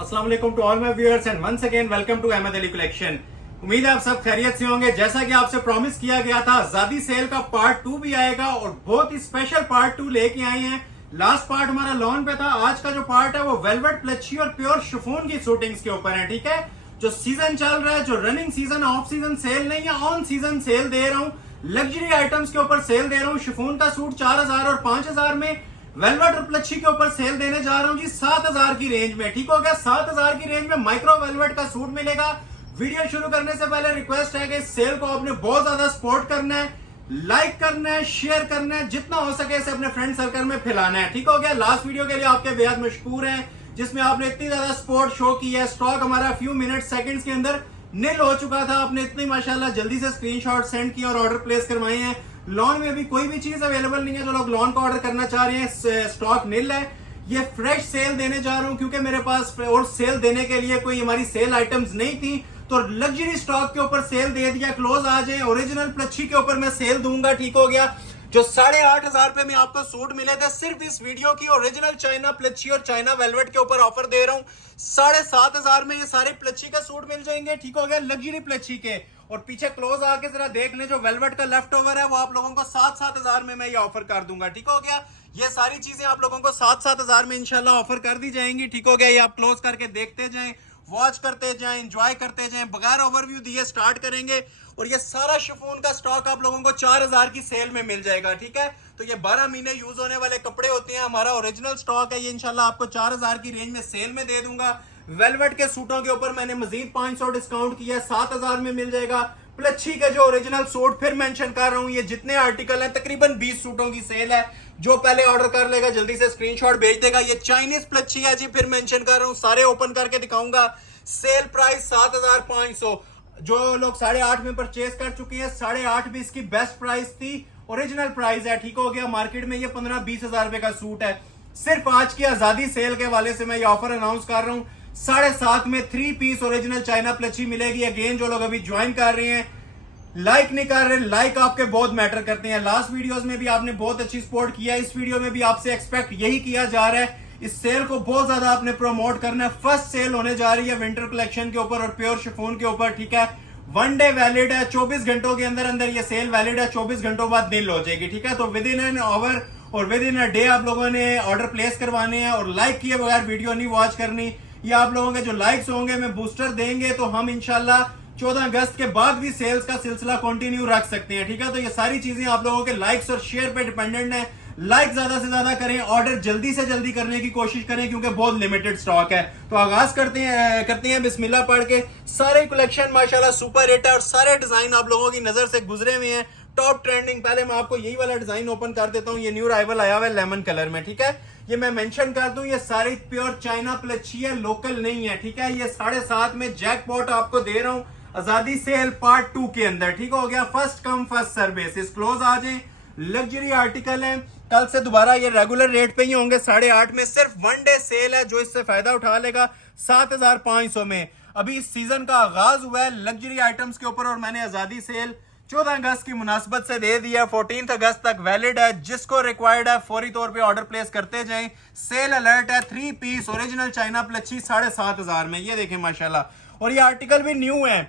अस्सलाम वालेकुम to all my viewers and once again welcome to Ahmed Ali collection. उम्मीद है आप सब खैरियत से होंगे। जैसा कि आपसे प्रॉमिस किया गया था, आजादी सेल का पार्ट 2 भी आएगा और बहुत ही स्पेशल पार्ट 2 लेके आए हैं। लास्ट पार्ट हमारा लॉन पे था, आज का जो पार्ट है वो वेलवेट, प्लची और प्योर शिफॉन की शूटिंग्स के ऊपर है। ठीक है, जो सीजन चल रहा है, जो running season, off season cell नहीं है, ऑन सीजन सेल दे रहा हूँ। लग्जरी आइटम्स के ऊपर सेल दे रहा हूँ। शिफॉन का सूट 4000 और 5000 में, वेलवेट और प्लची के ऊपर सेल देने जा रहा हूं जी 7000 की रेंज में। ठीक हो गया, 7000 की रेंज में माइक्रो वेलवेट का सूट मिलेगा। वीडियो शुरू करने से पहले रिक्वेस्ट है कि इस सेल को आपने बहुत ज्यादा सपोर्ट करना है, लाइक करना है, शेयर करना है, जितना हो सके इसे अपने फ्रेंड सर्कल में फैलाना है। ठीक हो गया, लास्ट वीडियो के लिए आपके बेहद मशकूर हैं जिसमें आपने इतनी ज्यादा सपोर्ट शो की है। स्टॉक हमारा फ्यू मिनट सेकंड्स के अंदर निल हो चुका था। आपने इतनी माशाल्लाह जल्दी से स्क्रीनशॉट सेंड किया और ऑर्डर प्लेस करवाए हैं। लॉन में अभी कोई भी चीज अवेलेबल नहीं है। जो लोग लॉन का ऑर्डर करना चाह रहे हैं, स्टॉक निल है। ये फ्रेश सेल देने जा रहा हूं क्योंकि मेरे पास और सेल देने के लिए कोई हमारी सेल आइटम्स नहीं थी, तो लग्जरी स्टॉक के ऊपर सेल दे दिया। क्लोज आ जाए, ओरिजिनल प्लची के ऊपर मैं सेल दूंगा। ठीक हो गया, जो 8500 रुपए में आपको सूट मिले थे, सिर्फ इस वीडियो की ओरिजिनल चाइना प्लची और चाइना वेलवेट के ऊपर ऑफर दे रहा हूं। 7500 में ये सारे प्लची का सूट मिल जाएंगे। ठीक हो गया, लग्जरी प्लची के। और पीछे क्लोज आके जरा देख लें, जो वेलवेट का लेफ्ट ओवर है वो आप लोगों को 7-7000 में मैं ये ऑफर कर दूंगा। ठीक हो गया, ये सारी चीजें आप लोगों को 7-7000 में इंशाल्लाह ऑफर कर दी जाएंगी। ठीक हो गया, ये आप क्लोज करके देखते जाएं, वॉच करते जाएं, एंजॉय करते जाएं। बगैर ओवरव्यू दिए स्टार्ट करेंगे और ये सारा शिफॉन का स्टॉक आप लोगों को 4000 की सेल में मिल जाएगा। ठीक है, तो ये 12 महीने यूज होने वाले कपड़े होते हैं। हमारा ओरिजिनल स्टॉक है, ये इंशाल्लाह आपको 4000 की रेंज में सेल में दे दूंगा। वेलवेट के सूटों के ऊपर मैंने मजीद 500 डिस्काउंट किया है, 7000 में मिल जाएगा। प्लची के जो ओरिजिनल सूट फिर मेंशन कर रहा हूं, ये जितने आर्टिकल हैं तकरीबन 20 सूटों की सेल है। जो पहले ऑर्डर कर लेगा जल्दी से स्क्रीनशॉट भेज देगा। ये चाइनीज प्लची है जी, फिर मेंशन कर रहा हूं, सारे ओपन करके दिखाऊंगा। Sale price 7500। जो लोग 8.5 में परचेज कर चुके हैं, 8.5 भी इसकी बेस्ट प्राइस थी, ओरिजिनल प्राइस है। ठीक हो गया, मार्केट में ये 15-20 हजार रुपए का सूट है। सिर्फ आज की आजादी सेल के वाले से मैं ये ऑफर अनाउंस कर रहा हूं। 7.5 में 3 पीस ओरिजिनल चाइना प्लची मिलेगी। अगेन जो लोग अभी ज्वाइन कर रहे हैं, लाइक नहीं कर रहे, लाइक आपके बहुत मैटर करते हैं। लास्ट वीडियोस में भी आपने बहुत अच्छी सपोर्ट किया, इस वीडियो में भी आपसे एक्सपेक्ट यही किया जा रहा है। इस सेल को बहुत ज्यादा आपने प्रमोट करना है। फर्स्ट सेल होने जा रही है विंटर कलेक्शन के ऊपर और प्योर शिफॉन के ऊपर। ठीक है, 1 डे वैलिड है, 24 घंटों के अंदर अंदर ये सेल वैलिड है, 24 घंटों बाद नील हो जाएगी। ठीक है, तो विद इन एन आवर और विद इन अ डे आप लोगों ने ऑर्डर प्लेस करवाने हैं और लाइक किए बगैर वीडियो नहीं वॉच करनी। ये आप लोगों के जो लाइक्स होंगे में बूस्टर देंगे तो हम इंशाल्लाह 14 अगस्त के बाद भी सेल्स का सिलसिला कंटिन्यू रख सकते हैं। ठीक है, तो ये सारी चीजें आप लोगों के लाइक्स और शेयर पे डिपेंडेंट है। लाइक ज्यादा से ज्यादा करें, ऑर्डर जल्दी से जल्दी करने की कोशिश करें क्योंकि बहुत लिमिटेड स्टॉक है। तो आगाज करते हैं बिस्मिल्लाह पढ़ के। सारे कलेक्शन माशाल्लाह सुपर हिट है और सारे डिजाइन आप लोगों की नजर से गुजरे हुए हैं, टॉप ट्रेंडिंग। पहले मैं आपको यही वाला डिजाइन ओपन कर देता हूँ, ये न्यू अराइवल आया हुआ है लेमन कलर में। ठीक है, ये मैं मेंशन कर दूं, ये सारी प्योर चाइना प्लची है, लोकल नहीं है। ठीक है, ये 7.5 में जैकपॉट आपको दे रहा हूं आजादी सेल पार्ट 2 के अंदर। ठीक हो गया, first come first service. Close आ जाए, लग्जरी आर्टिकल है। कल से दोबारा ये रेगुलर रेट पे ही होंगे 8.5 में। सिर्फ 1 डे सेल है, जो इससे फायदा उठा लेगा 7500 में। अभी इस सीजन का आगाज हुआ है लग्जरी आइटम्स के ऊपर और मैंने आजादी सेल 14 अगस्त की मुनासबत से दे दिया। 14 अगस्त तक वैलिड है। जिसको रिक्वायर्ड है फौरी तौर पे ऑर्डर प्लेस करते जाएं। सेल अलर्ट है, 3 पीस ओरिजिनल चाइना प्लची 7500 में। ये देखें माशाल्लाह, और ये आर्टिकल भी न्यू है।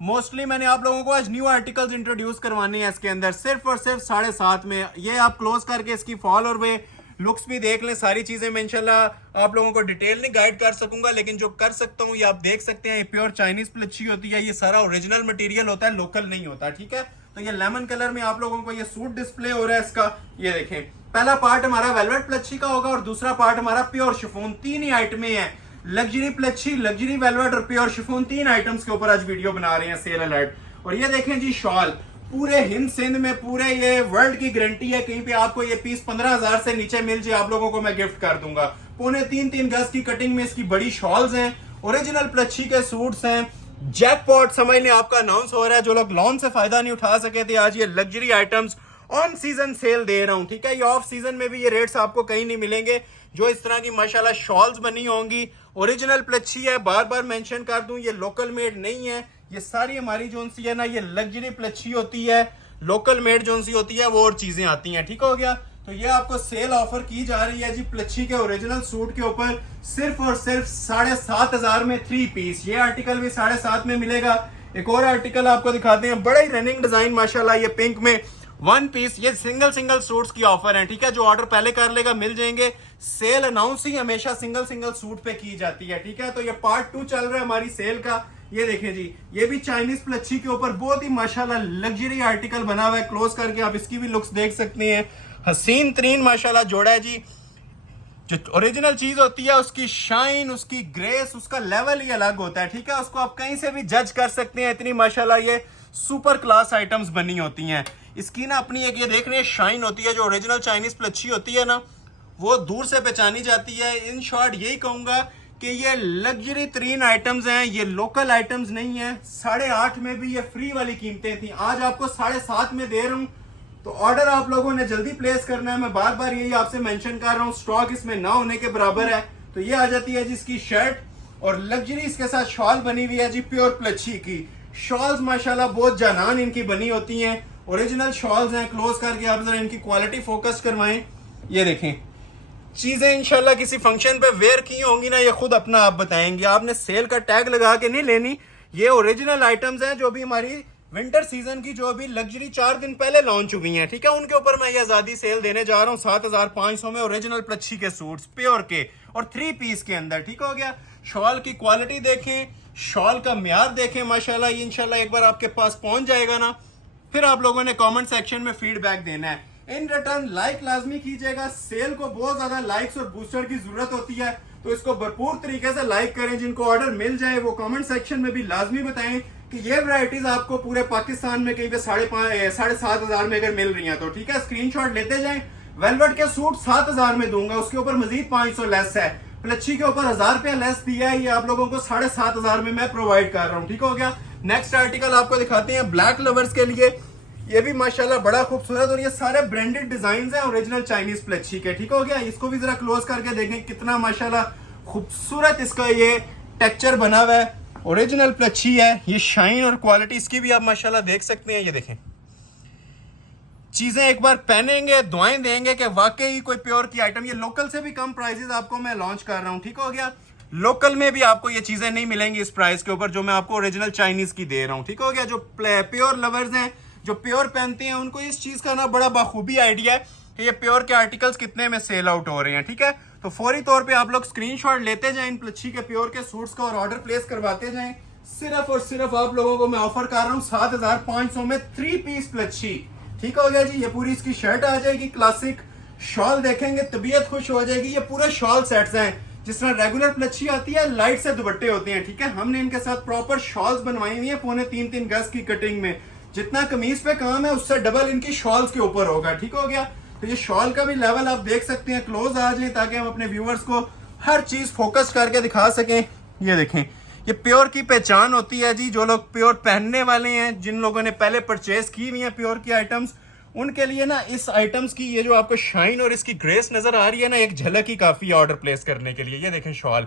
मोस्टली मैंने आप लोगों को आज न्यू आर्टिकल्स इंट्रोड्यूस करवाने हैं इसके अंदर, सिर्फ और सिर्फ 7.5 में। ये आप क्लोज करके इसकी फॉल और वे लुक्स भी देख लें। सारी चीजें मैं इंशाल्लाह आप लोगों को डिटेल नहीं गाइड कर सकूंगा, लेकिन जो कर सकता हूँ ये आप देख सकते हैं। ये प्योर चाइनीज प्लची होती है, ये सारा ओरिजिनल मटेरियल होता है, लोकल नहीं होता। ठीक है, तो ये लेमन कलर में आप लोगों को ये सूट डिस्प्ले हो रहा है इसका। ये देखें, पहला पार्ट हमारा वेलवेट प्लची का होगा और दूसरा पार्ट हमारा प्योर शिफॉन। 3 ही आइटमें हैं, लग्जरी प्लची, लग्जरी वेलवेट और प्योर शिफॉन। 3 आइटम्स के ऊपर आज वीडियो बना रहे हैं, सेल अलर्ट। और ये देखें जी शॉल, पूरे हिंद सिंध में, पूरे ये वर्ल्ड की गारंटी है, कहीं पे आपको ये पीस 15000 से नीचे मिल जाए आप लोगों को मैं गिफ्ट कर दूंगा। 3.25 गज की कटिंग में इसकी बड़ी शॉल्स हैं, ओरिजिनल प्लची के सूट्स हैं। जैकपॉट समझ लें आपका अनाउंस हो रहा है। जो लोग लॉन से फायदा नहीं उठा सके थे, आज ये luxury items on season sale दे रहा हूं। ठीक है, ये ऑफ सीजन में भी ये रेट्स आपको कहीं नहीं मिलेंगे। जो इस तरह की माशाल्लाह शॉल्स बनी होंगी, ओरिजिनल प्लची है, बार बार मेंशन कर दूं, ये लोकल मेड नहीं है। ये सारी हमारी जो सी है ना, ये लग्जरी प्लची होती है। लोकल मेड जो सी होती है वो और चीजें आती हैं। ठीक हो गया, तो ये आपको सेल ऑफर की जा रही है जी प्लच्छी के ओरिजिनल सूट के ऊपर, सिर्फ और सिर्फ 7,500 में 3 पीस। ये आर्टिकल भी 7,500 में मिलेगा। एक और आर्टिकल आपको दिखाते हैं, बड़ा ही रनिंग डिजाइन माशाल्लाह, ये पिंक में 1 पीस। ये सिंगल सूट्स की ऑफर है, ठीक है। जो ऑर्डर पहले कर लेगा मिल जाएंगे। सेल अनाउंस ही हमेशा सिंगल सूट पे की जाती है, ठीक है। तो ये पार्ट 2 चल रहा है हमारी सेल का। ये देखें जी, ये भी चाइनीज प्लच्छी के ऊपर बहुत ही माशाल्लाह लग्जरी आर्टिकल बना हुआ है। क्लोज करके आप इसकी भी लुक्स देख सकते हैं। हसीन तरीन माशाल्लाह जोड़ा है जी। जो ओरिजिनल चीज होती है उसकी शाइन, उसकी ग्रेस, उसका लेवल ही अलग होता है, ठीक है। उसको आप कहीं से भी जज कर सकते हैं। इतनी माशाल्लाह ये सुपर क्लास आइटम्स बनी होती हैं। इसकी ना अपनी एक ये देख रहे हैं शाइन होती है। जो ओरिजिनल चाइनीज प्लच्छी होती है ना, वो दूर से पहचानी जाती है। इन शॉर्ट यही कहूंगा कि ये लग्जरी तरीन आइटम्स हैं, ये लोकल आइटम्स नहीं है। 8.5 में भी ये फ्री वाली कीमतें थी, आज आपको 7.5 में दे रहा हूं। तो ऑर्डर आप लोगों ने जल्दी प्लेस करना है। मैं बार बार यही आपसे मेंशन कर रहा हूँ, स्टॉक इसमें ना होने के बराबर है। तो ये आ जाती है जिसकी शर्ट और लग्जरी इसके साथ शॉल बनी हुई है जी प्योर प्लच्छी की। शॉल्स माशाल्लाह बहुत जानान इनकी बनी होती हैं, ओरिजिनल शॉल्स हैं। क्लोज करके आप जरा इनकी क्वालिटी फोकस करवाएं। ये देखें, चीजें इंशाल्लाह किसी फंक्शन पे वेयर की होंगी ना, ये खुद अपना आप बताएंगे। आपने सेल का टैग लगा के नहीं लेनी। ये ओरिजिनल आइटम्स हैं जो भी हमारी विंटर सीजन की, जो अभी लग्जरी 4 दिन पहले लॉन्च हुई हैं, ठीक है। उनके ऊपर मैं ये आजादी सेल देने जा रहा हूँ 7,500 में। ओरिजिनल प्लच्छी के सूट्स प्योर के और 3 पीस के अंदर, ठीक हो गया। शॉल की क्वालिटी देखें, शॉल का म्यार देखें माशाल्लाह। ये इंशाल्लाह एक बार आपके पास पहुंच जाएगा ना, फिर आप लोगों ने कमेंट सेक्शन में फीडबैक देना है। इन रिटर्न लाइक लाजमी कीजिएगा। सेल को बहुत ज्यादा लाइक्स और बूस्टर की जरूरत होती है, तो इसको भरपूर तरीके से लाइक करें। जिनको ऑर्डर मिल जाए वो कमेंट सेक्शन में भी लाजमी बताएं कि ये वैरायटीज आपको पूरे पाकिस्तान में कहीं पे 7,500 में अगर मिल रही हैं तो, ठीक है। स्क्रीनशॉट लेते जाएं। वेलवेट के सूट 7,000 में दूंगा, उसके ऊपर मजीद 500 लेस है। प्लच्छी के ऊपर 1,000 रुपया लेस दिया है, ये आप लोगों को 7,500 में मैं प्रोवाइड कर रहा हूँ, ठीक हो गया। नेक्स्ट आर्टिकल आपको दिखाते हैं ब्लैक लवर्स के लिए। ये भी माशाल्लाह बड़ा खूबसूरत, और ये सारे ब्रांडेड डिजाइन हैं ओरिजिनल चाइनीज प्लच्छी के, ठीक हो गया। इसको भी जरा क्लोज करके देखें, कितना माशाल्लाह खूबसूरत इसका ये टेक्सचर बना हुआ है। ओरिजिनल प्लच्छी है। ये शाइन और क्वालिटी इसकी भी आप माशाल्लाह देख सकते हैं। ये देखें, चीजें एक बार पहनेंगे दुआएं देंगे कि वाकई कोई प्योर की आइटम। ये लोकल से भी कम प्राइसेस आपको मैं लॉन्च कर रहा हूं, ठीक हो गया। लोकल में भी आपको ये चीजें नहीं मिलेंगी इस प्राइस के ऊपर जो मैं आपको ओरिजिनल चाइनीज की दे रहा हूं, ठीक हो गया। जो प्योर लवर्स हैं, जो प्योर पहनते हैं, उनको इस चीज का ना बड़ा बखूबी आइडिया है कि ये प्योर के आर्टिकल्स कितने में सेल आउट हो रहे हैं, ठीक है। तो फौरी तौर पे आप लोग स्क्रीनशॉट लेते जाएं इन प्लच्छी के प्योर के सूट्स का और ऑर्डर प्लेस करवाते जाएं। सिर्फ और सिर्फ आप लोगों को मैं ऑफर कर रहा हूँ 7,500 में 3 पीस प्लच्छी, ठीक हो गया जी। ये पूरी इसकी शर्ट आ जाएगी क्लासिक। शॉल देखेंगे तबीयत खुश हो जाएगी। ये पूरे शॉल सेट्स हैं, जिस तरह रेगुलर प्लच्छी आती है लाइट से दुपट्टे होते हैं, ठीक है। हमने इनके साथ प्रॉपर शॉल्स बनवाई हुई है 3.25 गज की कटिंग में। जितना कमीज पे काम है उससे डबल इनकी शॉल्स के ऊपर होगा, ठीक हो गया। तो ये शॉल का भी लेवल आप देख सकते हैं। क्लोज आ जाए ताकि हम अपने व्यूअर्स को हर चीज फोकस करके दिखा सकें। ये देखें, ये प्योर की पहचान होती है जी। जो लोग प्योर पहनने वाले हैं, जिन लोगों ने पहले परचेज की हुई है प्योर की आइटम्स, उनके लिए ना इस आइटम्स की ये जो आपको शाइन और इसकी ग्रेस नजर आ रही है ना, एक झलक ही काफी है ऑर्डर प्लेस करने के लिए। ये देखें शॉल,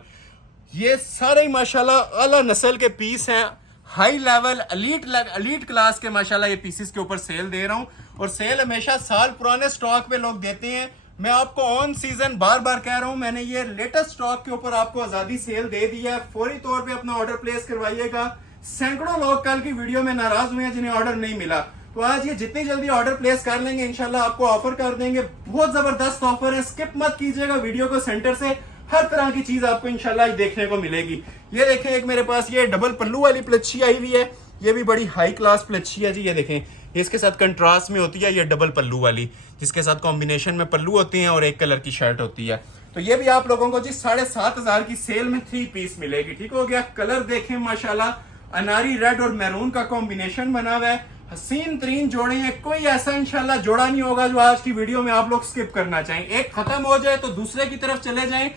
ये सारे ही माशाल्लाह आला नस्ल के पीस हैं, हाई लेवल एलीट क्लास के माशाल्लाह ये पीसेस के ऊपर सेल दे रहा हूं। और सेल हमेशा साल पुराने स्टॉक पे लोग देते हैं। मैं आपको ऑन सीजन बार बार कह रहा हूं, मैंने ये लेटेस्ट स्टॉक के ऊपर आपको आजादी सेल दे दी है। फौरी तौर पे अपना ऑर्डर प्लेस करवाइएगा। सैकड़ों लोग कल की वीडियो में नाराज हुए हैं जिन्हें ऑर्डर नहीं मिला, तो आज ये जितनी जल्दी ऑर्डर प्लेस कर लेंगे इंशाल्लाह आपको ऑफर कर देंगे। बहुत जबरदस्त ऑफर है, स्किप मत कीजिएगा वीडियो को सेंटर से। हर तरह की चीज आपको इंशाल्लाह देखने को मिलेगी। ये देखें, एक मेरे पास ये डबल पल्लू वाली प्लच्छी आई हुई है। ये भी बड़ी हाई क्लास प्लच्छी है जी। ये देखें, ये इसके साथ कंट्रास्ट में होती है, ये डबल पल्लू वाली, जिसके साथ कॉम्बिनेशन में पल्लू होती है और एक कलर की शर्ट होती है। तो ये भी आप लोगों को जी 7,500 की सेल में 3 पीस मिलेगी, ठीक हो गया। कलर देखें माशाल्लाह, अनारी रेड और मैरून का कॉम्बिनेशन बना हुआ है। हसीन तरीन जोड़े हैं, कोई ऐसा इंशाल्लाह जोड़ा नहीं होगा जो आज की वीडियो में आप लोग स्किप करना चाहें। एक खत्म हो जाए तो दूसरे की तरफ चले जाएं।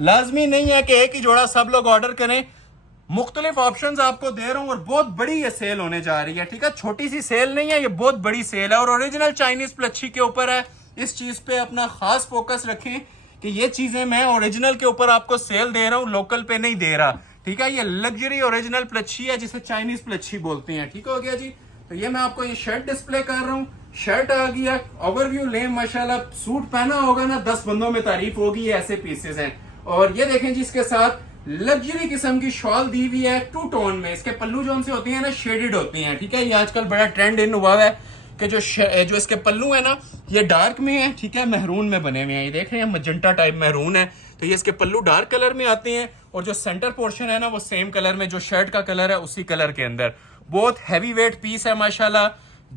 लाजमी नहीं है कि एक ही जोड़ा सब लोग ऑर्डर करें। मुख्तलिफ ऑप्शंस आपको दे रहा हूं और बहुत बड़ी ये सेल होने जा रही है, ठीक है। छोटी सी सेल नहीं है, ये बहुत बड़ी सेल है और ओरिजिनल चाइनीज प्लच्छी के ऊपर है। इस चीज पे अपना खास फोकस रखें कि ये चीजें मैं ओरिजिनल के ऊपर आपको सेल दे रहा हूं, लोकल पे नहीं दे रहा, ठीक है। ये लग्जरी ओरिजिनल प्लच्छी है जिसे चाइनीज प्लच्छी बोलते हैं, ठीक हो गया जी। तो ये मैं आपको ये शर्ट डिस्प्ले कर रहा हूँ। शर्ट आ गया, ओवरव्यू लें माशाल्लाह, सूट पहना होगा ना 10 बंदों में तारीफ होगी, ये ऐसे पीसेस हैं। और ये देखें जी, इसके साथ लग्जरी किस्म की शॉल दी हुई है 2 टोन में। इसके पल्लू जो से होती है ना शेडेड होती हैं, ठीक है। ये आजकल बड़ा ट्रेंड इन हुआ है कि जो इसके पल्लू है ना ये डार्क में है, ठीक है, महरून में बने हुए हैं। ये देख रहे हैं मजेंटा टाइप महरून है, तो ये इसके पल्लू डार्क कलर में आते हैं और जो सेंटर पोर्शन है ना वो सेम कलर में, जो शर्ट का कलर है उसी कलर के अंदर। बहुत हैवी वेट पीस है माशाल्लाह,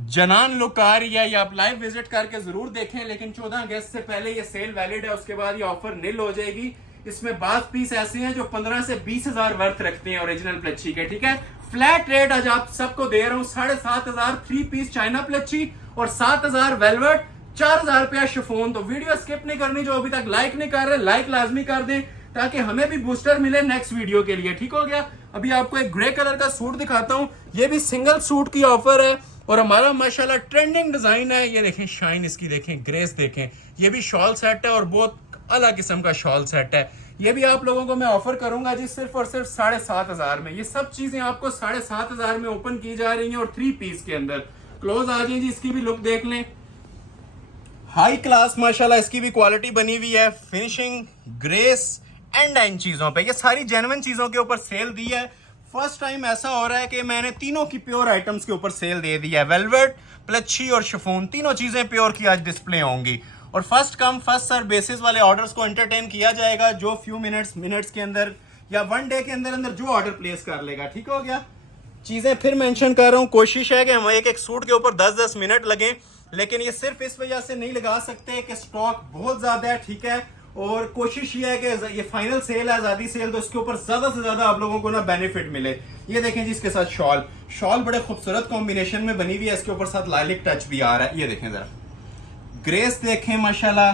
जनान लुक आ रही है। ये आप लाइव विजिट करके जरूर देखें, लेकिन 14 अगस्त से पहले ये सेल वैलिड है, उसके बाद ये ऑफर निल हो जाएगी। इसमें बात पीस ऐसे हैं जो 15 से 20 हजार वर्थ रखते हैं ओरिजिनल प्लच्छी के, ठीक है। फ्लैट रेट आज आप सबको दे रहा हूँ 7,500 3 पीस चाइना प्लच्छी और 7,000 वेलवेट, 4,000 रुपया शिफोन। तो वीडियो स्किप नहीं करनी, जो अभी तक लाइक नहीं कर रहे लाइक लाजमी कर दें ताकि हमें भी बूस्टर मिले नेक्स्ट वीडियो के लिए, ठीक हो गया। अभी आपको एक ग्रे कलर का सूट दिखाता हूँ, ये भी सिंगल सूट की ऑफर है और हमारा माशाल्लाह ट्रेंडिंग डिजाइन है। ये देखें शाइन इसकी देखें, ग्रेस देखें, ये भी शॉल सेट है और बहुत अलग किस्म का शॉल सेट है। ये भी आप लोगों को मैं ऑफर करूंगा जी सिर्फ और सिर्फ 7,500 में। ये सब चीजें आपको 7,500 में ओपन की जा रही हैं और 3 पीस के अंदर। क्लोज आ जाए जी, इसकी भी लुक देख लें, हाई क्लास माशाल्लाह इसकी भी क्वालिटी बनी हुई है, फिनिशिंग, ग्रेस एंड चीजों पे। ये सारी जेन्युइन चीजों के ऊपर सेल दी है। फर्स्ट टाइम ऐसा हो रहा है कि मैंने तीनों की प्योर आइटम्स के ऊपर सेल दे दी है। वेलवेट, प्लच्छी और शिफॉन, तीनों चीजें प्योर की आज डिस्प्ले होंगी और first come first serve basis वाले ऑर्डर्स को एंटरटेन किया जाएगा, जो फ्यू मिनट्स के अंदर या 1 डे के अंदर अंदर जो ऑर्डर प्लेस कर लेगा, ठीक हो गया। चीजें फिर मेंशन कर रहा हूँ, कोशिश है कि हम एक सूट के ऊपर 10-10 मिनट लगे, लेकिन ये सिर्फ इस वजह से नहीं लगा सकते कि स्टॉक बहुत ज्यादा है, ठीक है। और कोशिश ये है कि ये फाइनल सेल है, आजादी सेल, तो इसके ऊपर ज्यादा से ज्यादा आप लोगों को ना बेनिफिट मिले। ये देखें जी, इसके साथ शॉल बड़े खूबसूरत कॉम्बिनेशन में बनी हुई है, इसके ऊपर साथ लाइलिक टच भी आ रहा है। ये देखें जरा, ग्रेस देखें माशाल्लाह,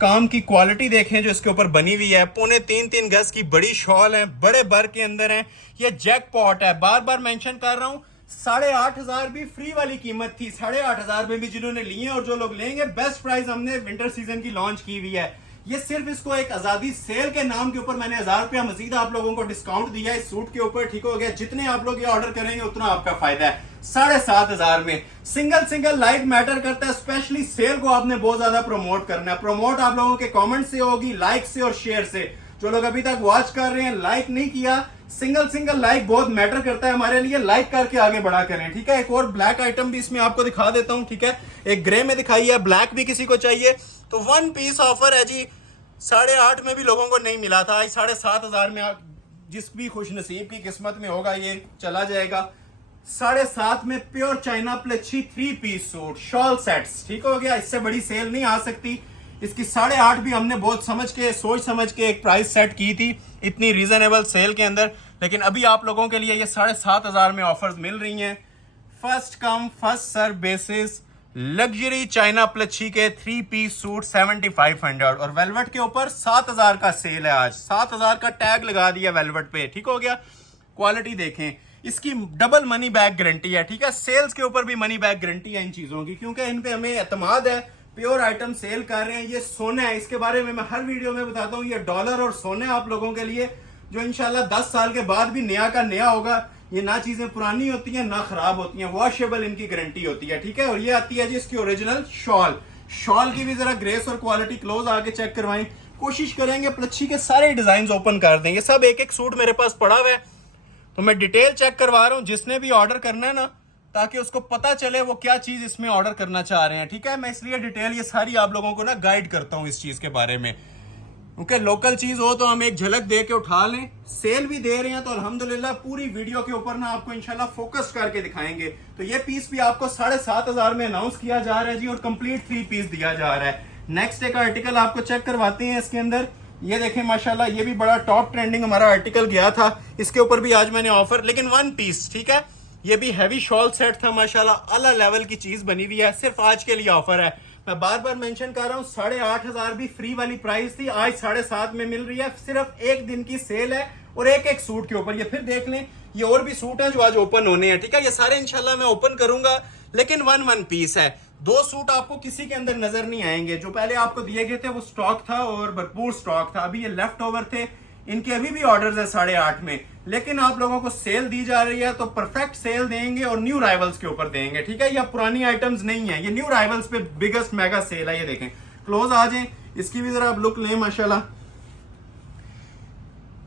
काम की क्वालिटी देखें जो इसके ऊपर बनी हुई है। 3.25 गज की बड़ी शॉल है, बड़े बर के अंदर है। ये जैकपॉट है, बार बार मेंशन कर रहा हूँ, 8,500 भी फ्री वाली कीमत थी, 8,500 में भी जिन्होंने लिए और जो लोग लेंगे बेस्ट प्राइस हमने विंटर सीजन की लॉन्च की हुई है। ये सिर्फ इसको एक आजादी सेल के नाम के ऊपर मैंने 1,000 रुपया मजीद आप लोगों को डिस्काउंट दिया है इस सूट के ऊपर, ठीक हो गया। जितने आप लोग ये ऑर्डर करेंगे उतना आपका फायदा है। 7,500 में सिंगल लाइक मैटर करता है, स्पेशली सेल को आपने बहुत ज्यादा प्रमोट करना है। प्रमोट आप लोगों के कमेंट से होगी, लाइक से और शेयर से। जो लोग अभी तक वॉच कर रहे हैं लाइक नहीं किया, सिंगल लाइक बहुत मैटर करता है हमारे लिए, लाइक करके आगे बढ़ा करें, ठीक है। एक और ब्लैक आइटम भी इसमें आपको दिखा देता हूं, ठीक है। एक ग्रे में दिखाई है, ब्लैक भी किसी को चाहिए तो 1 पीस ऑफर है जी। 8,500 में भी लोगों को नहीं मिला था, आज 7,500 में जिस भी खुश नसीब की किस्मत में होगा ये चला जाएगा। 7,500 में प्योर चाइना प्लच्छी 3 पीस सूट शॉल सेट्स, ठीक हो गया। इससे बड़ी सेल नहीं आ सकती। इसकी 8,500 भी हमने बहुत सोच समझ के एक प्राइस सेट की थी इतनी रीजनेबल सेल के अंदर, लेकिन अभी आप लोगों के लिए ये 7,500 में ऑफर्स मिल रही हैं। First come first serve basis luxury China प्लच्छी के 3 पीस सूट 7,500 और वेलवेट के ऊपर 7,000 का सेल है आज। 7,000 का टैग लगा दिया वेलवेट पे, ठीक हो गया। क्वालिटी देखें, इसकी डबल मनी बैक गारंटी है, ठीक है। सेल्स के ऊपर भी मनी बैक गारंटी है इन चीजों की, क्योंकि इन पे हमें एतमाद है। प्योर आइटम सेल कर रहे हैं। ये सोना है, इसके बारे में मैं हर वीडियो में बताता हूँ। ये डॉलर और सोना आप लोगों के लिए जो इंशाल्लाह 10 साल के बाद भी नया का नया होगा। ये ना चीजें पुरानी होती हैं ना खराब होती हैं, वॉशेबल इनकी गारंटी होती है, ठीक है। और ये आती है जी इसकी ओरिजिनल शॉल की भी जरा ग्रेस और क्वालिटी क्लोज आके चेक करवाएं। कोशिश करेंगे प्लच्छी के सारे डिजाइन ओपन कर दें। ये सब एक सूट मेरे पास पड़ा हुआ है, तो मैं डिटेल चेक करवा रहा हूँ जिसने भी ऑर्डर करना है ना, ताकि उसको पता चले वो क्या चीज इसमें ऑर्डर करना चाह रहे हैं, ठीक है। मैं इसलिए डिटेल ये सारी आप लोगों को ना गाइड करता हूँ इस चीज के बारे में, क्योंकि लोकल चीज हो तो हम एक झलक दे के उठा लें। सेल भी दे रहे हैं तो अल्हम्दुलिल्लाह पूरी वीडियो के ऊपर ना आपको इंशाल्लाह फोकस करके दिखाएंगे। तो ये पीस भी आपको 7,500 में अनाउंस किया जा रहा है जी, और कंप्लीट 3 पीस दिया जा रहा है। नेक्स्ट एक आर्टिकल आपको चेक करवाते हैं इसके अंदर। ये देखें माशाल्लाह, ये भी बड़ा टॉप ट्रेंडिंग हमारा आर्टिकल गया था, इसके ऊपर भी आज मैंने ऑफर, लेकिन 1 पीस, ठीक है। ये भी हैवी शॉल सेट था माशाल्लाह, अलग लेवल की चीज बनी हुई है, सिर्फ आज के लिए ऑफर है। मैं बार बार मेंशन कर रहा हूँ, 8,500 भी फ्री वाली प्राइस थी, आज 7,500 में मिल रही है। सिर्फ एक दिन की सेल है और एक सूट के ऊपर। ये फिर देख लें, ये और भी सूट हैं जो आज ओपन होने हैं, ठीक है। ये सारे इंशाल्लाह मैं ओपन करूंगा, लेकिन 1 पीस है। 2 सूट आपको किसी के अंदर नजर नहीं आएंगे। जो पहले आपको दिए गए थे वो स्टॉक था और भरपूर स्टॉक था। अभी ये लेफ्ट ओवर थे, इनके अभी भी ऑर्डर्स है 8.5 में, लेकिन आप लोगों को सेल दी जा रही है तो परफेक्ट सेल देंगे और न्यू राइवल्स के ऊपर देंगे, ठीक है। ये पुरानी आइटम्स नहीं है, ये न्यू राइवल्स पे बिगेस्ट मेगा सेल है। ये देखें, क्लोज आ जाएं, इसकी भी जरा आप लुक लें। माशाल्लाह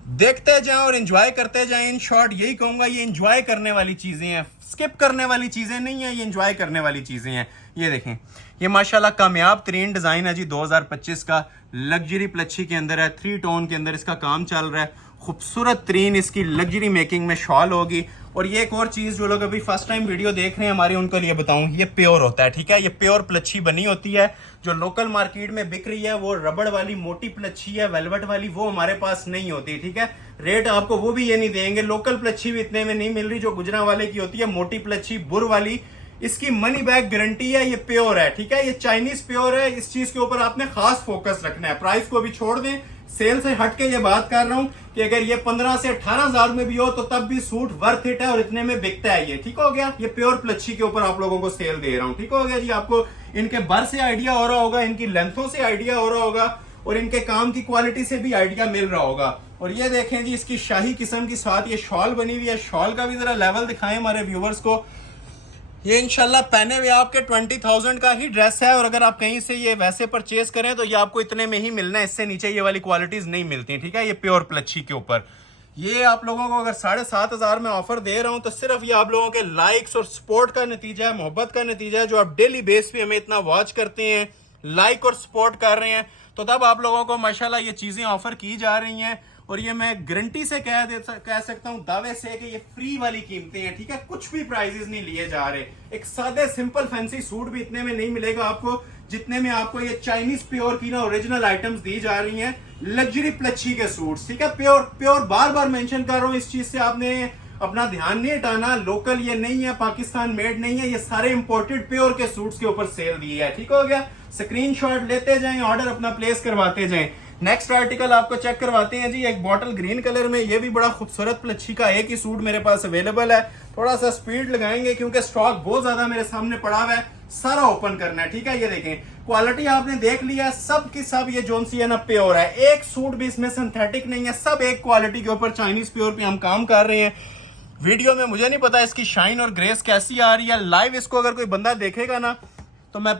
देखते जाएं और एंजॉय करते जाएं। इन शॉर्ट यही कहूंगा, ये एंजॉय करने वाली चीजें हैं, स्किप करने वाली चीजें नहीं है, ये एंजॉय करने वाली चीजें हैं। ये देखें, ये माशाल्लाह कामयाब तरीन डिजाइन है जी 2025 का, लग्जरी प्लच्छी के अंदर है, 3 टोन के अंदर इसका काम चल रहा है। खूबसूरत तरीन इसकी लग्जरी मेकिंग में शॉल होगी। और ये एक और चीज़ जो लोग अभी फर्स्ट टाइम वीडियो देख रहे हैं हमारी, उनके लिए बताऊं, ये प्योर होता है, ठीक है। ये प्योर प्लच्छी बनी होती है। जो लोकल मार्केट में बिक रही है वो रबड़ वाली मोटी प्लच्छी है, वेलवेट वाली, वो हमारे पास नहीं होती, ठीक है। रेट आपको वो भी ये नहीं देंगे, लोकल प्लच्छी भी इतने में नहीं मिल रही जो गुजरा वाले की होती है, मोटी प्लच्छी बुर वाली। इसकी मनी बैक गारंटी है, ये प्योर है, ठीक है। ये चाइनीज प्योर है। इस चीज के ऊपर आपने खास फोकस रखना है। प्राइस को भी छोड़ दें, सेल से हट के ये बात कर रहा हूं कि अगर ये 15 से 18 हजार में भी हो तो तब भी सूट वर्थ इट है और इतने में बिकता है ये, ठीक हो गया। ये प्योर प्लच्छी के ऊपर आप लोगों को सेल दे रहा हूं, ठीक हो गया जी। आपको इनके बर से आइडिया हो रहा होगा, इनकी लेंथों से आइडिया हो रहा होगा और इनके काम की क्वालिटी से भी आइडिया मिल रहा होगा। और ये देखें जी, इसकी शाही किस्म की साथ ये शॉल बनी हुई है। शॉल का भी जरा लेवल दिखाएं हमारे व्यूवर्स को। ये इंशाल्लाह पहने हुए आपके 20,000 का ही ड्रेस है और अगर आप कहीं से ये वैसे परचेज करें तो ये आपको इतने में ही मिलना है, इससे नीचे ये वाली क्वालिटीज नहीं मिलती, ठीक है। ये प्योर प्लच्छी के ऊपर ये आप लोगों को अगर 7,500 में ऑफर दे रहा हूं तो सिर्फ ये आप लोगों के लाइक्स और सपोर्ट का नतीजा है, मोहब्बत का नतीजा है। जो आप डेली बेस पे हमें इतना वॉच करते हैं, लाइक और सपोर्ट कर रहे हैं, तो तब आप लोगों को माशाल्लाह ये चीजें ऑफर की जा रही हैं। और ये मैं गारंटी से कह सकता हूं, दावे से, कि ये फ्री वाली कीमतें हैं, ठीक है। कुछ भी प्राइजेस नहीं लिए जा रहे। एक सादे सिंपल फैंसी सूट भी इतने में नहीं मिलेगा आपको जितने में आपको ये चाइनीज प्योर की ना ओरिजिनल आइटम्स दी जा रही हैं, लग्जरी प्लच्छी के सूट्स, ठीक है। प्योर प्योर बार बार मेंशन कर रहा हूं, इस चीज से आपने अपना ध्यान नहीं हटाना। लोकल ये नहीं है, पाकिस्तान मेड नहीं है, ये सारे इंपोर्टेड प्योर के सूट्स के ऊपर सेल दी है, ठीक हो गया। स्क्रीनशॉट लेते जाएं, ऑर्डर अपना प्लेस करवाते जाएं। नेक्स्ट आर्टिकल आपको चेक करवाते हैं जी, एक बॉटल ग्रीन कलर में, ये भी बड़ा खूबसूरत प्लच्छी का एक ही सूट मेरे पास अवेलेबल है। थोड़ा सा स्पीड लगाएंगे क्योंकि स्टॉक बहुत ज्यादा मेरे सामने पड़ा हुआ है, सारा ओपन करना है, ठीक है। ये देखें, क्वालिटी आपने देख लिया, सब की सब ये जोन सी है ना प्योर है। एक सूट भी इसमें सिंथेटिक नहीं है, सब एक क्वालिटी के ऊपर चाइनीज प्योर पे हम काम कर रहे हैं। वीडियो में मुझे नहीं पता इसकी शाइन और ग्रेस कैसी आ रही है, लाइव इसको अगर कोई बंदा देखेगा ना तो मैं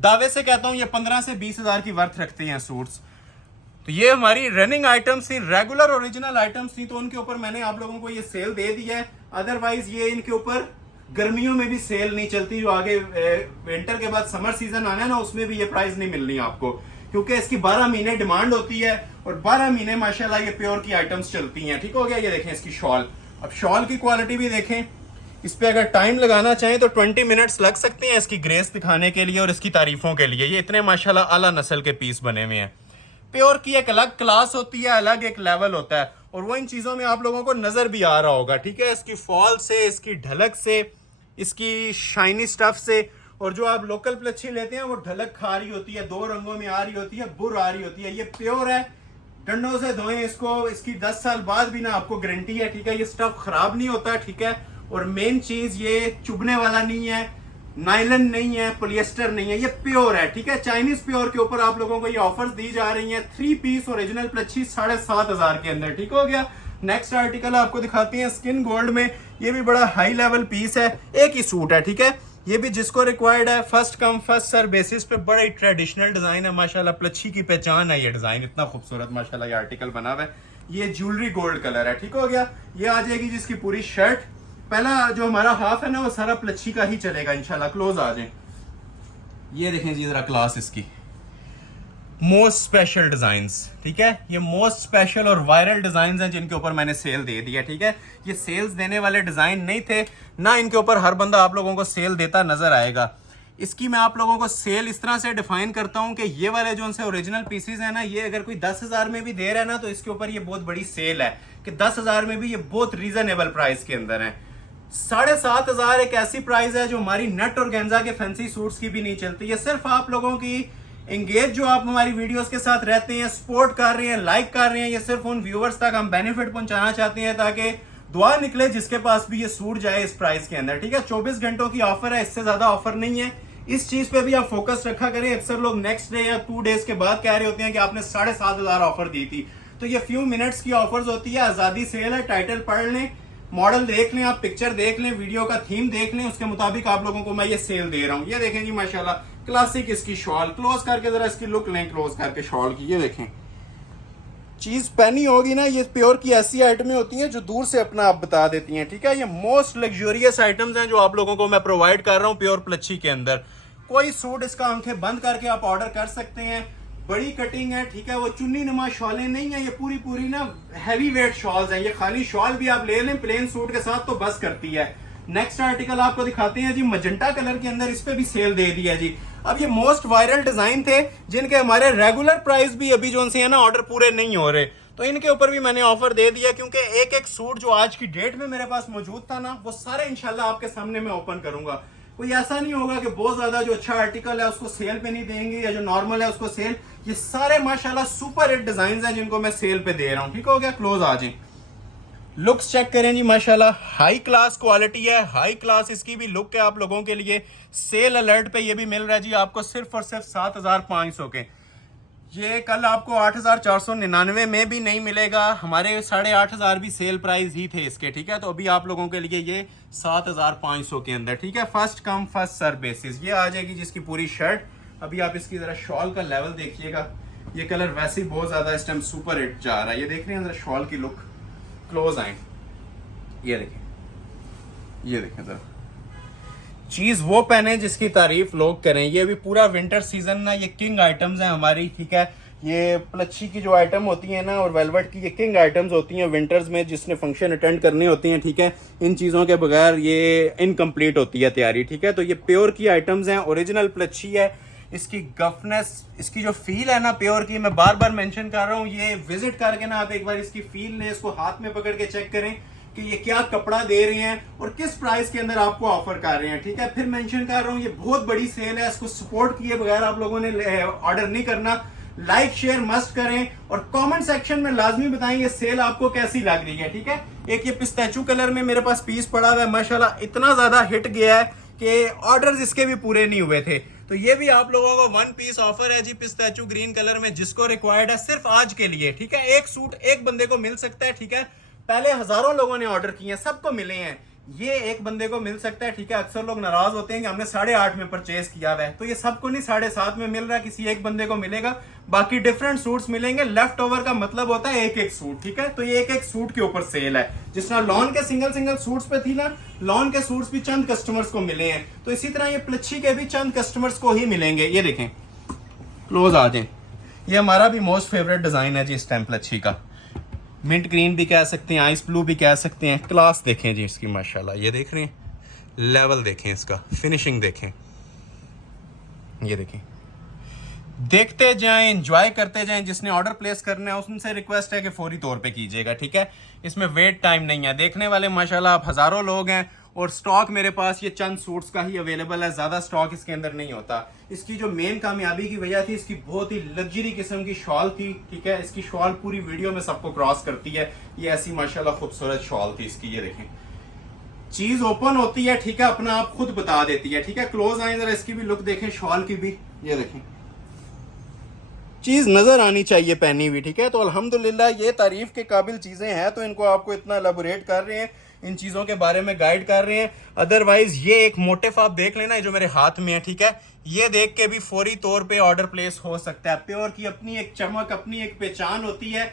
दावे से कहता हूं ये 15 से 20 हजार की वर्थ रखते हैं सूट्स। तो ये हमारी रनिंग आइटम्स थी, रेगुलर ओरिजिनल आइटम्स थी, तो उनके ऊपर मैंने आप लोगों को ये सेल दे दी है। अदरवाइज ये इनके ऊपर गर्मियों में भी सेल नहीं चलती, जो आगे विंटर के बाद समर सीजन आना है ना, उसमें भी ये प्राइस नहीं मिलनी आपको, क्योंकि इसकी 12 महीने डिमांड होती है और 12 महीने माशाल्लाह ये प्योर की आइटम्स चलती हैं, ठीक हो गया। ये देखें इसकी शॉल, अब शॉल की क्वालिटी भी देखें। इस पे अगर टाइम लगाना चाहें तो 20 मिनट्स लग सकते हैं इसकी ग्रेस दिखाने के लिए और इसकी तारीफों के लिए। ये इतने माशाल्लाह आला नस्ल के पीस बने हुए हैं। प्योर की एक अलग क्लास होती है, अलग एक लेवल होता है और वो इन चीजों में आप लोगों को नजर भी आ रहा होगा, ठीक है। इसकी फॉल से, इसकी ढलक से, इसकी शाइनी स्टफ से। और जो आप लोकल प्लच्छी लेते हैं वो ढलक खा रही होती है, 2 रंगों में आ रही होती है, बुर आ रही होती है। ये प्योर है, डंडों से धोएं इसको, इसकी 10 साल बाद भी ना आपको गारंटी है, ठीक है। ये स्टफ खराब नहीं होता, ठीक है। और मेन चीज ये चुभने वाला नहीं है, नाइलन नहीं है, पॉलिएस्टर नहीं है, ये प्योर है, ठीक है। चाइनीज प्योर के ऊपर आप लोगों को ये ऑफर्स दी जा रही हैं। 3 पीस ओरिजिनल प्लच्छी 7,500 के अंदर, ठीक हो गया। नेक्स्ट आर्टिकल आपको दिखाते हैं स्किन गोल्ड में। ये भी बड़ा हाई लेवल पीस है, एक ही सूट है, ठीक है। ये भी जिसको रिक्वायर्ड है, first come first serve basis पे, बड़ा ही ट्रेडिशनल डिजाइन है माशाल्लाह। प्लच्छी की पहचान है ये डिजाइन, इतना खूबसूरत माशाल्लाह ये आर्टिकल बना हुआ है। ये ज्वेलरी गोल्ड कलर है, ठीक हो गया। ये आ जाएगी जिसकी पूरी शर्ट, पहला जो हमारा हाफ है ना वो सारा प्लच्छी का ही चलेगा इंशाल्लाह। क्लोज आ जाए, ये देखें जी जरा क्लास इसकी, मोस्ट स्पेशल डिजाइन्स, ठीक है। ये मोस्ट स्पेशल और वायरल डिजाइन्स हैं जिनके ऊपर मैंने सेल दे दिया, ठीक है। ये सेल्स देने वाले डिजाइन नहीं थे ना, इनके ऊपर हर बंदा आप लोगों को सेल देता नजर आएगा। इसकी मैं आप लोगों को सेल इस तरह से डिफाइन करता हूं कि ये वाले जो उनसे ओरिजिनल पीसेज है ना, ये अगर कोई 10,000 में भी दे रहा है ना तो इसके ऊपर ये बहुत बड़ी सेल है कि 10,000 में भी ये बहुत रीजनेबल प्राइस के अंदर है। 7,500 एक ऐसी प्राइस है जो हमारी नट और गेंजा के फैंसी सूट्स की भी नहीं चलती। ये सिर्फ आप लोगों की एंगेज, जो आप हमारी वीडियोस के साथ रहते हैं, सपोर्ट कर रहे हैं, लाइक कर रहे हैं, ये सिर्फ उन व्यूअर्स तक हम बेनिफिट पहुंचाना चाहते हैं ताकि दुआ निकले जिसके पास भी ये सूट जाए इस प्राइस के अंदर, ठीक है। 24 घंटों की ऑफर है, इससे ज्यादा ऑफर नहीं है। इस चीज पे भी आप फोकस रखा करें। अक्सर लोग नेक्स्ट डे या 2 डेज के बाद कह रहे होते हैं कि आपने 7,500 ऑफर दी थी, तो ये फ्यू मिनट्स की ऑफर्स होती है, आजादी सेल है। टाइटल पढ़ लें, मॉडल देख लें, आप पिक्चर देख लें, वीडियो का थीम देख लें, उसके मुताबिक आप लोगों को मैं ये सेल दे रहा हूँ। ये देखें जी माशाल्लाह क्लासिक इसकी शॉल, क्लोज करके जरा इसकी लुक लें, क्लोज करके शॉल की। ये देखें चीज पहनी होगी ना, ये प्योर की ऐसी आइटमें होती हैं जो दूर से अपना आप बता देती हैं, ठीक है। ये मोस्ट लग्जरियस आइटम्स हैं जो आप लोगों को मैं प्रोवाइड कर रहा हूँ प्योर प्लच्छी के अंदर। कोई सूट इसका आंखें बंद करके आप ऑर्डर कर सकते हैं। बड़ी कटिंग है, ठीक है, वो चुन्नी नुमा शॉलें नहीं है, ये पूरी पूरी ना हैवी वेट शॉल्स हैं। ये खाली शॉल भी आप ले लें प्लेन सूट के साथ तो बस करती है। नेक्स्ट आर्टिकल आपको दिखाते हैं जी, मजेंटा कलर के अंदर, इस पे भी सेल दे दिया जी। अब ये मोस्ट वायरल डिजाइन थे जिनके हमारे रेगुलर प्राइस भी अभी जो से है ना ऑर्डर पूरे नहीं हो रहे, तो इनके ऊपर भी मैंने ऑफर दे दिया, क्योंकि एक एक सूट जो आज की डेट में मेरे पास मौजूद था ना, वो सारे इंशाल्लाह आपके सामने मैं ओपन करूंगा। कोई ऐसा नहीं होगा कि बहुत ज्यादा जो अच्छा आर्टिकल है उसको सेल पे नहीं देंगे या जो नॉर्मल है उसको सेल। ये सारे माशाल्लाह सुपर हिट डिजाइन हैं जिनको मैं सेल पे दे रहा हूँ, ठीक हो गया। क्लोज आ जाए, लुक्स चेक करें जी माशाल्लाह, हाई क्लास क्वालिटी है, हाई क्लास इसकी भी लुक है आप लोगों के लिए। सेल अलर्ट पे ये भी मिल रहा है जी आपको सिर्फ और सिर्फ 7500 के। ये कल आपको 8499 में भी नहीं मिलेगा, हमारे 8500 भी सेल प्राइस ही थे इसके, ठीक है। तो अभी आप लोगों के लिए ये 7500 के अंदर, ठीक है। First come first serve basis ये आ जाएगी जिसकी पूरी शर्ट। अभी आप इसकी जरा शॉल का लेवल देखिएगा, ये कलर वैसे ही बहुत ज्यादा इस टाइम सुपर हिट जा रहा है। ये देख रहे हैं जरा शॉल की लुक, क्लोज आए, ये देखें, ये देखें जरा। चीज वो पहने जिसकी तारीफ लोग करें। ये भी पूरा विंटर सीजन ना, ये किंग आइटम्स हैं हमारी, ठीक है। ये प्लच्छी की जो आइटम होती है ना और वेलवेट की, ये किंग आइटम्स होती हैं विंटर्स में, जिसने फंक्शन अटेंड करने होती हैं, ठीक है। इन चीज़ों के बगैर ये इनकम्प्लीट होती है तैयारी, ठीक है। तो ये प्योर की आइटम्स हैं, ओरिजिनल प्लच्छी है। इसकी गफनेस, इसकी जो फील है ना प्योर की, मैं बार बार मेंशन कर रहा हूँ, ये विजिट करके ना आप एक बार इसकी फील लें, इसको हाथ में पकड़ के चेक करें कि ये क्या कपड़ा दे रहे हैं और किस प्राइस के अंदर आपको ऑफर कर रहे हैं, ठीक है। फिर मेंशन कर रहा हूँ, ये बहुत बड़ी सेल है, इसको सपोर्ट किए बगैर आप लोगों ने ऑर्डर नहीं करना। लाइक शेयर मस्ट करें और कमेंट सेक्शन में लाजमी बताएं ये सेल आपको कैसी लग रही है, ठीक है। एक ये पिस्ताचू कलर में मेरे पास पीस पड़ा हुआ है, माशाल्लाह इतना ज्यादा हिट गया है कि ऑर्डर्स इसके भी पूरे नहीं हुए थे। तो ये भी आप लोगों को 1 पीस ऑफर है जी, पिस्ताचू ग्रीन कलर में, जिसको रिक्वायर्ड है सिर्फ आज के लिए, ठीक है। एक सूट एक बंदे को मिल सकता है, ठीक है। पहले हजारों लोगों ने ऑर्डर किए हैं, सबको मिले हैं, ये एक बंदे को मिल सकता है, ठीक है। अक्सर लोग नाराज होते हैं कि हमने 8.5 में परचेज किया हुआ है, तो ये सबको नहीं 7.5 में मिल रहा है, किसी एक बंदे को मिलेगा। बाकी डिफरेंट सूट्स मिलेंगे। लेफ्ट ओवर का मतलब होता है एक एक सूट, ठीक है। तो ये एक एक सूट के ऊपर सेल है। जिस तरह लॉन के सिंगल सिंगल सूट्स पे थी ना, लॉन के सूट्स भी चंद कस्टमर्स को मिले हैं, तो इसी तरह ये प्लच्छी के भी चंद कस्टमर्स को ही मिलेंगे। ये देखें, क्लोज आ जाए, ये हमारा भी मोस्ट फेवरेट डिजाइन है जी इस टाइम प्लच्छी का। मिंट ग्रीन भी कह सकते हैं, आइस ब्लू भी कह सकते हैं। क्लास देखें जी इसकी माशाल्लाह, ये देख रहे हैं, लेवल देखें इसका, फिनिशिंग देखें, ये देखें। देखते जाएं, एंजॉय करते जाएं। जिसने ऑर्डर प्लेस करना है उनसे रिक्वेस्ट है कि फौरी तौर पे कीजिएगा, ठीक है। इसमें वेट टाइम नहीं है। देखने वाले माशाल्लाह आप हजारों लोग हैं और स्टॉक मेरे पास ये चंद सूट्स का ही अवेलेबल है, ज्यादा स्टॉक इसके अंदर नहीं होता। इसकी जो मेन कामयाबी की वजह थी, इसकी बहुत ही लग्जरी किस्म की शॉल थी, ठीक है। इसकी शॉल पूरी वीडियो में सबको क्रॉस करती है, ये ऐसी माशाल्लाह खूबसूरत शॉल थी इसकी। ये देखें, चीज ओपन होती है, ठीक है, अपना आप खुद बता देती है, ठीक है। क्लोज आए जरा, इसकी भी लुक देखें, शॉल की भी, ये देखें, चीज नजर आनी चाहिए पहनी हुई, ठीक है। तो अल्हम्दुलिल्लाह ये तारीफ के काबिल चीजें हैं, तो इनको आपको इतना एलाबोरेट कर रहे हैं, इन चीजों के बारे में गाइड कर रहे हैं। अदरवाइज ये एक मोटिफ आप देख लेना, जो मेरे हाथ में है, ठीक है, ये देख के भी फौरी तौर पे ऑर्डर प्लेस हो सकता है। प्योर की अपनी एक चमक, अपनी एक पहचान होती है,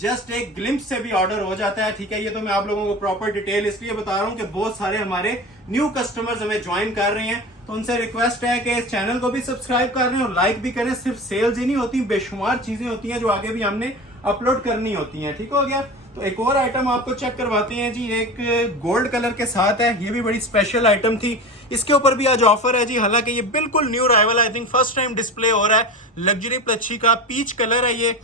जस्ट एक ग्लिम्स से भी ऑर्डर हो जाता है, ठीक है। ये तो मैं आप लोगों को प्रॉपर डिटेल इसलिए बता रहा हूँ कि बहुत सारे हमारे न्यू कस्टमर्स हमें ज्वाइन कर रहे हैं, तो उनसे रिक्वेस्ट है कि इस चैनल को भी सब्सक्राइब कर रहे हैं और लाइक भी करें। सिर्फ सेल्स ही नहीं होती, बेशुमार चीजें होती हैं जो आगे भी हमने अपलोड करनी होती हैं, ठीक हो गया। तो एक और आइटम आपको चेक करवाते हैं जी, एक गोल्ड कलर के साथ है, ये भी बड़ी स्पेशल आइटम थी, इसके ऊपर भी आज ऑफर है जी। हालांकि ये बिल्कुल new rival, I think first time display हो रहा है। लग्जरी प्लच्छी का पीच कलर है, ये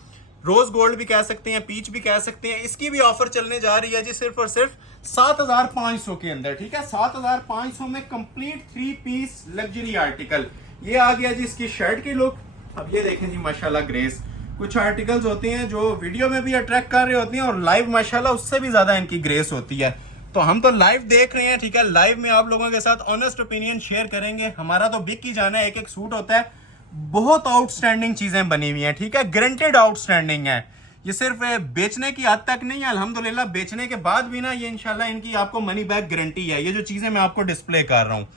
रोज गोल्ड भी कह सकते हैं, पीच भी कह सकते हैं। इसकी भी ऑफर चलने जा रही है जी सिर्फ और सिर्फ 7500 के अंदर, ठीक है। 7500 में कंप्लीट 3 पीस लग्जरी आर्टिकल। ये आ गया जी इसकी शर्ट की लुक। अब ये देखें जी माशाल्लाह ग्रेस, कुछ आर्टिकल्स होते हैं जो वीडियो में भी अट्रैक्ट कर रहे होते हैं और लाइव माशाल्लाह उससे भी ज्यादा इनकी ग्रेस होती है। तो हम तो लाइव देख रहे हैं, ठीक है, लाइव में आप लोगों के साथ ऑनेस्ट ओपिनियन शेयर करेंगे। हमारा तो बिक ही जाना है, एक एक सूट होता है। बहुत आउटस्टैंडिंग चीजें बनी हुई हैं, ठीक है, गारंटेड आउटस्टैंडिंग है। ये सिर्फ बेचने की हद तक नहीं है, अल्हम्दुलिल्लाह बेचने के बाद भी ना ये इंशाल्लाह इनकी आपको मनी बैक गारंटी है। ये जो चीज़ें मैं आपको डिस्प्ले कर रहा हूँ,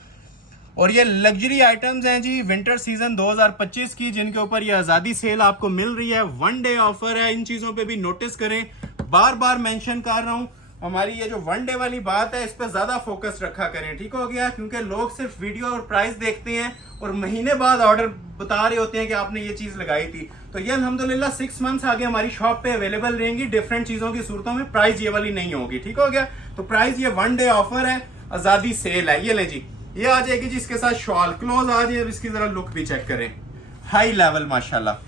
और ये लग्जरी आइटम्स हैं जी विंटर सीजन 2025 की, जिनके ऊपर ये आज़ादी सेल आपको मिल रही है। 1 डे ऑफर है, इन चीज़ों पे भी नोटिस करें। बार बार मेंशन कर रहा हूँ, हमारी ये जो 1 डे वाली बात है इस पर ज़्यादा फोकस रखा करें, ठीक हो गया? क्योंकि लोग सिर्फ वीडियो और प्राइस देखते हैं और महीने बाद ऑर्डर बता रहे होते हैं कि आपने ये चीज़ लगाई थी। तो ये अल्हम्दुलिल्लाह 6 मंथ्स आगे हमारी शॉप पे अवेलेबल रहेंगी डिफरेंट चीज़ों की सूरतों में। प्राइस ये वाली नहीं होगी, ठीक हो गया? तो प्राइस ये 1 डे ऑफर है, आज़ादी सेल है। ये ले जी, ये आ जाएगी जी इसके साथ शॉल क्लोज आ जाए। इसकी जरा लुक भी चेक करें, हाई लेवल माशाल्लाह।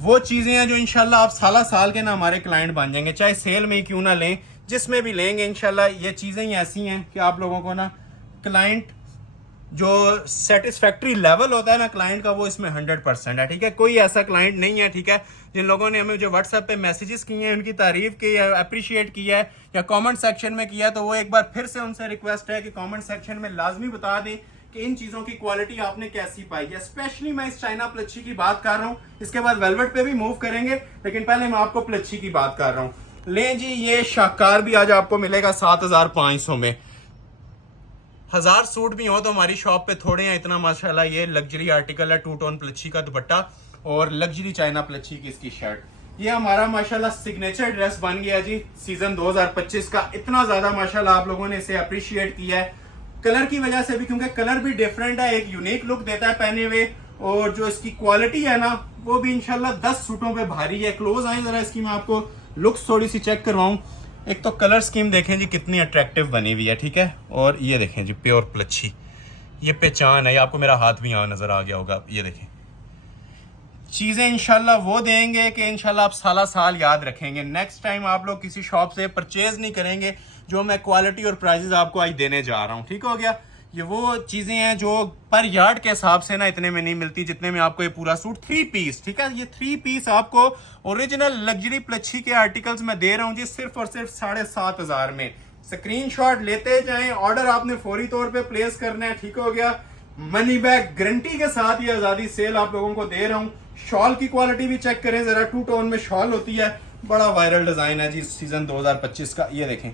वो चीजें हैं जो इंशाल्लाह आप साला साल के ना हमारे क्लाइंट बन जाएंगे, चाहे सेल में ही क्यों ना लें, जिसमें भी लेंगे इंशाल्लाह। ये चीजें ही ऐसी हैं कि आप लोगों को ना क्लाइंट जो सेटिस्फैक्ट्री लेवल होता है ना क्लाइंट का, वो इसमें 100% है, ठीक है? कोई ऐसा क्लाइंट नहीं है, ठीक है, जिन लोगों ने हमें जो व्हाट्सएप पे मैसेजेस किए हैं, उनकी तारीफ की है, अप्रिशिएट किया है या कमेंट सेक्शन में किया है, तो वो एक बार फिर से उनसे रिक्वेस्ट है कि कमेंट सेक्शन में लाजमी बता दें कि इन चीज़ों की क्वालिटी आपने कैसी पाई है। स्पेशली मैं इस चाइना प्लच्छी की बात कर रहा हूँ, इसके बाद वेलवेट पे भी मूव करेंगे, लेकिन पहले मैं आपको प्लच्छी की बात कर रहा हूँ। लें जी, ये शाहकार भी आज आपको मिलेगा 7500 में। 1000 सूट भी हो तो हमारी शॉप पे थोड़े हैं इतना माशाल्लाह। ये लग्जरी आर्टिकल है, 2 टोन प्लच्छी का दुपट्टा और लग्जरी चाइना प्लच्छी की इसकी शर्ट। ये हमारा माशाल्लाह सिग्नेचर ड्रेस बन गया जी सीजन 2025 का। इतना ज्यादा माशाल्लाह आप लोगों ने इसे अप्रिशिएट किया है कलर की वजह से भी, क्योंकि कलर भी डिफरेंट है, एक यूनिक लुक देता है पहने हुए, और जो इसकी क्वालिटी है ना वो भी इंशाल्लाह 10 सूटों पे भारी है। क्लोज आए जरा, इसकी मैं आपको लुक्स थोड़ी सी चेक करवाऊं। एक तो कलर स्कीम देखें जी कितनी अट्रैक्टिव बनी हुई है, ठीक है? और ये देखें जी प्योर प्लच्छी, ये पहचान है। ये आपको मेरा हाथ भी यहाँ नजर आ गया होगा। ये देखें, चीजें इंशाल्लाह वो देंगे कि इंशाल्लाह आप साला साल याद रखेंगे। नेक्स्ट टाइम आप लोग किसी शॉप से परचेज नहीं करेंगे जो मैं क्वालिटी और प्राइसेस आपको आज देने जा रहा हूँ, ठीक हो गया? ये वो चीजें हैं जो पर यार्ड के हिसाब से ना इतने में नहीं मिलती जितने में आपको ये पूरा सूट 3 पीस, ठीक है? ये 3 पीस आपको ओरिजिनल लग्जरी प्लच्छी के आर्टिकल्स में दे रहा हूँ जी सिर्फ और सिर्फ 7500 में। स्क्रीनशॉट लेते जाएं, ऑर्डर आपने फौरी तौर पे प्लेस करना है, ठीक हो गया? मनी बैक गारंटी के साथ ये आजादी सेल आप लोगों को दे रहा हूँ। शॉल की क्वालिटी भी चेक करें जरा, 2 टोन में शॉल होती है, बड़ा वायरल डिजाइन है जी सीजन 2025 का। ये देखें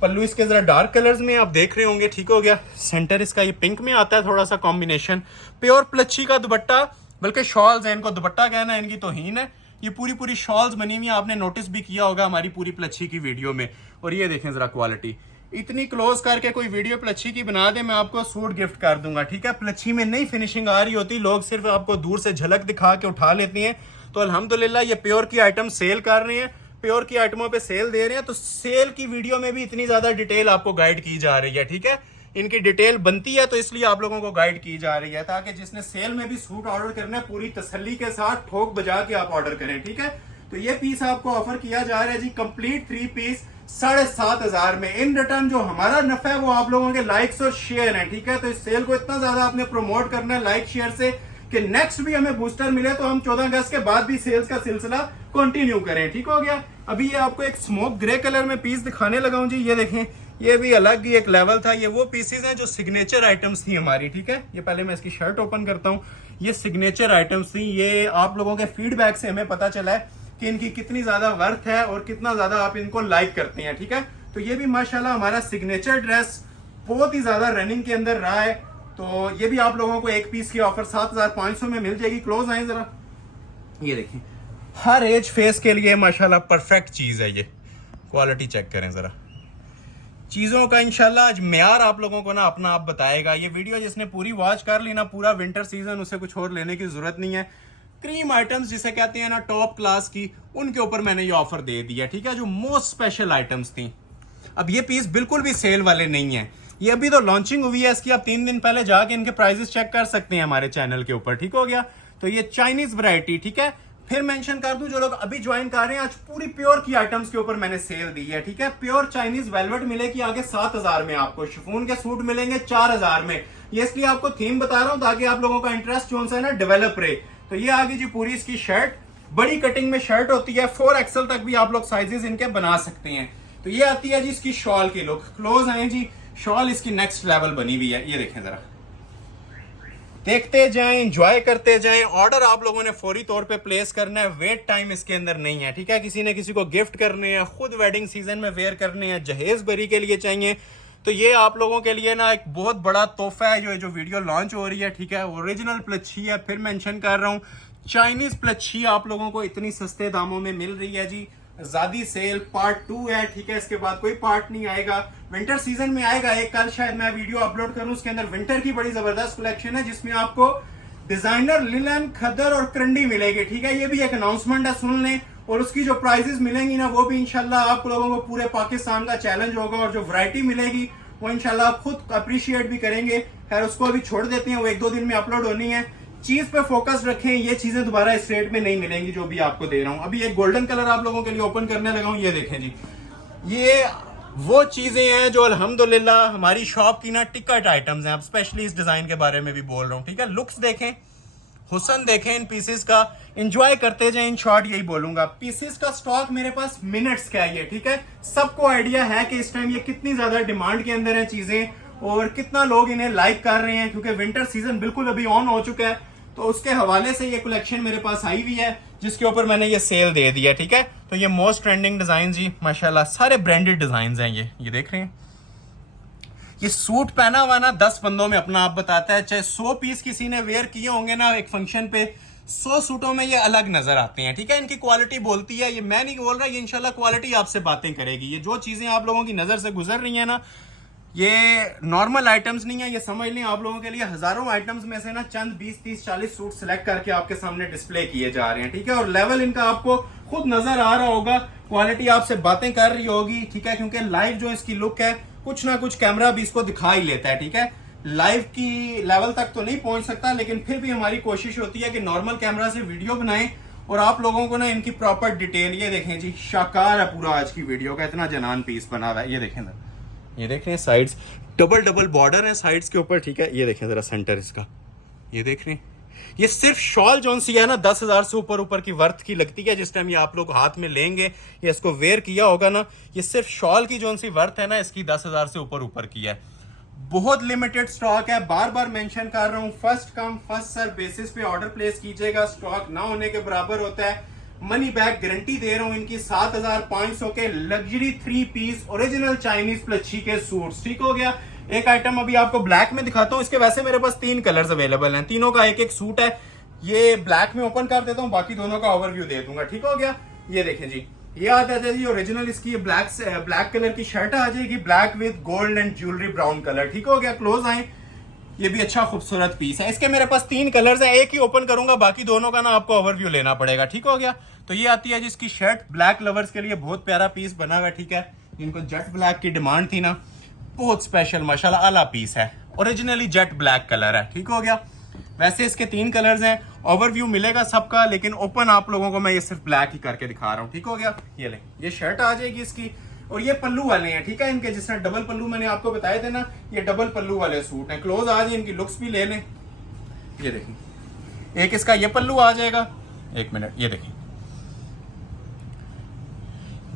पल्लू इसके जरा डार्क कलर्स में आप देख रहे होंगे, ठीक हो गया? सेंटर इसका ये पिंक में आता है थोड़ा सा कॉम्बिनेशन। प्योर प्लच्छी का दुपट्टा, बल्कि शॉल्स है, इनको दुपट्टा कहना है, इनकी तौहीन है। ये पूरी शॉल्स बनी हुई, आपने नोटिस भी किया होगा हमारी पूरी प्लच्छी की वीडियो में। और ये देखें जरा क्वालिटी, इतनी क्लोज करके कोई वीडियो प्लच्छी की बना दे, मैं आपको सूट गिफ्ट कर दूंगा, ठीक है? प्लच्छी में नई फिनिशिंग आ रही होती, लोग सिर्फ आपको दूर से झलक दिखा के उठा लेती हैं। तो अल्हम्दुलिल्लाह ये प्योर की आइटम सेल कर रहे हैं, प्योर की आइटमों पे सेल दे रहे हैं, तो सेल की वीडियो में भी इतनी ज्यादा डिटेल आपको गाइड की जा रही है, ठीक है? इनकी डिटेल बनती है तो इसलिए आप लोगों को गाइड की जा रही है, ताकि जिसने सेल में भी सूट ऑर्डर करना है पूरी तसल्ली के साथ ठोक बजा के आप ऑर्डर करें, ठीक है? तो ये पीस आपको ऑफर किया जा रहा है जी कंप्लीट 3 पीस 7500 में। इन रिटर्न जो हमारा नफा है वो आप लोगों के लाइक्स और शेयर है, ठीक है? तो इस सेल को इतना ज्यादा आपने प्रमोट करना है लाइक शेयर से कि नेक्स्ट भी हमें बूस्टर मिले तो हम 14 अगस्त के बाद भी सेल्स का सिलसिला कंटिन्यू करें, ठीक हो गया? अभी ये आपको एक स्मोक ग्रे कलर में पीस दिखाने लगा हूं जी। ये देखें, ये भी अलग ही एक लेवल था। ये वो पीसेस हैं जो सिग्नेचर आइटम्स थी हमारी, ठीक है? ये पहले मैं इसकी शर्ट ओपन करता हूँ। ये सिग्नेचर आइटम्स थी, ये आप लोगों के फीडबैक से हमें पता चला है कि इनकी कितनी ज्यादा वर्थ है और कितना ज्यादा आप इनको लाइक करते हैं, ठीक है? तो ये भी माशाल्लाह हमारा सिग्नेचर ड्रेस बहुत ही ज्यादा रनिंग के अंदर रहा है। तो ये भी आप लोगों को एक पीस की ऑफर 7500 में मिल जाएगी। क्लोज आए जरा, ये देखिए, हर एज फेस के लिए माशाल्लाह परफेक्ट चीज है। ये क्वालिटी चेक करें जरा, चीजों का इंशाल्लाह आज म्यार आप लोगों को ना अपना आप बताएगा। ये वीडियो जिसने पूरी वॉच कर ली ना पूरा विंटर सीजन, उसे कुछ और लेने की जरूरत नहीं है। क्रीम आइटम्स जिसे कहते हैं ना टॉप क्लास की, उनके ऊपर मैंने ये ऑफर दे दिया, ठीक है? जो मोस्ट स्पेशल आइटम्स थी। अब ये पीस बिल्कुल भी सेल वाले नहीं है, ये अभी तो लॉन्चिंग हुई है इसकी। आप 3 दिन पहले जाके इनके प्राइसेस चेक कर सकते हैं हमारे चैनल के ऊपर, ठीक हो गया? तो ये चाइनीज वैरायटी, ठीक है? फिर मेंशन कर दूं जो लोग अभी ज्वाइन कर रहे हैं, आज पूरी प्योर की आइटम्स के ऊपर मैंने सेल दी है, ठीक है? प्योर चाइनीज वेलवेट मिलेगी आगे 7000 में, आपको शिफॉन के सूट मिलेंगे 4000 में। ये इसलिए आपको थीम बता रहा हूं ताकि आप लोगों का इंटरेस्ट जो है ना डेवलप रहे। तो ये आगे जी पूरी इसकी शर्ट, बड़ी कटिंग में शर्ट होती है, 4XL तक भी आप लोग साइजेस इनके बना सकते हैं। तो ये आती है जी इसकी शॉल की लुक। क्लोज आए जी, शॉल इसकी नेक्स्ट लेवल बनी हुई है। ये देखें जरा, देखते जाएं, एंजॉय करते जाएं। ऑर्डर आप लोगों ने फौरी तौर पे प्लेस करना है, वेट टाइम इसके अंदर नहीं है, ठीक है। किसी ने किसी को गिफ्ट करने हैं, खुद वेडिंग सीजन में वेयर करने हैं, जहेज बरी के लिए चाहिए, तो ये आप लोगों के लिए ना एक बहुत बड़ा तोहफा है जो वीडियो लॉन्च हो रही है, ठीक है। ओरिजिनल प्लच्छी है, फिर मेंशन कर रहा हूँ, चाइनीज प्लच्छी आप लोगों को इतनी सस्ते दामों में मिल रही है जी। ज़ादी सेल पार्ट 2 है, ठीक है। इसके बाद कोई पार्ट नहीं आएगा, विंटर सीजन में आएगा एक। कल शायद मैं वीडियो अपलोड करूं, उसके अंदर विंटर की बड़ी जबरदस्त कलेक्शन है, जिसमें आपको डिजाइनर लिनन, खद्दर और करंडी मिलेगी, ठीक है। ये भी एक अनाउंसमेंट है, सुन लें। और उसकी जो प्राइजेस मिलेंगी ना, वो भी इंशाल्लाह आप लोगों को पूरे पाकिस्तान का चैलेंज होगा। और जो वैरायटी मिलेगी वो इंशाल्लाह आप खुद अप्रिशिएट भी करेंगे। खैर उसको अभी छोड़ देते हैं, वो 1-2 दिन में अपलोड होनी है। चीज पे फोकस रखें, ये चीजें दोबारा इस रेट में नहीं मिलेंगी जो भी आपको दे रहा हूं। अभी एक गोल्डन कलर आप लोगों के लिए ओपन करने लगा हूं, ये देखें जी। ये वो चीजें हैं जो अल्हम्दुलिल्लाह हमारी शॉप की ना टिकट आइटम्स हैं। अब स्पेशली इस डिजाइन के बारे में भी बोल रहा हूँ, ठीक है। लुक्स देखें, हुसन देखें इन पीसेस का, एंजॉय करते जाएं। इन शॉर्ट यही बोलूंगा, पीसेस का स्टॉक मेरे पास मिनट्स का है, ठीक है। सबको आइडिया है कि इस टाइम ये कितनी ज्यादा डिमांड के अंदर है चीजें, और कितना लोग इन्हें लाइक कर रहे हैं, क्योंकि विंटर सीजन बिल्कुल अभी ऑन हो चुका है। तो उसके हवाले से ये कलेक्शन मेरे पास आई हुई है, जिसके ऊपर मैंने ये सेल दे दिया, ठीक है। तो ये मोस्ट ट्रेंडिंग डिजाइन जी, माशाल्लाह सारे ब्रांडेड डिजाइन हैं। ये देख रहे हैं, ये सूट पहना हुआ ना 10 बंदों में अपना आप बताता है। चाहे 100 पीस किसी ने वेयर किए होंगे ना एक फंक्शन पे, 100 सूटों में ये अलग नजर आते हैं, ठीक है। इनकी क्वालिटी बोलती है, ये मैं नहीं बोल रहा, ये इंशाल्लाह क्वालिटी आपसे बातें करेगी। ये जो चीजें आप लोगों की नजर से गुजर रही है ना, ये नॉर्मल आइटम्स नहीं है। ये समझ लें आप लोगों के लिए हजारों आइटम्स में से ना चंद 20, 30, 40 सूट सिलेक्ट करके आपके सामने डिस्प्ले किए जा रहे हैं, ठीक है। और लेवल इनका आपको खुद नजर आ रहा होगा, क्वालिटी आपसे बातें कर रही होगी, ठीक है। क्योंकि लाइव जो इसकी लुक है, कुछ ना कुछ कैमरा भी इसको दिखा ही लेता है, ठीक है। लाइव की लेवल तक तो नहीं पहुंच सकता, लेकिन फिर भी हमारी कोशिश होती है कि नॉर्मल कैमरा से वीडियो बनाएं और आप लोगों को ना इनकी प्रॉपर डिटेल। ये देखें जी, शाकार है पूरा आज की वीडियो का, इतना जनान पीस बना हुआ है। ये देखें, ये देख रहे हैं साइड्स, डबल बॉर्डर है साइड्स के ऊपर, ठीक है। ये देखें जरा सेंटर इसका, ये देख रहे हैं। ये सिर्फ शॉल जोन सी है ना 10,000 से ऊपर की वर्थ की लगती है। जिस टाइम ये आप लोग हाथ में लेंगे या इसको वेयर किया होगा ना, ये सिर्फ शॉल की जोन सी वर्थ है ना, इसकी 10,000 से ऊपर की है। बहुत लिमिटेड स्टॉक है, बार बार मेंशन कर रहा हूँ। First come first serve basis पे ऑर्डर प्लेस कीजिएगा, स्टॉक ना होने के बराबर होता है। मनी बैक गारंटी दे रहा हूं इनकी। 7,500 के लग्जरी 3 पीस ओरिजिनल चाइनीज प्लच्छी के सूट्स, ठीक हो गया। एक आइटम अभी आपको ब्लैक में दिखाता हूं। इसके वैसे मेरे पास 3 कलर्स अवेलेबल हैं, तीनों का एक सूट है। ये ब्लैक में ओपन कर देता हूं, बाकी दोनों का ओवरव्यू दे दूंगा, ठीक हो गया। ये देखें जी, ये आता है जी ओरिजिनल, इसकी ये ब्लैक कलर की शर्ट आ जाएगी, black with gold and jewellery brown colour, ठीक हो गया। क्लोज आए, ये भी अच्छा खूबसूरत पीस है। इसके मेरे पास 3 कलर्स हैं, एक ही ओपन करूंगा, बाकी दोनों का ना आपको ओवरव्यू लेना पड़ेगा, ठीक हो गया। तो ये आती है जिसकी शर्ट, ब्लैक लवर्स के लिए बहुत प्यारा पीस बना हुआ, ठीक है। जिनको जेट ब्लैक की डिमांड थी ना, बहुत स्पेशल माशाल्लाह आला पीस है, ओरिजिनली जेट ब्लैक कलर है, ठीक हो गया। वैसे इसके 3 कलर्स हैं, ओवरव्यू मिलेगा सबका, लेकिन ओपन आप लोगों को मैं ये सिर्फ ब्लैक ही करके दिखा रहा हूँ, ठीक हो गया। ये ले, ये शर्ट आ जाएगी इसकी, और ये पल्लू वाले हैं, ठीक है। इनके जिस तरह डबल पल्लू मैंने आपको बताए थे ना, ये डबल पल्लू वाले सूट हैं। क्लोज आ जाए, इनकी लुक्स भी ले लें। ये देखिए, एक इसका ये पल्लू आ जाएगा, एक मिनट, ये देखिए,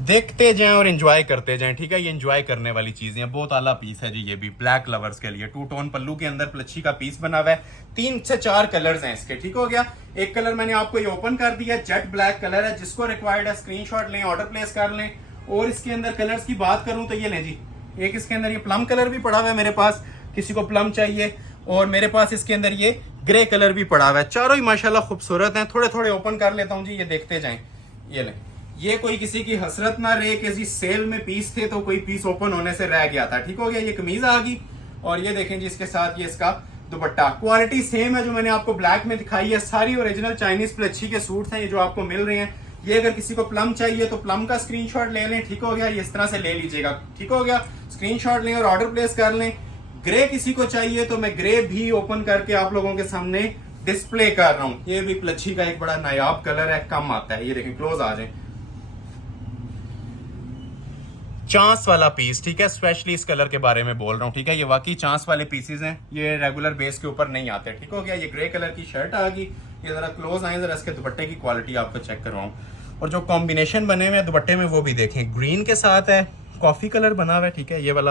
देखते जाएं और एंजॉय करते जाएं, ठीक है। ये एंजॉय करने वाली चीजें हैं, बहुत आला पीस है जी। ये भी ब्लैक लवर्स के लिए 2 टोन पल्लू के अंदर प्लच्छी का पीस बना हुआ है। 3 से 4 कलर्स हैं इसके, ठीक हो गया। एक कलर मैंने आपको ये ओपन कर दिया, जेट ब्लैक कलर है। जिसको रिक्वायर्ड है स्क्रीनशॉट लें, ऑर्डर प्लेस कर लें। और इसके अंदर कलर्स की बात करूं तो ये लें जी, एक इसके अंदर ये प्लम कलर भी पड़ा हुआ है मेरे पास, किसी को प्लम चाहिए। और मेरे पास इसके अंदर ये ग्रे कलर भी पड़ा हुआ है। चारों ही माशाल्लाह खूबसूरत हैं। थोड़े थोड़े ओपन कर लेता हूँ जी, ये देखते जाएं। ये लें, ये कोई किसी की हसरत ना रहे कि जी सेल में पीस थे तो कोई पीस ओपन होने से रह गया था, ठीक हो गया। ये कमीज आ गई, और ये देखें जी इसके साथ ये इसका दुपट्टा, क्वालिटी सेम है जो मैंने आपको ब्लैक में दिखाई है। सारी ओरिजिनल चाइनीज प्लच्छी के सूट हैं ये जो आपको मिल रहे हैं। ये अगर किसी को प्लम चाहिए तो प्लम का स्क्रीनशॉट ले लें, ठीक हो गया। ये इस तरह से ले लीजिएगा, ठीक हो गया। स्क्रीनशॉट लें और ऑर्डर प्लेस कर लें। ग्रे किसी को चाहिए तो मैं ग्रे भी ओपन करके आप लोगों के सामने डिस्प्ले कर रहा हूँ। ये भी प्लच्छी का एक बड़ा नायाब कलर है, कम आता है। ये देखें, क्लोज आ जाए, चांस वाला पीस, ठीक है। स्पेशली इस कलर के बारे में बोल रहा हूँ, ठीक है। ये वाकई चांस वाले पीसेस हैं, ये रेगुलर बेस के ऊपर नहीं आते, ठीक हो गया। ये ग्रे कलर की शर्ट आ गई। ये जरा क्लोज आए, जरा इसके दुपट्टे की क्वालिटी आपको चेक करवाऊँ। और जो कॉम्बिनेशन बने हुए हैं दुपट्टे में वो भी देखें, ग्रीन के साथ है, कॉफ़ी कलर बना हुआ है, ठीक है, ये वाला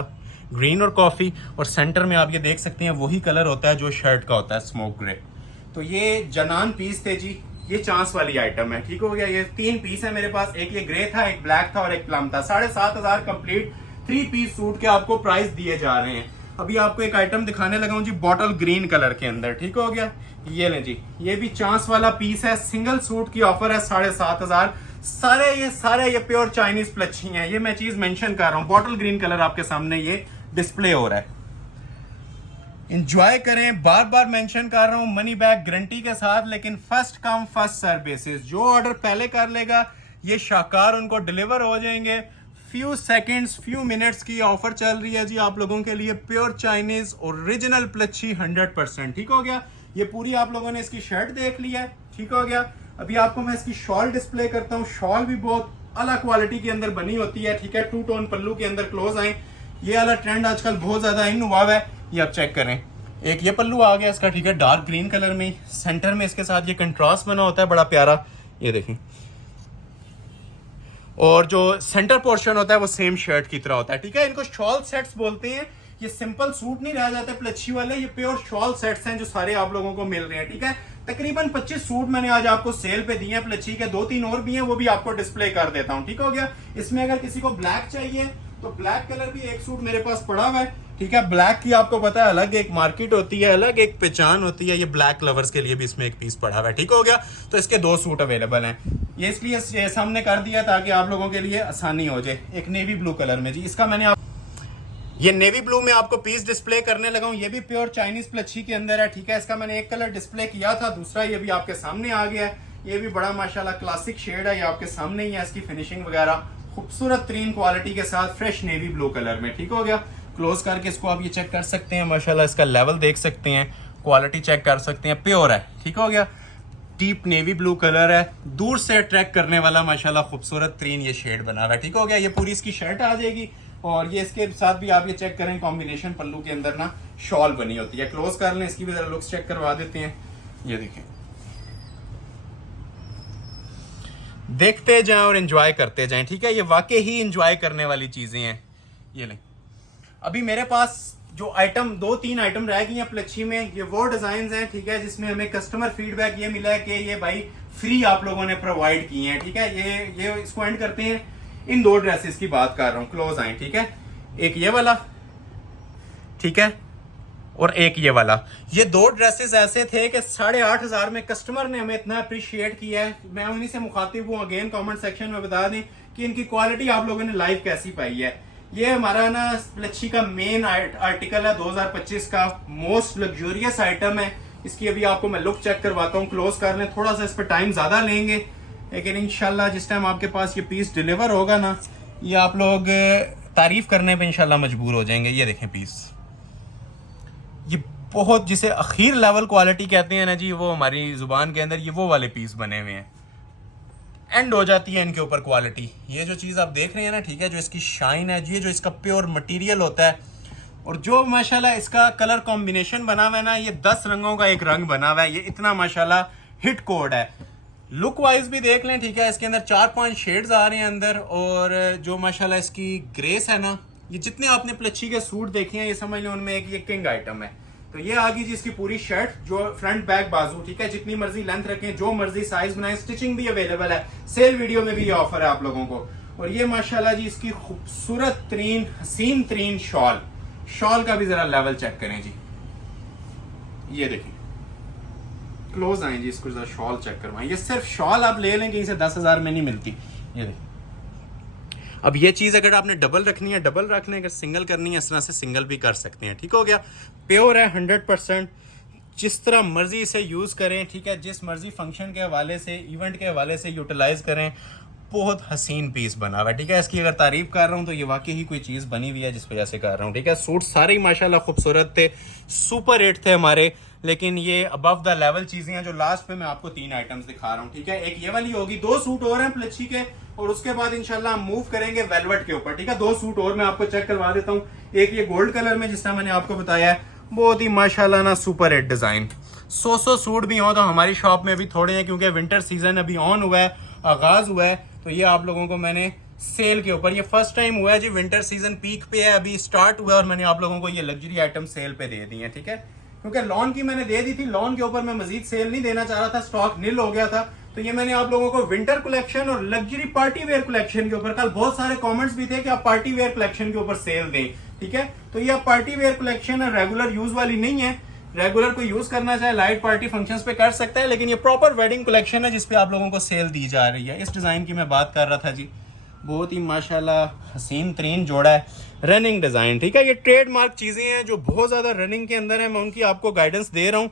ग्रीन और कॉफ़ी, और सेंटर में आप ये देख सकते हैं वही कलर होता है जो शर्ट का होता है, स्मोक ग्रे। तो ये जनान पीस थे जी, ये चांस वाली आइटम है, ठीक हो गया। ये 3 पीस है मेरे पास, एक ये ग्रे था, एक ब्लैक था और एक प्लम था। 7,500 कंप्लीट 3 पीस सूट के आपको प्राइस दिए जा रहे हैं। अभी आपको एक आइटम दिखाने लगा हूं जी, बॉटल ग्रीन कलर के अंदर, ठीक हो गया। ये लें जी, ये भी चांस वाला पीस है, सिंगल सूट की ऑफर है 7,500। सारे ये प्योर चाइनीज प्लच्छी हैं, ये मैं चीज मेंशन कर रहा हूं। बॉटल ग्रीन कलर आपके सामने ये डिस्प्ले हो रहा है, इंजॉय करें। बार बार मेंशन कर रहा हूं, मनी बैक गारंटी के साथ, लेकिन first come first serve basis. जो ऑर्डर पहले कर लेगा ये शाकार उनको डिलीवर हो जाएंगे। फ्यू सेकंड्स, फ्यू मिनट्स की ऑफर चल रही है जी आप लोगों के लिए। प्योर चाइनीज ओरिजिनल प्लच्छी 100%, ठीक हो गया। ये पूरी आप लोगों ने इसकी शर्ट देख ली है, ठीक हो गया। अभी आपको मैं इसकी शॉल डिस्प्ले करता हूँ। शॉल भी बहुत अलग क्वालिटी के अंदर बनी होती है, ठीक है। 2 टोन पल्लू के अंदर क्लोज आए, ये वाला ट्रेंड आजकल बहुत ज्यादा इन हुआ है, ये आप चेक करें। एक ये पल्लू आ गया इसका, ठीक है, डार्क ग्रीन कलर में, सेंटर में इसके साथ ये कंट्रास्ट बना होता है बड़ा प्यारा, ये देखें। और जो सेंटर पोर्शन होता है वो सेम शर्ट की तरह होता है, ठीक है। इनको शॉल सेट्स बोलते हैं। ये सिंपल सूट नहीं रह जाते प्लच्छी वाले, ये प्योर शॉल सेट्स हैं जो सारे आप लोगों को मिल रहे हैं, ठीक है। तकरीबन 25 सूट मैंने आज आपको सेल पे दिए हैं प्लच्छी के, 2-3 और भी हैं, वो भी आपको डिस्प्ले कर देता हूं, ठीक हो गया। इसमें अगर किसी को ब्लैक चाहिए तो ब्लैक कलर भी एक सूट मेरे पास पड़ा हुआ है, ठीक है। ब्लैक की आपको पता है अलग एक मार्केट होती है, अलग एक पहचान होती है। ये ब्लैक लवर्स के लिए भी इसमें एक पीस पड़ा हुआ है, ठीक हो गया। तो इसके 2 सूट अवेलेबल हैं, ये इसलिए सामने कर दिया ताकि आप लोगों के लिए आसानी हो जाए। एक नेवी ब्लू कलर में जी, इसका मैंने ये नेवी ब्लू में आपको पीस डिस्प्ले करने लगा हूं। ये भी प्योर चाइनीज प्लच्छी के अंदर है, ठीक है। इसका मैंने एक कलर डिस्प्ले किया था, दूसरा ये भी आपके सामने आ गया है। ये भी बड़ा माशाल्लाह क्लासिक शेड है, ये आपके सामने ही है। इसकी फिनिशिंग वगैरह खूबसूरत तरीन क्वालिटी के साथ फ्रेश नेवी ब्लू कलर में, ठीक हो गया। क्लोज करके इसको आप ये चेक कर सकते हैं, माशाल्लाह इसका लेवल देख सकते हैं, क्वालिटी चेक कर सकते हैं, प्योर है, ठीक हो गया। डीप नेवी ब्लू कलर है, दूर से अट्रैक्ट करने वाला माशाल्लाह खूबसूरत तरीन ये शेड बना हुआ है, ठीक हो गया। ये पूरी इसकी शर्ट आ जाएगी, और ये इसके साथ भी आप ये चेक करें कॉम्बिनेशन पल्लू के अंदर ना शॉल बनी होती है। क्लोज कर लें, इसकी भी जरा लुक्स चेक करवा देते हैं। ये देखें, देखते जाएं और एंजॉय करते जाएं, ठीक है। ये वाकई ही एंजॉय करने वाली चीजें हैं। ये लें, अभी मेरे पास जो आइटम 2-3 आइटम रह गई हैं प्लच्छी में, ये वो डिजाइन हैं, ठीक है, जिसमें हमें कस्टमर फीडबैक ये मिला है कि ये भाई फ्री आप लोगों ने प्रोवाइड किए हैं, ठीक है। ये इसको एंड करते हैं। इन 2 ड्रेसेस की बात कर रहा हूं, क्लोज आए, ठीक है। एक ये वाला, ठीक है, और एक ये वाला। ये 2 ड्रेसेस ऐसे थे कि 8,500 में कस्टमर ने हमें इतना अप्रिशिएट किया है। मैं उन्हीं से मुखातिब हूँ। अगेन कमेंट सेक्शन में बता दें कि इनकी क्वालिटी आप लोगों ने लाइव कैसी पाई है। ये हमारा ना प्लच्छी का मेन आर्टिकल है 2025 का, मोस्ट लग्जूरियस आइटम है। इसकी अभी आपको मैं लुक चेक करवाता हूँ। क्लोज कर लें, थोड़ा सा इस पर टाइम ज्यादा लेंगे, लेकिन इंशाल्लाह जिस टाइम आपके पास ये पीस डिलीवर होगा ना, ये आप लोग तारीफ करने पे इंशाल्लाह मजबूर हो जाएंगे। ये देखें पीस, ये बहुत जिसे अखीर लेवल क्वालिटी कहते हैं ना जी, वो हमारी जुबान के अंदर ये वो वाले पीस बने हुए हैं। एंड हो जाती है इनके ऊपर क्वालिटी। ये जो चीज़ आप देख रहे हैं ना, ठीक है, जो इसकी शाइन है, ये जो इसका प्योर मटेरियल होता है, और जो माशाल्लाह इसका कलर कॉम्बिनेशन बना हुआ है ना, ये 10 रंगों का एक रंग बना हुआ है। ये इतना माशाल्लाह हिट कोड है। लुक वाइज भी देख लें, ठीक है, इसके अंदर 4-5 शेड्स आ रहे हैं अंदर, और जो माशाल्लाह इसकी ग्रेस है ना, ये जितने आपने प्लच्छी के सूट देखे हैं, ये समझ लो उनमें एक ये किंग आइटम है। तो ये आ गई जी इसकी पूरी शर्ट, जो फ्रंट बैक बाजू, ठीक है, जितनी मर्जी लेंथ रखें, जो मर्जी साइज बनाए, स्टिचिंग भी अवेलेबल है। सेल वीडियो में भी ये ऑफर है आप लोगों को। और ये माशाल्लाह जी इसकी खूबसूरत तरीन हसीन तरीन शॉल का भी जरा लेवल चेक करें जी। ये देखिए, क्लोज आए जी, इसको जरा शॉल चेक करवाएं। ये सिर्फ शॉल आप ले लें, कहीं से 10,000 में नहीं मिलती। ये देखिए, अब ये चीज़ अगर आपने डबल रखनी है डबल रख लें, अगर सिंगल करनी है इस तरह से सिंगल भी कर सकते हैं, ठीक हो गया। प्योर है 100%, जिस तरह मर्जी इसे यूज़ करें, ठीक है, जिस मर्जी फंक्शन के हवाले से, इवेंट के हवाले से यूटिलाइज करें। बहुत हसीन पीस बना हुआ है, ठीक है। इसकी अगर तारीफ कर रहा हूँ तो ये वाकई ही कोई चीज़ बनी हुई है जिस वजह से कर रहा हूँ, ठीक है। सूट सारे ही माशाल्लाह खूबसूरत थे, सुपर हिट थे हमारे, लेकिन ये अबव द लेवल चीज़ें हैं जो लास्ट पे मैं आपको 3 आइटम्स दिखा रहा हूँ, ठीक है। एक ये वाली होगी, 2 सूट और हैं प्लच्छी के, और उसके बाद इंशाल्लाह हम मूव करेंगे वेलवेट के ऊपर, ठीक है। 2 सूट और मैं आपको चेक करवा देता हूँ। एक ये गोल्ड कलर में, जिस तरह मैंने आपको बताया है, बहुत ही माशाल्लाह ना सुपर हिट डिजाइन। 100 सूट भी हो तो हमारी शॉप में भी थोड़े हैं, क्योंकि विंटर सीजन अभी ऑन हुआ है, आगाज हुआ है। तो ये आप लोगों को मैंने सेल के ऊपर। ये फर्स्ट टाइम हुआ है जी, विंटर सीजन पीक पे है, अभी स्टार्ट हुआ है और मैंने आप लोगों को ये लग्जरी आइटम सेल पे दे दी है, ठीक है। क्योंकि लॉन की मैंने दे दी थी, लॉन के ऊपर मैं मजीद सेल नहीं देना चाह रहा था, स्टॉक नील हो गया था, तो ये मैंने आप लोगों को विंटर कलेक्शन और लग्जरी पार्टी वेयर कलेक्शन के ऊपर, कल बहुत सारे कमेंट्स भी थे कि आप पार्टी वेयर कलेक्शन के ऊपर सेल दें, ठीक है। तो ये आप पार्टी वेयर कलेक्शन है, रेगुलर यूज वाली नहीं है, रेगुलर कोई यूज करना चाहे लाइट पार्टी फंक्शंस पे कर सकता है, लेकिन ये प्रॉपर वेडिंग कलेक्शन है जिसपे आप लोगों को सेल दी जा रही है। इस डिजाइन की मैं बात कर रहा था जी, बहुत ही माशाल्लाह हसीन तरीन जोड़ा है, रनिंग डिजाइन, ठीक है। ये ट्रेडमार्क चीजें हैं जो बहुत ज्यादा रनिंग के अंदर है, मैं उनकी आपको गाइडेंस दे रहा हूँ।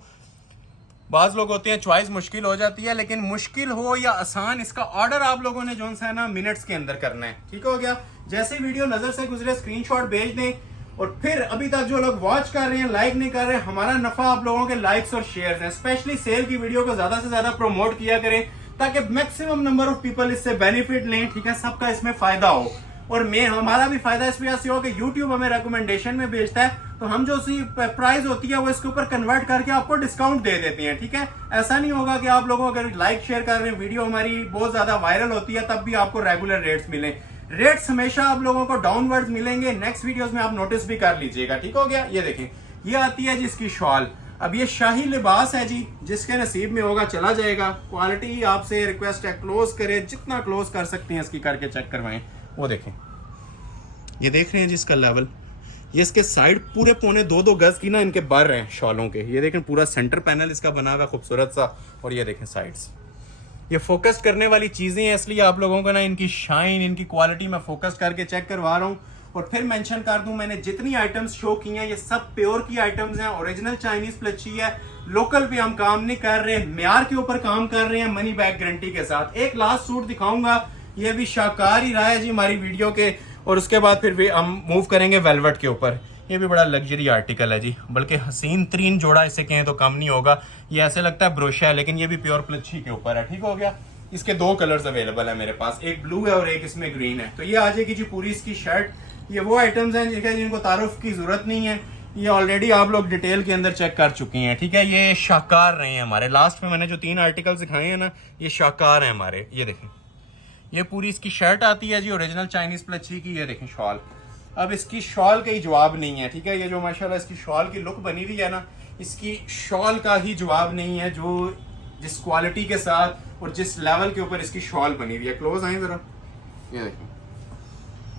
बाज लोग होते हैं चॉइस मुश्किल हो जाती है, लेकिन मुश्किल हो या आसान, इसका ऑर्डर आप लोगों ने जो है ना मिनट्स के अंदर करना है, ठीक हो गया। जैसे वीडियो नजर से गुजरे स्क्रीनशॉट भेज दें, और फिर अभी तक जो लोग वॉच कर रहे हैं, लाइक नहीं कर रहे, हमारा नफा आप लोगों के लाइक्स और शेयर्स हैं। स्पेशली सेल की वीडियो को ज्यादा से ज्यादा प्रमोट किया करें ताकि मैक्सिमम नंबर ऑफ पीपल इससे बेनिफिट लें, ठीक है, सबका इसमें फायदा हो। और हमारा भी फायदा इस वजह से हो कि यूट्यूब हमें रिकमेंडेशन में भेजता है, तो हम जो सी प्राइस होती है वो इसके ऊपर कन्वर्ट करके आपको डिस्काउंट दे देते हैं, ठीक है। ऐसा नहीं होगा कि आप लोगों अगर लाइक शेयर कर रहे हैं, वीडियो हमारी बहुत ज्यादा वायरल होती है तब भी आपको रेगुलर रेट्स मिले। रेट्स हमेशा आप लोगों को डाउनवर्ड्स मिलेंगे, नेक्स्ट वीडियोस में आप नोटिस भी कर लीजिएगा, ठीक हो गया। ये देखें, ये आती है जी इसकी शॉल। अब ये शाही लिबास है जी, जिसके नसीब में होगा चला जाएगा। क्वालिटी आपसे रिक्वेस्ट है, क्लोज करें, जितना क्लोज कर सकते हैं इसकी करके चेक करवाएं। वो देखें, ये देख रहे हैं जी इसका लेवल, ये इसके साइड पूरे पौने 2-2 गज की ना इनके बर हैं शॉलों के। ये देखें पूरा सेंटर पैनल इसका बना हुआ खूबसूरत सा, और ये देखें साइड्स, ये फोकस करने वाली चीजें हैं, इसलिए आप लोगों को ना इनकी शाइन, इनकी क्वालिटी मैं फोकस करके चेक करवा रहा हूँ। और फिर मेंशन कर दूं, मैंने जितनी आइटम्स शो की हैं ये सब प्योर की आइटम्स हैं, ओरिजिनल चाइनीज प्लची है, लोकल पे हम काम नहीं कर रहे, म्यार के ऊपर काम कर रहे हैं, मनी बैक गारंटी के साथ। एक लास्ट सूट दिखाऊंगा, ये भी शाकार ही रहा है जी हमारी वीडियो के, और उसके बाद फिर हम मूव करेंगे वेलवेट के ऊपर। ये भी बड़ा लग्जरी आर्टिकल है जी, बल्कि हसीन तरीन जोड़ा इसे कहें तो कम नहीं होगा। ये ऐसे लगता है ब्रोशा है, लेकिन ये भी प्योर प्लच्छी के ऊपर है, ठीक हो गया। इसके 2 कलर्स अवेलेबल है मेरे पास, एक ब्लू है और एक इसमें ग्रीन है। तो ये आ जाएगी जी पूरी इसकी शर्ट। ये वो आइटम्स हैं जिनको तारुफ की जरूरत नहीं है, ये ऑलरेडी आप लोग डिटेल के अंदर चेक कर चुकी हैं, ठीक है। ये शाकार रहे हैं हमारे, लास्ट में मैंने जो 3 आर्टिकल्स दिखाए हैं ना, ये शाकार हैं हमारे। ये देखें, ये पूरी इसकी शर्ट आती है जी ओरिजिनल चाइनीज प्लच्छी की। ये देखें शॉल, अब इसकी शॉल का ही जवाब नहीं है, ठीक है। ये जो माशाल्लाह इसकी शॉल की लुक बनी हुई है ना, इसकी शॉल का ही जवाब नहीं है, जो जिस क्वालिटी के साथ और जिस लेवल के ऊपर इसकी शॉल बनी हुई है। क्लोज आए जरा, ये देखें,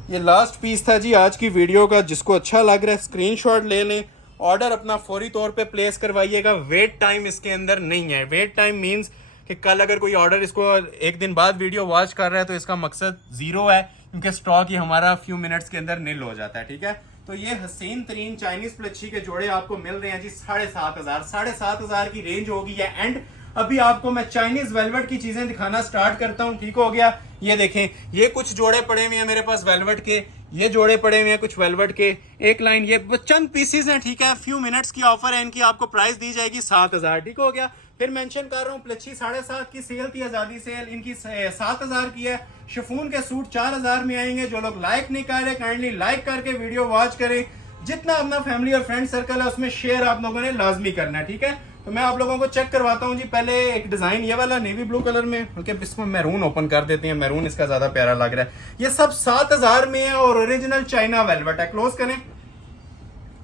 ये लास्ट पीस था जी आज की वीडियो का। जिसको अच्छा लग रहा है स्क्रीनशॉट ले लें, ऑर्डर अपना फौरी तौर पे प्लेस करवाइएगा। वेट टाइम इसके अंदर नहीं है। वेट टाइम मींस कि कल अगर कोई ऑर्डर इसको 1 दिन बाद वीडियो वॉच कर रहा है तो इसका मकसद 0 है, क्योंकि स्टॉक ही हमारा फ्यू मिनट्स के अंदर नील हो जाता है, ठीक है। तो ये हसीन तरीन चाइनीज प्लच्छी के जोड़े आपको मिल रहे हैं जी 7,500 की रेंज होगी है। एंड अभी आपको मैं चाइनीज वेलवेट की चीजें दिखाना स्टार्ट करता हूं, ठीक हो गया। ये देखें, ये कुछ जोड़े पड़े हुए हैं मेरे पास वेलवेट के, ये जोड़े पड़े हुए हैं कुछ वेलवेट के, एक लाइन, ये चंद पीसेस हैं, ठीक है। फ्यू मिनट्स की ऑफर है इनकी, आपको प्राइस दी जाएगी 7,000, ठीक हो गया। फिर मेंशन कर रहा हूँ, प्लच्छी 7,500 की सेल थी, आजादी सेल, इनकी 7,000 की है। शिफून के सूट 4,000 में आएंगे। जो लोग लाइक नहीं कर रहे, काइंडली लाइक करके वीडियो वॉच करें। जितना अपना फैमिली और फ्रेंड सर्कल है उसमें शेयर आप लोगों ने लाजमी करना है, ठीक है। तो मैं आप लोगों को चेक करवाता हूँ जी। पहले एक डिजाइन ये वाला नेवी ब्लू कलर में, बल्कि इसमें मैरून ओपन कर देते हैं, मैरून इसका ज्यादा प्यारा लग रहा है। ये सब 7,000 में है और ओरिजिनल चाइना वेलवेट है। क्लोज करें,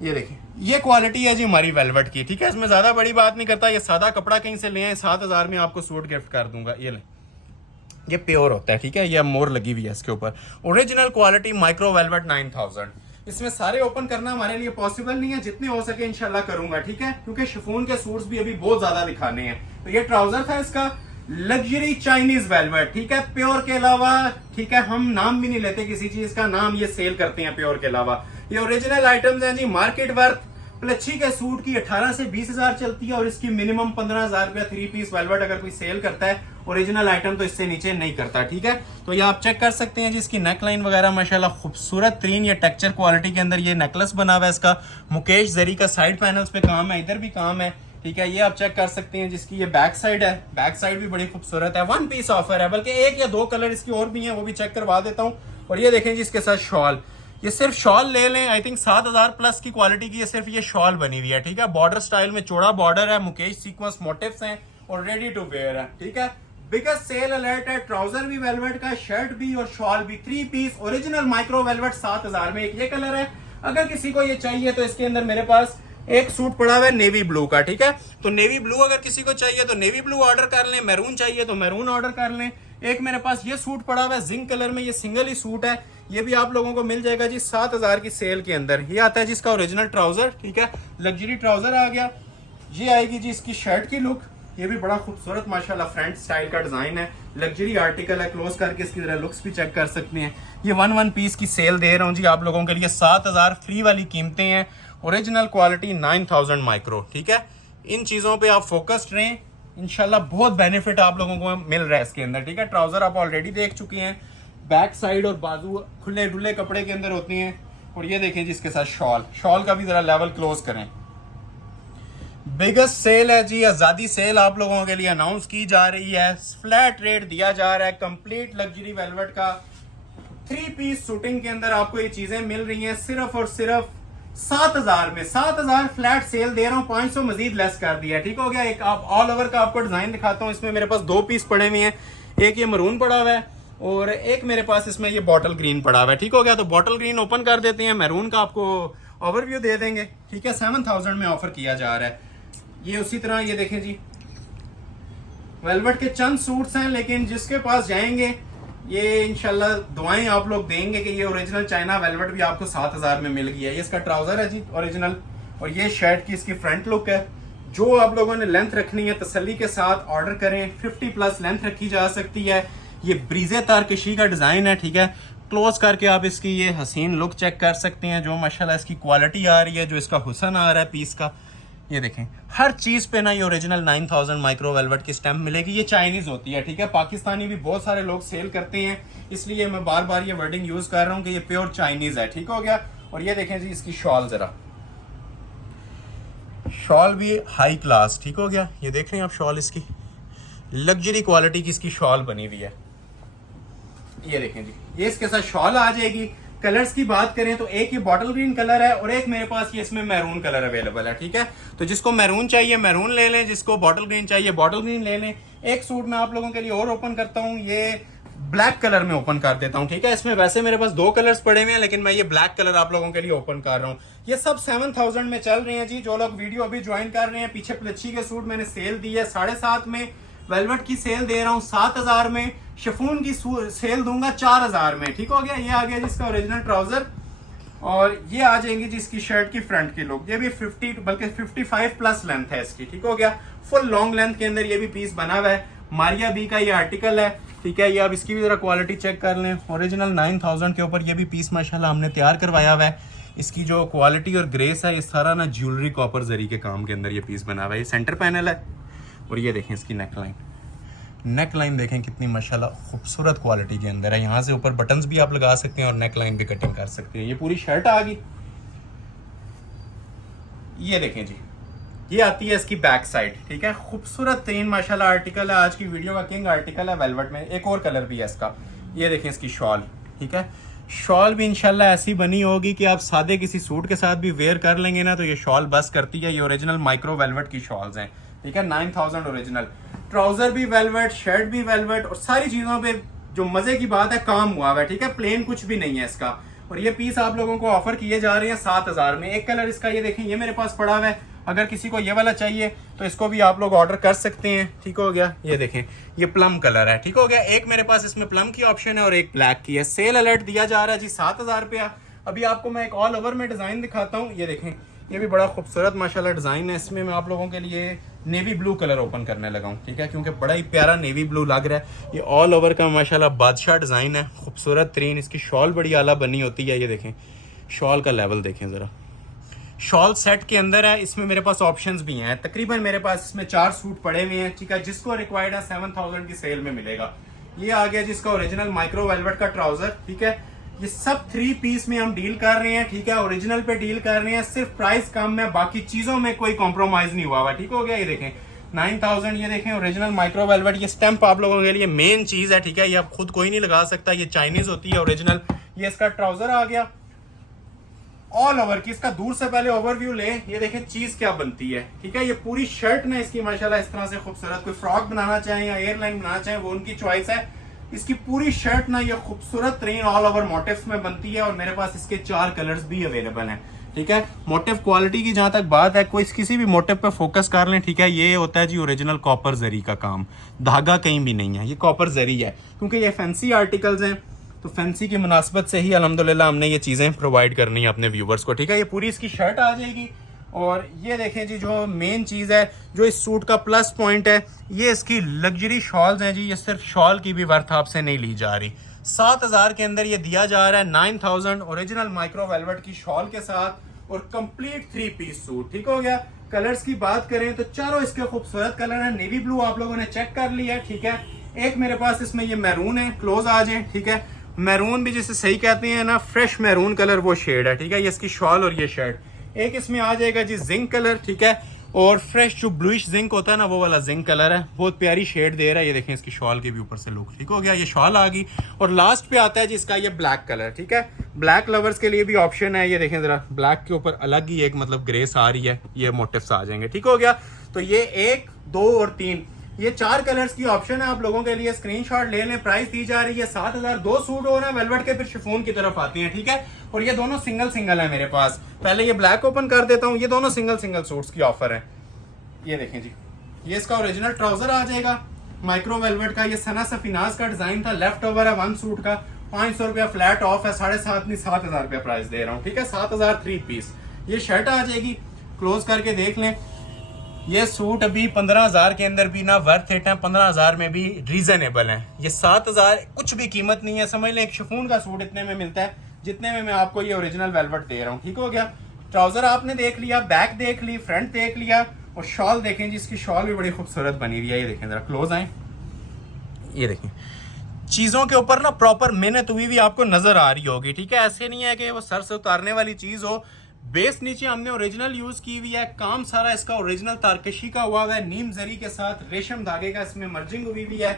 ये देखिए, ये क्वालिटी है जी हमारी वेलवेट की, ठीक है। इसमें ज्यादा बड़ी बात नहीं करता, ये सादा कपड़ा कहीं से ले आए, 7,000 में आपको सूट गिफ्ट कर दूंगा। ये ले, ये प्योर होता है, ठीक है। ये मोर लगी हुई है इसके ऊपर, ओरिजिनल क्वालिटी माइक्रो वेलवेट 9,000। इसमें सारे ओपन करना हमारे लिए पॉसिबल नहीं है, जितने हो सके इंशाल्लाह करूंगा, ठीक है, क्योंकि शिफॉन के सूट्स भी अभी बहुत ज्यादा दिखाने हैं। तो ये ट्राउजर था इसका, लग्जरी चाइनीज वेलवेट, ठीक है, प्योर के अलावा, ठीक है। हम नाम भी नहीं लेते किसी चीज का, नाम ये सेल करते हैं प्योर के अलावा। ये ओरिजिनल आइटम्स हैं जी। मार्केट वर्थ प्लच्छी के सूट की 18 से 20,000 चलती है, और इसकी मिनिमम 15,000 रुपया 3 पीस वेलवेट अगर कोई सेल करता है ओरिजिनल आइटम तो इससे नीचे नहीं करता, ठीक है। तो ये आप चेक कर सकते हैं जी। इसकी नेक लाइन वगैरह माशाल्लाह खूबसूरत तरीन, ये टेक्सचर क्वालिटी के अंदर ये नेकलेस बना हुआ है इसका। मुकेश जरी का साइड पैनल्स पे काम है, इधर भी काम है, ठीक है। ये आप चेक कर सकते हैं। जिसकी ये बैक साइड है, बैक साइड भी बड़ी खूबसूरत है। 1 पीस ऑफर है, बल्कि 1 या 2 कलर इसकी और भी हैं, वो भी चेक करवा देता हूँ। और ये देखें जी इसके साथ शॉल, ये सिर्फ शॉल ले लें, आई थिंक 7,000 प्लस की क्वालिटी की, ये सिर्फ ये शॉल बनी हुई है, ठीक है। बॉर्डर स्टाइल में चौड़ा बॉर्डर है, मुकेश सीक्वेंस मोटिव्स हैं और रेडी टू वेयर है, ठीक है। बिगेस्ट सेल अलर्ट है, ट्राउजर भी वेलवेट का, शर्ट भी और शॉल भी, 3 पीस ओरिजिनल माइक्रो वेलवेट 7000 में। एक ये कलर है, अगर किसी को ये चाहिए तो इसके अंदर मेरे पास एक सूट पड़ा हुआ है नेवी ब्लू का, ठीक है। तो नेवी ब्लू अगर किसी को चाहिए तो नेवी ब्लू ऑर्डर कर लें, मैरून चाहिए तो मैरून ऑर्डर कर लें। एक मेरे पास ये सूट पड़ा हुआ है जिंक कलर में, ये सिंगल ही सूट है, ये भी आप लोगों को मिल जाएगा जी 7000 की सेल के अंदर। ये आता है जिसका ओरिजिनल ट्राउजर, ठीक है, लग्जरी ट्राउजर आ गया। ये आएगी जी इसकी शर्ट की लुक, ये भी बड़ा खूबसूरत माशाल्लाह फ्रंट स्टाइल का डिजाइन है, लग्जरी आर्टिकल है, क्लोज करके इसकी जरा लुक्स भी चेक कर सकते हैं। ये 1 पीस की सेल दे रहा हूँ जी आप लोगों के लिए, 7000 फ्री वाली कीमतें हैं, ओरिजिनल क्वालिटी 9000 माइक्रो, ठीक है। इन चीज़ों पे आप फोकस्ड रहें, इंशाल्लाह बहुत बेनिफिट आप लोगों को मिल रहा है इसके अंदर, ठीक है। ट्राउजर आप ऑलरेडी देख चुके हैं, बैक साइड और बाजू खुले डुले कपड़े के अंदर होती हैं। और ये देखें जिसके साथ शॉल का भी जरा लेवल क्लोज करें। बिगेस्ट सेल है जी, आजादी सेल आप लोगों के लिए अनाउंस की जा रही है, फ्लैट रेट दिया जा रहा है, कंप्लीट लग्जरी वेलवेट का 3 पीस शूटिंग के अंदर आपको ये चीजें मिल रही हैं सिर्फ और सिर्फ 7000 में। 7000 फ्लैट सेल दे रहा हूँ, 500 मजीद लेस कर दिया, ठीक हो गया। एक आप ऑल ओवर का आपको डिजाइन दिखाता हूँ, इसमें मेरे पास 2 पीस पड़े हुए हैं, एक ये मरून पड़ा हुआ है और एक मेरे पास इसमें ये बॉटल ग्रीन पड़ा हुआ है, ठीक हो गया। तो बॉटल ग्रीन ओपन कर देते हैं, मैरून का आपको ओवरव्यू दे देंगे, ठीक है। 7000 में ऑफर किया जा रहा है। ये उसी तरह ये देखें जी, वेलवेट के चंद सूट्स हैं, लेकिन जिसके पास जाएंगे ये इंशाल्लाह दुआएं आप लोग देंगे कि ये ओरिजिनल चाइना वेलवेट भी आपको 7000 में मिल गया है। ये इसका ट्राउजर है जी ओरिजिनल, और ये शर्ट की इसकी फ्रंट लुक है। जो आप लोगों ने लेंथ रखनी है तसल्ली के साथ ऑर्डर करें, 50 प्लस लेंथ रखी जा सकती है। ये ब्रीजे तारकशी का डिजाइन है, ठीक है। क्लोज करके आप इसकी ये हसीन लुक चेक कर सकते हैं, जो माशाल्लाह इसकी क्वालिटी आ रही है, जो इसका हुसन आ रहा है पीस का। ये देखें हर चीज पे ना ये ओरिजिनल 9000 माइक्रो वेलवेट की स्टैम्प मिलेगी। ये चाइनीज होती है, ठीक है। पाकिस्तानी भी बहुत सारे लोग सेल करते हैं, इसलिए मैं बार बार ये वर्डिंग यूज कर रहा हूँ कि ये प्योर चाइनीज है, ठीक हो गया। और ये देखें जी इसकी शॉल, जरा शॉल भी हाई क्लास, ठीक हो गया। ये देख रहे हैं आप शॉल, इसकी लग्जरी क्वालिटी की इसकी शॉल बनी हुई है। ये देखें जी, ये इसके साथ शॉल आ जाएगी। कलर्स की बात करें तो एक ये बॉटल ग्रीन कलर है और एक मेरे पास ये इसमें मैरून कलर अवेलेबल है, ठीक है। तो जिसको मैरून चाहिए मैरून ले लें, जिसको बॉटल ग्रीन चाहिए बॉटल ग्रीन ले लें। एक सूट मैं आप लोगों के लिए और ओपन करता हूँ, ये ब्लैक कलर में ओपन कर देता हूँ, ठीक है। इसमें वैसे मेरे पास 2 कलर्स पड़े हुए हैं, लेकिन मैं ये ब्लैक कलर आप लोगों के लिए ओपन कर रहा हूँ। ये सब 7000 में चल रहे हैं जी। जो लोग वीडियो अभी ज्वाइन कर रहे हैं, पीछे प्लच्छी के सूट मैंने सेल दी है 7.5 में, वेलवेट की सेल दे रहा हूँ 7000 में, शिफॉन की सेल दूंगा 4000 में, ठीक हो गया। ये आ गया जिसका ओरिजिनल ट्राउजर, और ये आ जाएंगी जिसकी शर्ट की फ्रंट की लुक। ये भी 50 बल्कि 55 प्लस लेंथ है इसकी, ठीक हो गया। फुल लॉन्ग लेंथ के अंदर ये भी पीस बना हुआ है, मारिया बी का ये आर्टिकल है, ठीक है। ये आप इसकी भी जरा क्वालिटी चेक कर लें, ओरिजिनल 9000 के ऊपर ये भी पीस माशाल्लाह हमने तैयार करवाया हुआ है। इसकी जो क्वालिटी और ग्रेस है, इस सारा ना ज्वेलरी कॉपर जरी के काम के अंदर ये पीस बना हुआ है। ये सेंटर पैनल है और ये देखें इसकी नेक लाइन देखें कितनी माशाल्लाह खूबसूरत क्वालिटी के अंदर है। यहाँ से ऊपर बटन्स भी आप लगा सकते हैं और नेक लाइन भी कटिंग कर सकते हैं। ये पूरी शर्ट आ गई। ये देखें जी, ये आती है इसकी बैक साइड, ठीक है। खूबसूरत तरीन माशाल्लाह आर्टिकल है, आज की वीडियो का किंग आर्टिकल है वेलवेट में। एक और कलर भी है इसका। ये देखें इसकी शॉल, ठीक है। शॉल भी इंशाल्लाह ऐसी बनी होगी कि आप सादे किसी सूट के साथ भी वेयर कर लेंगे ना तो ये शॉल बस करती है। ये ओरिजिनल माइक्रो वेलवेट की शॉल्स हैं, ठीक है। 9000 ओरिजिनल, ट्राउजर भी वेलवेट, शर्ट भी वेलवेट, और सारी चीजों पे जो मजे की बात है काम हुआ है, ठीक है। प्लेन कुछ भी नहीं है इसका। और ये पीस आप लोगों को ऑफर किए जा रहे हैं 7000 में। एक कलर इसका ये देखें, ये मेरे पास पड़ा हुआ है, अगर किसी को ये वाला चाहिए तो इसको भी आप लोग ऑर्डर कर सकते हैं, ठीक हो गया। ये देखें ये प्लम कलर है, ठीक हो गया। एक मेरे पास इसमें प्लम की ऑप्शन है और एक ब्लैक की है। सेल अलर्ट दिया जा रहा है जी 7000 रुपया। अभी आपको मैं एक ऑल ओवर में डिजाइन दिखाता हूँ। ये देखें ये भी बड़ा खूबसूरत माशाल्लाह डिजाइन है। इसमें मैं आप लोगों के लिए नेवी ब्लू कलर ओपन करने लगा हूँ, ठीक है, क्योंकि बड़ा ही प्यारा नेवी ब्लू लग रहा है। ये ऑल ओवर का माशाल्लाह बादशाह डिजाइन है, खूबसूरत तरीन। इसकी शॉल बड़ी आला बनी होती है। ये देखें शॉल का लेवल देखें जरा, शॉल सेट के अंदर है। इसमें मेरे पास ऑप्शंस भी हैं, तकरीबन मेरे पास इसमें 4 सूट पड़े हुए हैं, ठीक है। जिसको रिक्वायर्ड है 7000 की सेल में मिलेगा। ये आ गया जिसका ओरिजिनल माइक्रो वेलवेट का ट्राउजर, ठीक है। ये सब 3 पीस में हम डील कर रहे हैं, ठीक है। ओरिजिनल पे डील कर रहे हैं, सिर्फ प्राइस कम है, बाकी चीजों में कोई कॉम्प्रोमाइज नहीं हुआ हुआ, ठीक हो गया। ये देखें 9000, ये देखें ओरिजिनल माइक्रो वेलवेट। ये स्टैंप आप लोगों के लिए मेन चीज है, ठीक है। ये आप खुद कोई नहीं लगा सकता, ये चाइनीज होती है ओरिजिनल। ये इसका ट्राउजर आ गया ऑल ओवर की। इसका दूर से पहले ओवरव्यू ले, ये देखें चीज क्या बनती है, ठीक है। ये पूरी शर्ट ना इसकी माशाल्लाह इस तरह से खूबसूरत, कोई फ्रॉक बनाना चाहे या एयरलाइन बनाना चाहे वो उनकी चॉइस है। इसकी पूरी शर्ट ना ये खूबसूरत तरीन ऑल ओवर मोटिव्स में बनती है और मेरे पास इसके 4 कलर्स भी अवेलेबल हैं, ठीक है। मोटिव क्वालिटी की जहां तक बात है, कोई किसी भी मोटिव पे फोकस कर लें, ठीक है। ये होता है जी ओरिजिनल कॉपर जरी का काम, धागा कहीं भी नहीं है, ये कॉपर जरी है। क्योंकि ये फैंसी आर्टिकल्स हैं तो फैंसी की मुनासबत से ही अल्हम्दुलिल्लाह हमने ये चीज़ें प्रोवाइड करनी है अपने व्यूवर्स को, ठीक है। ये पूरी इसकी शर्ट आ जाएगी। और ये देखें जी, जो मेन चीज़ है, जो इस सूट का प्लस पॉइंट है, ये इसकी लग्जरी शॉल्स हैं जी। ये सिर्फ शॉल की भी वर्थ आपसे नहीं ली जा रही। 7,000 के अंदर ये दिया जा रहा है, 9,000 ओरिजिनल माइक्रो वेलवेट की शॉल के साथ और कंप्लीट 3 पीस सूट, ठीक हो गया। कलर्स की बात करें तो चारों इसके खूबसूरत कलर है। नेवी ब्लू आप लोगों ने चेक कर लिया है, ठीक है। एक मेरे पास इसमें ये मैरून है, क्लोज आ जाए, ठीक है। मैरून भी जिसे सही कहते हैं ना, फ्रेश मैरून कलर वो शेड है, ठीक है। ये इसकी शॉल और ये शर्ट। एक इसमें आ जाएगा जी जिंक कलर, ठीक है। और फ्रेश जो ब्लूइश जिंक होता है ना, वो वाला जिंक कलर है, बहुत प्यारी शेड दे रहा है। ये देखें इसकी शॉल के भी ऊपर से लुक, ठीक हो गया। ये शॉल आ गई और लास्ट पे आता है जी इसका ये ब्लैक कलर, ठीक है। ब्लैक लवर्स के लिए भी ऑप्शन है। ये देखें जरा, ब्लैक के ऊपर अलग ही एक मतलब ग्रेस आ रही है, ये मोटिव्स आ जाएंगे, ठीक हो गया। तो ये 1, 2 और 3, ये 4 कलर्स की ऑप्शन है आप लोगों के लिए। स्क्रीनशॉट ले लें। प्राइस दी जा रही है 7,000। 2 सूट हो रहे हैं वेलवेट के, फिर शिफॉन की तरफ आती हैं, ठीक है। और ये दोनों सिंगल सिंगल है मेरे पास। पहले ये ब्लैक ओपन कर देता हूँ। ये दोनों सिंगल सिंगल सूट्स की ऑफर है। ये देखें जी, ये इसका ओरिजिनल ट्राउजर आ जाएगा माइक्रो वेलवेट का। ये सना सफिनाज का डिजाइन था, लेफ्ट ओवर है 1 सूट का। 500 रुपया फ्लैट ऑफ है, 7,500 नहीं 7,000 रुपया प्राइस दे रहा हूँ, ठीक है। 7,000 3 पीस। ये शर्ट आ जाएगी, क्लोज करके देख लें। ये सूट अभी 15,000 के अंदर भी ना वर्थ इट है, 15,000 में भी रीजनेबल है। ये 7,000 कुछ भी कीमत नहीं है, समझ लें एक शिफॉन का सूट इतने में मिलता है जितने में मैं आपको ये ओरिजिनल वेलवेट दे रहा हूँ, ठीक हो गया। ट्राउजर आपने देख लिया, बैक देख ली, फ्रंट देख लिया और शॉल देखें जी, इसकी शॉल भी बड़ी खूबसूरत बनी हुई है। ये देखें जरा, क्लोज आए, ये देखें चीजों के ऊपर ना प्रॉपर मेहनत हुई भी आपको नजर आ रही होगी, ठीक है। ऐसे नहीं है कि वो सर से उतारने वाली चीज हो। बेस नीचे हमने ओरिजिनल यूज की हुई है, काम सारा इसका ओरिजिनल तारकशी का हुआ है, नीम जरी के साथ रेशम धागे का इसमें मर्जिंग हुई हुई है।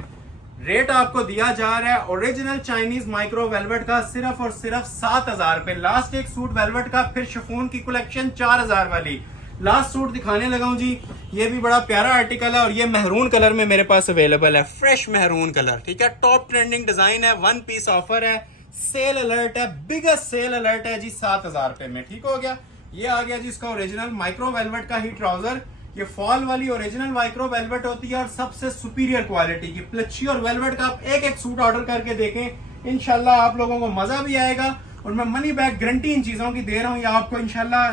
रेट आपको दिया जा रहा है ओरिजिनल चाइनीज माइक्रो वेलवेट का सिर्फ और सिर्फ 7,000 पे। लास्ट एक सूट वेलवेट का, फिर शिफॉन की कलेक्शन 4,000 वाली। लास्ट सूट दिखाने लगा हूं जी, ये भी बड़ा प्यारा आर्टिकल है और ये मेहरून कलर में मेरे पास अवेलेबल है, फ्रेश मेहरून कलर, ठीक है। टॉप ट्रेंडिंग डिजाइन है, 1 पीस ऑफर है, सेल अलर्ट है, बिगेस्ट सेल अलर्ट है जी 7,000 रुपए में, ठीक हो गया। ये आ गया जी इसका ओरिजिनल माइक्रो वेलवेट का ही ट्राउजर। ये फॉल वाली ओरिजिनल माइक्रो वेलवेट होती है और सबसे सुपीरियर क्वालिटी की। प्लची और वेलवेट का आप एक एक सूट ऑर्डर करके देखें, इंशाल्लाह आप लोगों को मजा भी आएगा। और मैं मनी बैक गारंटी इन चीजों की दे रहा हूँ, ये आपको इंशाल्लाह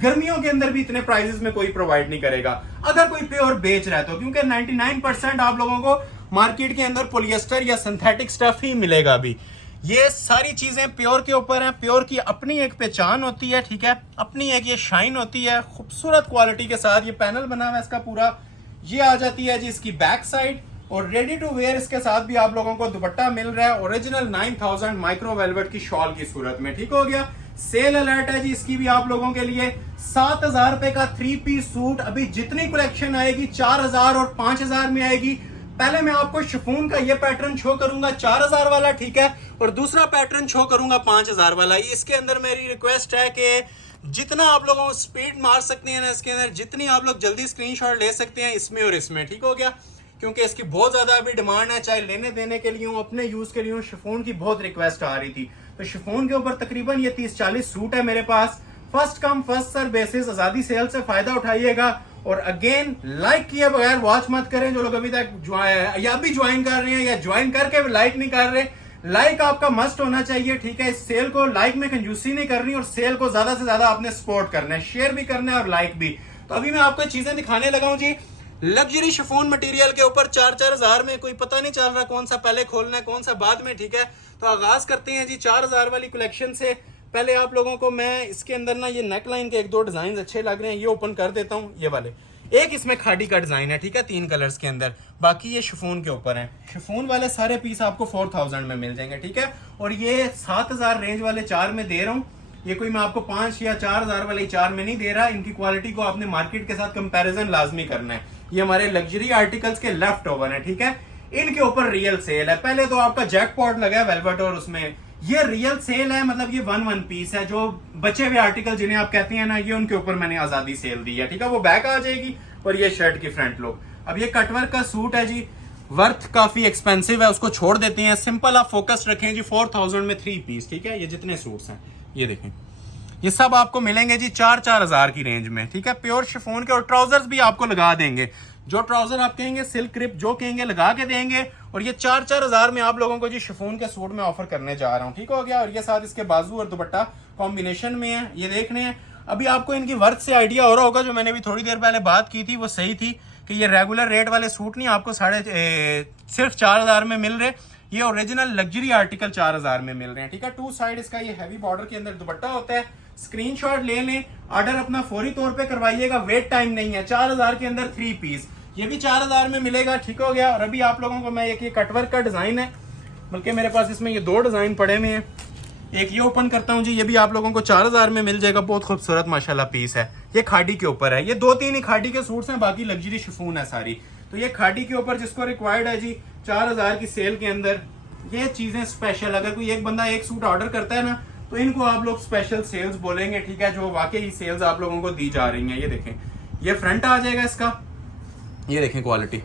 गर्मियों के अंदर भी इतने प्राइसेस में कोई प्रोवाइड नहीं करेगा अगर कोई प्योर बेच रहा है तो, क्योंकि 99% आप लोगों को मार्केट के अंदर पॉलिएस्टर या सिंथेटिक स्टफ ही मिलेगा। भी ये सारी चीजें प्योर के ऊपर हैं। प्योर की अपनी एक पहचान होती है, ठीक है, अपनी एक ये शाइन होती है, खूबसूरत क्वालिटी के साथ ये पैनल बना हुआ है इसका पूरा। ये आ जाती है जी इसकी बैक साइड और रेडी टू वेयर इसके साथ भी आप लोगों को दुपट्टा मिल रहा है ओरिजिनल 9,000 माइक्रो वेलवेट की शॉल की सूरत में, ठीक हो गया। सेल अलर्ट है जी इसकी भी आप लोगों के लिए। 7,000 रुपए का 3 पीस सूट, अभी जितनी कलेक्शन आएगी 4,000 और 5,000 में आएगी। पहले मैं आपको शिफॉन का ये पैटर्न शो करूंगा 4,000 वाला, ठीक है, और दूसरा पैटर्न शो करूंगा 5,000 वाला। इसके अंदर मेरी रिक्वेस्ट है कि जितना आप लोगों को स्पीड मार सकते हैं ना इसके अंदर, जितनी आप लोग जल्दी स्क्रीनशॉट ले सकते हैं इसमें और इसमें, ठीक हो गया, क्योंकि इसकी बहुत ज्यादा अभी डिमांड है, चाहे लेने देने के लिए हो, अपने यूज के लिए हो। शिफॉन की बहुत रिक्वेस्ट आ रही थी, तो शिफॉन के ऊपर तकरीबन ये 30-40 सूट है मेरे पास। First come first serve basis, आजादी सेल से फायदा उठाइएगा। और अगेन लाइक किए बगैर वॉच मत करें जो लोग अभी तक या भी ज्वाइन कर रहे हैं या ज्वाइन करके लाइक नहीं कर रहे। लाइक आपका मस्ट होना चाहिए, ठीक है। इस सेल को लाइक में कंजूसी नहीं करनी और सेल को ज्यादा से ज्यादा आपने सपोर्ट करना है, शेयर भी करना है और लाइक भी। तो अभी मैं आपको चीजें दिखाने लगा हूं जी, लग्जरी शिफॉन मटेरियल के ऊपर 4-4 हजार में, कोई पता नहीं चल रहा कौन सा पहले खोलना है कौन सा बाद में, ठीक है। तो आगाज करते हैं जी 4,000 वाली कलेक्शन से। पहले आप लोगों को मैं इसके अंदर ना ये नेकलाइन के 1-2 डिजाइन अच्छे लग रहे हैं, ये ओपन कर देता हूँ। ये वाले एक इसमें खाड़ी का डिजाइन है, ठीक है, 3 कलर्स के अंदर, बाकी ये शिफॉन के ऊपर है। शिफॉन वाले सारे पीस आपको 4,000 में मिल जाएंगे, ठीक है। और ये 7,000 रेंज वाले 4 में दे रहा हूँ। ये कोई मैं आपको 5 या 4,000 वाले 4 में नहीं दे रहा। इनकी क्वालिटी को आपने मार्केट के साथ कंपैरिजन लाजमी करना है। ये हमारे लग्जरी आर्टिकल्स के लेफ्ट ओवर है, ठीक है। इनके ऊपर रियल सेल है। पहले तो आपका जैकपॉट लगा है वेलवेट और उसमें ये रियल सेल है, मतलब ये वन पीस है। जो बचे हुए आर्टिकल जिन्हें आप कहते हैं ना, ये उनके ऊपर मैंने आजादी सेल दी है, ठीक है। वो बैक आ जाएगी और ये शर्ट की फ्रंट लुक। अब ये कटवर्क का सूट है जी, वर्थ काफी एक्सपेंसिव है, उसको छोड़ देते हैं। सिंपल आप फोकस रखें जी, 4000 में 3 पीस, ठीक है। ये जितने सूट्स हैं ये देखें, ये सब आपको मिलेंगे जी 4-4 हजार की रेंज में, ठीक है। प्योर शिफॉन के, और ट्राउजर्स भी आपको लगा देंगे। जो ट्राउजर आप कहेंगे सिल्क क्रिप, जो कहेंगे लगा के देंगे। और ये 4-4 हजार में आप लोगों को जी शिफॉन के सूट में ऑफर करने जा रहा हूँ, ठीक हो गया। और ये साथ इसके बाजू और दुपट्टा कॉम्बिनेशन में है, ये देखने हैं। अभी आपको इनकी वर्थ से आइडिया हो रहा होगा, जो मैंने भी थोड़ी देर पहले बात की थी वो सही थी, कि ये रेगुलर रेट वाले सूट नहीं आपको सिर्फ 4000 में मिल रहे, ये ओरिजिनल लग्जरी आर्टिकल 4000 में मिल रहे हैं, ठीक है। 2 साइड इसका ये हैवी बॉर्डर के अंदर दुपट्टा होता है। स्क्रीनशॉट ले लें, ऑर्डर अपना फौरी तौर पे करवाइएगा, वेट टाइम नहीं है। 4000 के अंदर 3 पीस, ये भी 4000 में मिलेगा, ठीक हो गया। और अभी आप लोगों को मैं एक ये कटवर्क का डिजाइन है, बल्कि मेरे पास इसमें ये 2 डिजाइन पड़े हुए हैं। एक ये ओपन करता हूँ जी, ये भी आप लोगों को 4000 में मिल जाएगा। बहुत खूबसूरत माशाल्लाह पीस है, ये खाड़ी के ऊपर है। ये 2-3 ही खाड़ी के सूट्स हैं, बाकी लग्जरी शिफॉन है सारी। तो ये खाड़ी के ऊपर जिसको रिक्वायर्ड है जी 4000 की सेल के अंदर, ये चीजें स्पेशल। अगर कोई एक बंदा एक सूट ऑर्डर करता है ना, तो इनको आप लोग स्पेशल सेल्स बोलेंगे, ठीक है। जो वाकई सेल्स आप लोगों को दी जा रही हैं। ये देखें, ये फ्रंट आ जाएगा इसका, ये देखें क्वालिटी,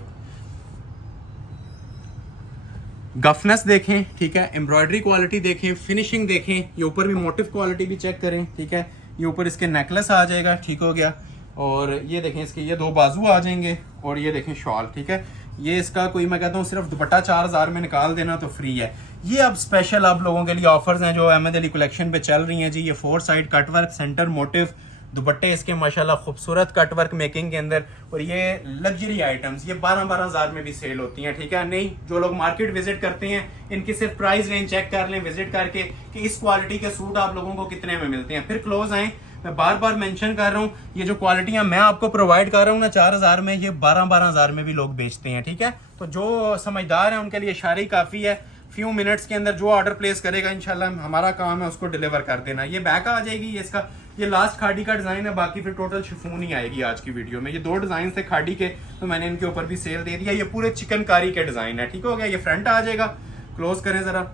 गफनेस देखें, ठीक है। एम्ब्रॉयडरी क्वालिटी देखें, फिनिशिंग देखें, ये ऊपर भी मोटिव क्वालिटी भी चेक करें, ठीक है। ये ऊपर इसके नेकलेस आ जाएगा, ठीक हो गया। और ये देखें इसके ये 2 बाजू आ जाएंगे, और ये देखें शॉल, ठीक है। ये इसका कोई मैं कहता हूँ सिर्फ दुपट्टा 4000 में निकाल देना तो फ्री है। ये अब स्पेशल आप लोगों के लिए ऑफर्स हैं जो अहमद अली कलेक्शन पे चल रही हैं जी। ये 4 साइड कटवर्क, सेंटर मोटिव, दुपट्टे इसके माशाल्लाह खूबसूरत कटवर्क मेकिंग के अंदर। और ये लग्जरी आइटम्स, ये 12-12 हजार में भी सेल होती हैं, ठीक है। नहीं, जो लोग मार्केट विजिट करते हैं, इनकी सिर्फ प्राइस रेंज चेक कर लें विजिट करके, कि इस क्वालिटी के सूट आप लोगों को कितने में मिलते हैं। फिर क्लोज आए, मैं बार बार मेंशन कर रहा हूँ, ये जो क्वालिटियां मैं आपको प्रोवाइड कर रहा हूँ ना 4000 में, ये 12-12 हजार में भी लोग बेचते हैं, ठीक है। तो जो समझदार है उनके लिए इशारे काफी है। फ्यू मिनट्स के अंदर जो ऑर्डर प्लेस करेगा इंशाल्लाह हमारा काम है उसको डिलीवर कर देना। ये बैक आ जाएगी, ये इसका ये लास्ट खाड़ी का डिजाइन है, बाकी फिर टोटल शिफॉन ही आएगी आज की वीडियो में। ये 2 डिजाइन थे खाड़ी के, तो मैंने इनके ऊपर भी सेल दे दिया। ये पूरे चिकनकारी के डिजाइन है, ठीक हो गया। ये फ्रंट आ जाएगा, क्लोज करें जरा,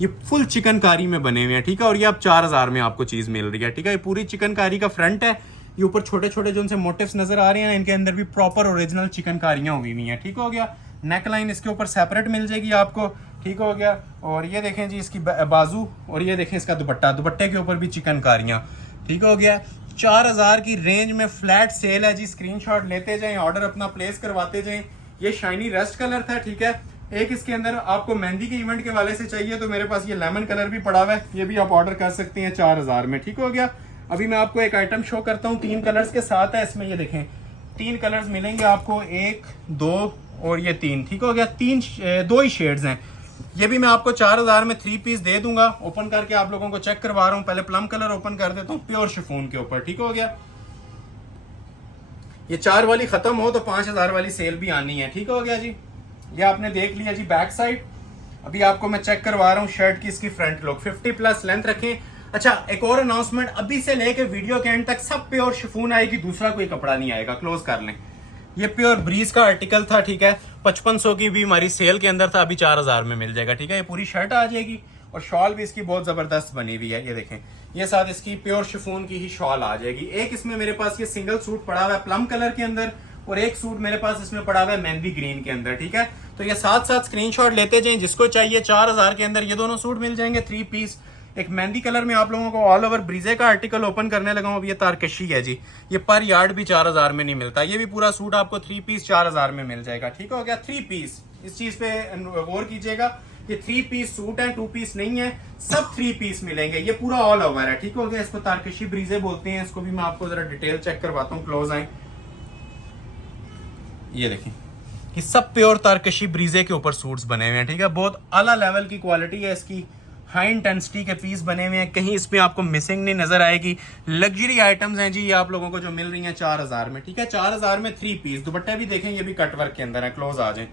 ये फुल चिकनकारी में बने हुए हैं, ठीक है। और ये अब 4000 में आपको चीज मिल रही है, ठीक है। ये पूरी चिकनकारी का फ्रंट है, ये ऊपर छोटे छोटे जो उनसे मोटिव्स नजर आ रहे हैं, इनके अंदर भी प्रॉपर ओरिजिनल चिकनकारियां हुई हुई हैं, ठीक हो गया। नेक लाइन इसके ऊपर सेपरेट मिल जाएगी आपको, ठीक हो गया। और ये देखें जी इसकी बाजू, और ये देखें इसका दुपट्टा, दुपट्टे के ऊपर भी चिकनकारियां, ठीक हो गया। 4000 की रेंज में फ्लैट सेल है जी। स्क्रीनशॉट लेते जाएं, ऑर्डर अपना प्लेस करवाते जाएं। ये शाइनी रस्ट कलर था, ठीक है। एक इसके अंदर आपको मेहंदी के इवेंट के वाले से चाहिए तो मेरे पास ये लेमन कलर भी पड़ा हुआ है, ये भी आप ऑर्डर कर सकते हैं 4000 में, ठीक हो गया। अभी मैं आपको एक आइटम शो करता हूँ, 3 कलर्स के साथ है इसमें। ये देखें 3 कलर्स मिलेंगे आपको, 1, 2 और ये 3, ठीक हो गया। 2 ही शेड्स हैं। ये भी मैं आपको 4000 में 3 पीस दे दूंगा। ओपन करके आप लोगों को चेक करवा रहा हूँ। पहले प्लम कलर ओपन कर देता हूँ, प्योर शिफॉन के ऊपर, ठीक हो गया। ये 4 वाली खत्म हो तो 5000 वाली सेल भी आनी है, ठीक हो गया जी। ये आपने देख लिया जी बैक साइड। अभी आपको मैं चेक करवा रहा हूँ शर्ट की इसकी फ्रंट लुक। 50+ लेंथ रखें। अच्छा, एक और अनाउंसमेंट, अभी से लेके वीडियो के एंड तक सब प्योर शिफॉन आएगी, दूसरा कोई कपड़ा नहीं आएगा। क्लोज कर लें। ये प्योर ब्रीज का आर्टिकल था, ठीक है। 5500 की भी हमारी सेल के अंदर था, अभी 4000 में मिल जाएगा, ठीक है। ये पूरी शर्ट आ जाएगी और शॉल भी इसकी बहुत जबरदस्त बनी हुई है। ये देखें, ये साथ इसकी प्योर शिफॉन की ही शॉल आ जाएगी। एक इसमें मेरे पास ये सिंगल सूट पड़ा हुआ है प्लम कलर के अंदर, और एक सूट मेरे पास इसमें पड़ा हुआ है मेहंदी ग्रीन के अंदर, ठीक है। तो ये साथ साथ स्क्रीनशॉट लेते जाएं, जिसको चाहिए 4000 के अंदर ये दोनों सूट मिल जाएंगे 3 पीस। एक मेहंदी कलर में आप लोगों को ऑल ओवर ब्रीजे का आर्टिकल ओपन करने लगा हूं। अब ये तारकशी है जी, ये पर यार्ड भी 4000 में नहीं मिलता। ये भी पूरा सूट आपको 3 पीस 4000 में मिल जाएगा, ठीक हो गया। 3 पीस, इस चीज पे गौर कीजिएगा, ये 3 पीस सूट है, 2 पीस नहीं है, सब 3 पीस मिलेंगे। ये पूरा ऑल ओवर है, ठीक हो गया। इसको तारकशी ब्रीजे बोलते हैं। इसको भी मैं आपको जरा डिटेल चेक करवाता हूँ, क्लोज आए। ये देखें, ये सब प्योर तारकशी ब्रीजे के ऊपर सूट्स बने हुए हैं, ठीक है। बहुत आला लेवल की क्वालिटी है इसकी, हाई इंटेंसिटी के पीस बने हुए हैं, कहीं इसमें आपको मिसिंग नहीं नजर आएगी। लग्जरी आइटम्स हैं जी ये आप लोगों को जो मिल रही हैं 4000 में, ठीक है। 4000 में 3 पीस। दुपट्टे भी देखें, ये भी कटवर्क के अंदर है। क्लोज आ जाए।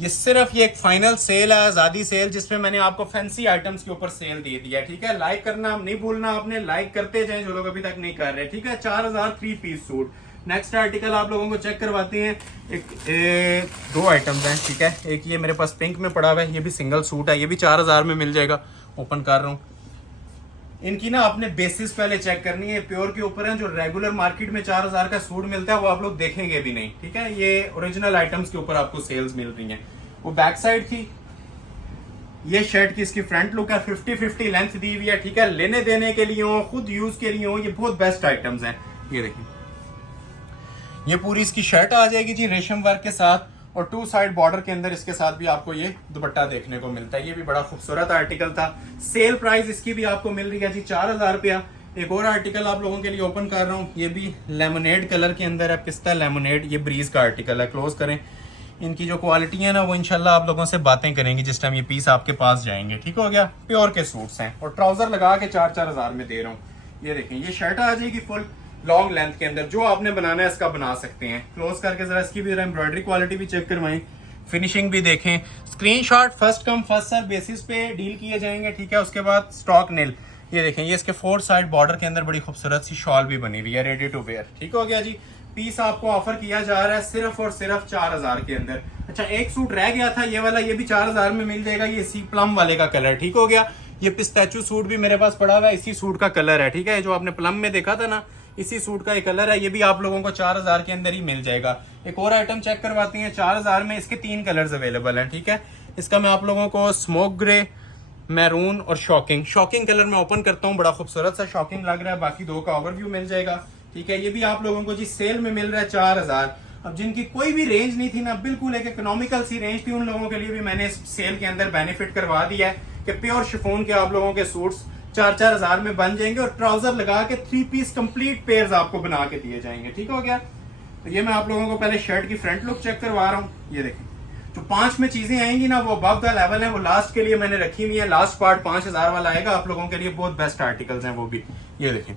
ये सिर्फ ये एक फाइनल सेल है, आजादी सेल, जिसमें मैंने आपको फैंसी आइटम्स के ऊपर सेल दे दिया, ठीक है। लाइक करना नहीं भूलना, आपने लाइक करते जाए जो लोग अभी तक नहीं कर रहे, ठीक है। 4000 3 पीस सूट, नेक्स्ट आर्टिकल आप लोगों को चेक करवाते हैं। दो आइटम्स हैं, ठीक है। एक ये मेरे पास पिंक में पड़ा हुआ है, ये भी सिंगल सूट है, ये भी 4000 में मिल जाएगा। ओपन कर रहा हूँ। इनकी ना आपने बेसिस पहले चेक करनी है, प्योर के ऊपर है। जो रेगुलर मार्केट में 4000 का सूट मिलता है वो आप लोग देखेंगे भी नहीं, ठीक है। ये ओरिजिनल आइटम्स के ऊपर आपको सेल्स मिल रही हैं। वो बैक साइड थी। ये शर्ट की इसकी फ्रंट लुक है, 50-50 लेंथ दी हुई है, ठीक है। लेने देने के लिए हो, खुद यूज के लिए हो, ये बहुत बेस्ट आइटम्स हैं। ये देखिए, ये पूरी इसकी शर्ट आ जाएगी जी रेशम वर्क के साथ, और 2 साइड बॉर्डर के अंदर इसके साथ भी आपको ये दुपट्टा देखने को मिलता है। ये भी बड़ा खूबसूरत आर्टिकल था। सेल प्राइस इसकी भी आपको मिल रही है जी 4000 रुपया। एक और आर्टिकल आप लोगों के लिए ओपन कर रहा हूँ। ये भी लेमनेड कलर के अंदर है, पिस्ता लेमनेड। ये ब्रीज का आर्टिकल है। क्लोज करें। इनकी जो क्वालिटी है ना वो इंशाल्लाह आप लोगों से बातें करेंगे जिस टाइम ये पीस आपके पास जाएंगे, ठीक हो गया। प्योर के सूट्स हैं और ट्राउजर लगा के 4-4 हजार में दे रहा हूँ। ये देखें, ये शर्ट आ जाएगी फुल लॉन्ग लेंथ के अंदर। जो आपने बनाना है इसका बना सकते हैं। क्लोज करके जरा इसकी भी एम्ब्रॉयडरी क्वालिटी भी चेक करवाएं, फिनिशिंग भी देखें। Screenshot first come first serve basis पे डील किए जाएंगे, ठीक है। उसके बाद स्टॉक नील। ये देखें, ये इसके 4 साइड बॉर्डर के अंदर बड़ी खूबसूरत सी शॉल भी बनी हुई है, रेडी टू वेयर, ठीक हो गया जी। पीस आपको ऑफर किया जा रहा है सिर्फ और सिर्फ 4000 के अंदर। अच्छा, एक सूट रह गया था ये वाला, ये भी 4000 में मिल जाएगा। ये सी प्लम वाले का कलर, ठीक हो गया। ये पिस्ताचू सूट भी मेरे पास पड़ा हुआ है, इसी सूट का कलर है, ठीक है। जो आपने प्लम में देखा था ना, इसी सूट का ये कलर है। ये भी आप लोगों को 4000 के अंदर ही मिल जाएगा। एक और आइटम चेक करवाते हैं। 4000 में इसके 3 कलर्स अवेलेबल हैं, ठीक है। इसका मैं आप लोगों को स्मोक ग्रे, मैरून और शॉकिंग कलर में ओपन करता हूँ। बड़ा खूबसूरत सा शॉकिंग लग रहा है। बाकी 2 का ओवरव्यू मिल जाएगा, ठीक है। ये भी आप लोगों को जी सेल में मिल रहा है 4000। अब जिनकी कोई भी रेंज नहीं थी ना, बिल्कुल एक इकोनॉमिकल सी रेंज थी, उन लोगों के लिए भी मैंने इस सेल के अंदर बेनिफिट करवा दिया है कि प्योर शिफॉन के आप लोगों के सूट्स 4-4 हजार में बन जाएंगे और ट्राउजर लगा के 3 पीस कंप्लीट पेयर्स आपको बना के दिए जाएंगे, ठीक हो गया। तो ये मैं आप लोगों को पहले शर्ट की फ्रंट लुक चेक करवा रहा हूँ। ये देखें, जो 5 में चीजें आएंगी ना वो अबव द लेवल है, वो लास्ट के लिए मैंने रखी हुई है। लास्ट पार्ट 5000 वाला आएगा आप लोगों के लिए, बहुत बेस्ट आर्टिकल्स हैं वो भी। ये देखें,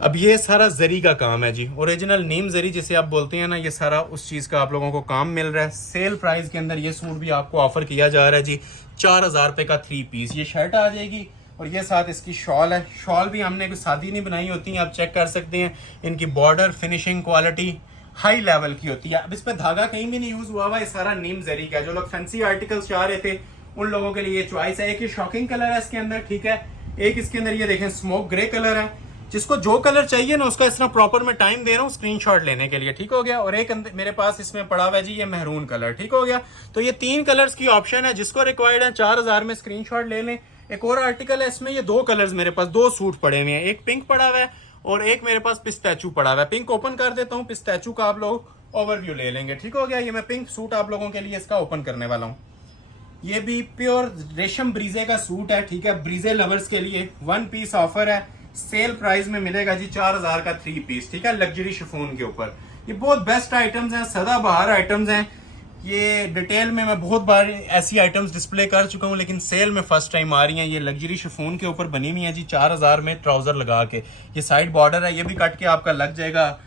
अब ये सारा जरी का काम है जी, ओरिजिनल नीम जरी जिसे आप बोलते हैं ना, ये सारा उस चीज का आप लोगों को काम मिल रहा है। सेल प्राइस के अंदर ये सूट भी आपको ऑफर किया जा रहा है जी 4000 रुपए का 3 पीस। ये शर्ट आ जाएगी और ये साथ इसकी शॉल है। शॉल भी हमने कोई सादी नहीं बनाई होती है, आप चेक कर सकते हैं। इनकी border finishing quality high level की होती है। अब इस पर धागा कहीं भी नहीं यूज हुआ हुआ, ये सारा नीम जरी का। जो लोग फैंसी आर्टिकल्स चाह रहे थे उन लोगों के लिए ये चॉइस है। एक ये शॉकिंग कलर है इसके अंदर, ठीक है। एक इसके अंदर ये देखें स्मोक ग्रे कलर है। जिसको जो कलर चाहिए ना उसका इस तरह प्रॉपर मैं टाइम दे रहा हूँ स्क्रीनशॉट लेने के लिए, ठीक हो गया। और एक मेरे पास इसमें पड़ा हुआ है जी ये महरून कलर, ठीक हो गया। तो ये 3 कलर्स की ऑप्शन है, जिसको रिक्वायर्ड है 4000 में स्क्रीनशॉट ले लें। एक और आर्टिकल है इसमें, ये 2 कलर्स मेरे पास 2 सूट पड़े हुए हैं। एक पिंक पड़ा हुआ है और एक मेरे पास पिस्ताचू पड़ा हुआ है। पिंक ओपन कर देता हूँ, पिस्ताचू का आप लोग ओवरव्यू ले लेंगे, ठीक हो गया। ये मैं पिंक सूट आप लोगों के लिए इसका ओपन करने वाला हूँ। ये भी प्योर रेशम ब्रीजे का सूट है, ठीक है। ब्रीजे लवर्स के लिए 1 पीस ऑफर है। सेल प्राइस में मिलेगा जी 4000 का 3 पीस, ठीक है। लग्जरी शिफॉन के ऊपर ये बहुत बेस्ट आइटम्स हैं, सदाबहार आइटम्स हैं। ये डिटेल में मैं बहुत बार ऐसी आइटम्स डिस्प्ले कर चुका हूं, लेकिन सेल में फर्स्ट टाइम आ रही हैं। ये लग्जरी शिफॉन के ऊपर बनी हुई है जी 4000 में, ट्राउजर लगा के। ये साइड बॉर्डर है, ये भी कट के आपका लग जाएगा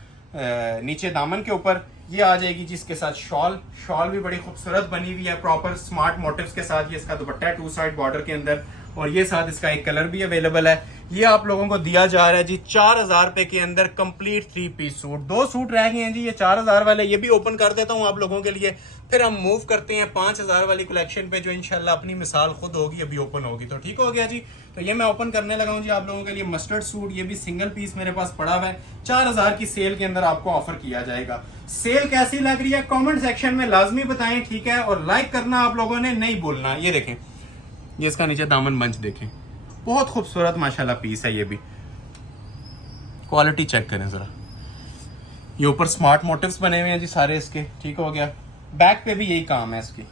नीचे दामन के ऊपर। ये आ जाएगी जी इसके साथ शॉल भी बड़ी खूबसूरत बनी हुई है, प्रॉपर स्मार्ट मोटिव्स के साथ। ये इसका दुपट्टा है 2 साइड बॉर्डर के अंदर, और ये साथ इसका एक कलर भी अवेलेबल है। ये आप लोगों को दिया जा रहा है जी 4000 रुपए के अंदर कंप्लीट 3 पीस सूट। 2 सूट रह गए हैं जी ये 4000 वाले, ये भी ओपन कर देता हूं आप लोगों के लिए। फिर हम मूव करते हैं 5000 वाली कलेक्शन पे, जो इंशाल्लाह अपनी मिसाल खुद होगी, अभी ओपन होगी, तो ठीक हो गया जी। तो ये मैं ओपन करने लगा हूं जी आप लोगों के लिए मस्टर्ड सूट। ये भी सिंगल पीस मेरे पास पड़ा हुआ है, 4000 की सेल के अंदर आपको ऑफर किया जाएगा। सेल कैसी लग रही है कमेंट सेक्शन में लाजमी बताएं, ठीक है। और लाइक करना आप लोगों ने नहीं भूलना। ये देखें, ये इसका नीचे दामन बंच देखें, बहुत खूबसूरत माशाल्लाह पीस है। ये भी क्वालिटी चेक करें जरा। ये ऊपर स्मार्ट मोटिव्स बने हुए हैं जी सारे इसके, ठीक हो गया। बैक पे भी यही काम है इसकी।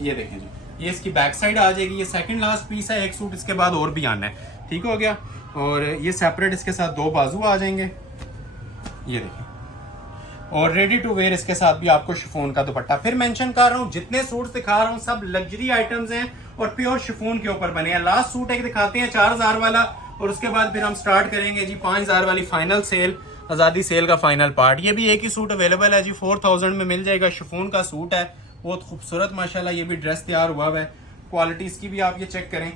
ये देखें जी, ये इसकी बैक साइड आ जाएगी। ये सेकंड लास्ट पीस है, एक सूट इसके बाद और भी आना है, ठीक हो गया। और ये सेपरेट इसके साथ 2 बाजू आ जाएंगे। ये देखिए, और रेडी टू वेयर इसके साथ भी आपको शिफॉन का दुपट्टा। फिर मेंशन कर रहा हूँ, जितने सूट दिखा रहा हूँ सब लग्जरी आइटम्स हैं और प्योर शिफॉन के ऊपर बने हैं। लास्ट सूट एक दिखाते हैं 4000 वाला, और उसके बाद फिर हम स्टार्ट करेंगे जी 5000 वाली फाइनल सेल, आजादी सेल का फाइनल पार्ट। ये भी एक ही सूट अवेलेबल है जी, 4000 में मिल जाएगा। शिफॉन का सूट है, बहुत खूबसूरत माशाल्लाह। ये भी ड्रेस तैयार हुआ है, क्वालिटी इसकी भी आप ये चेक करें।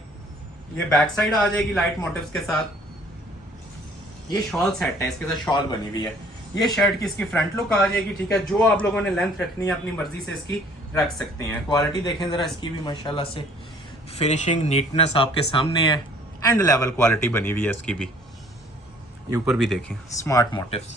ये बैक साइड आ जाएगी लाइट मोटिव्स के साथ। ये शॉल सेट है, इसके साथ शॉल बनी हुई है। ये शर्ट की इसकी फ्रंट लुक आ जाएगी, ठीक है। जो आप लोगों ने लेंथ रखनी है अपनी मर्जी से इसकी रख सकते हैं। क्वालिटी देखें जरा इसकी भी माशाल्लाह से, फिनिशिंग नीटनेस आपके सामने है, एंड लेवल क्वालिटी बनी हुई है इसकी भी। ये ऊपर भी देखें, स्मार्ट मोटिव्स,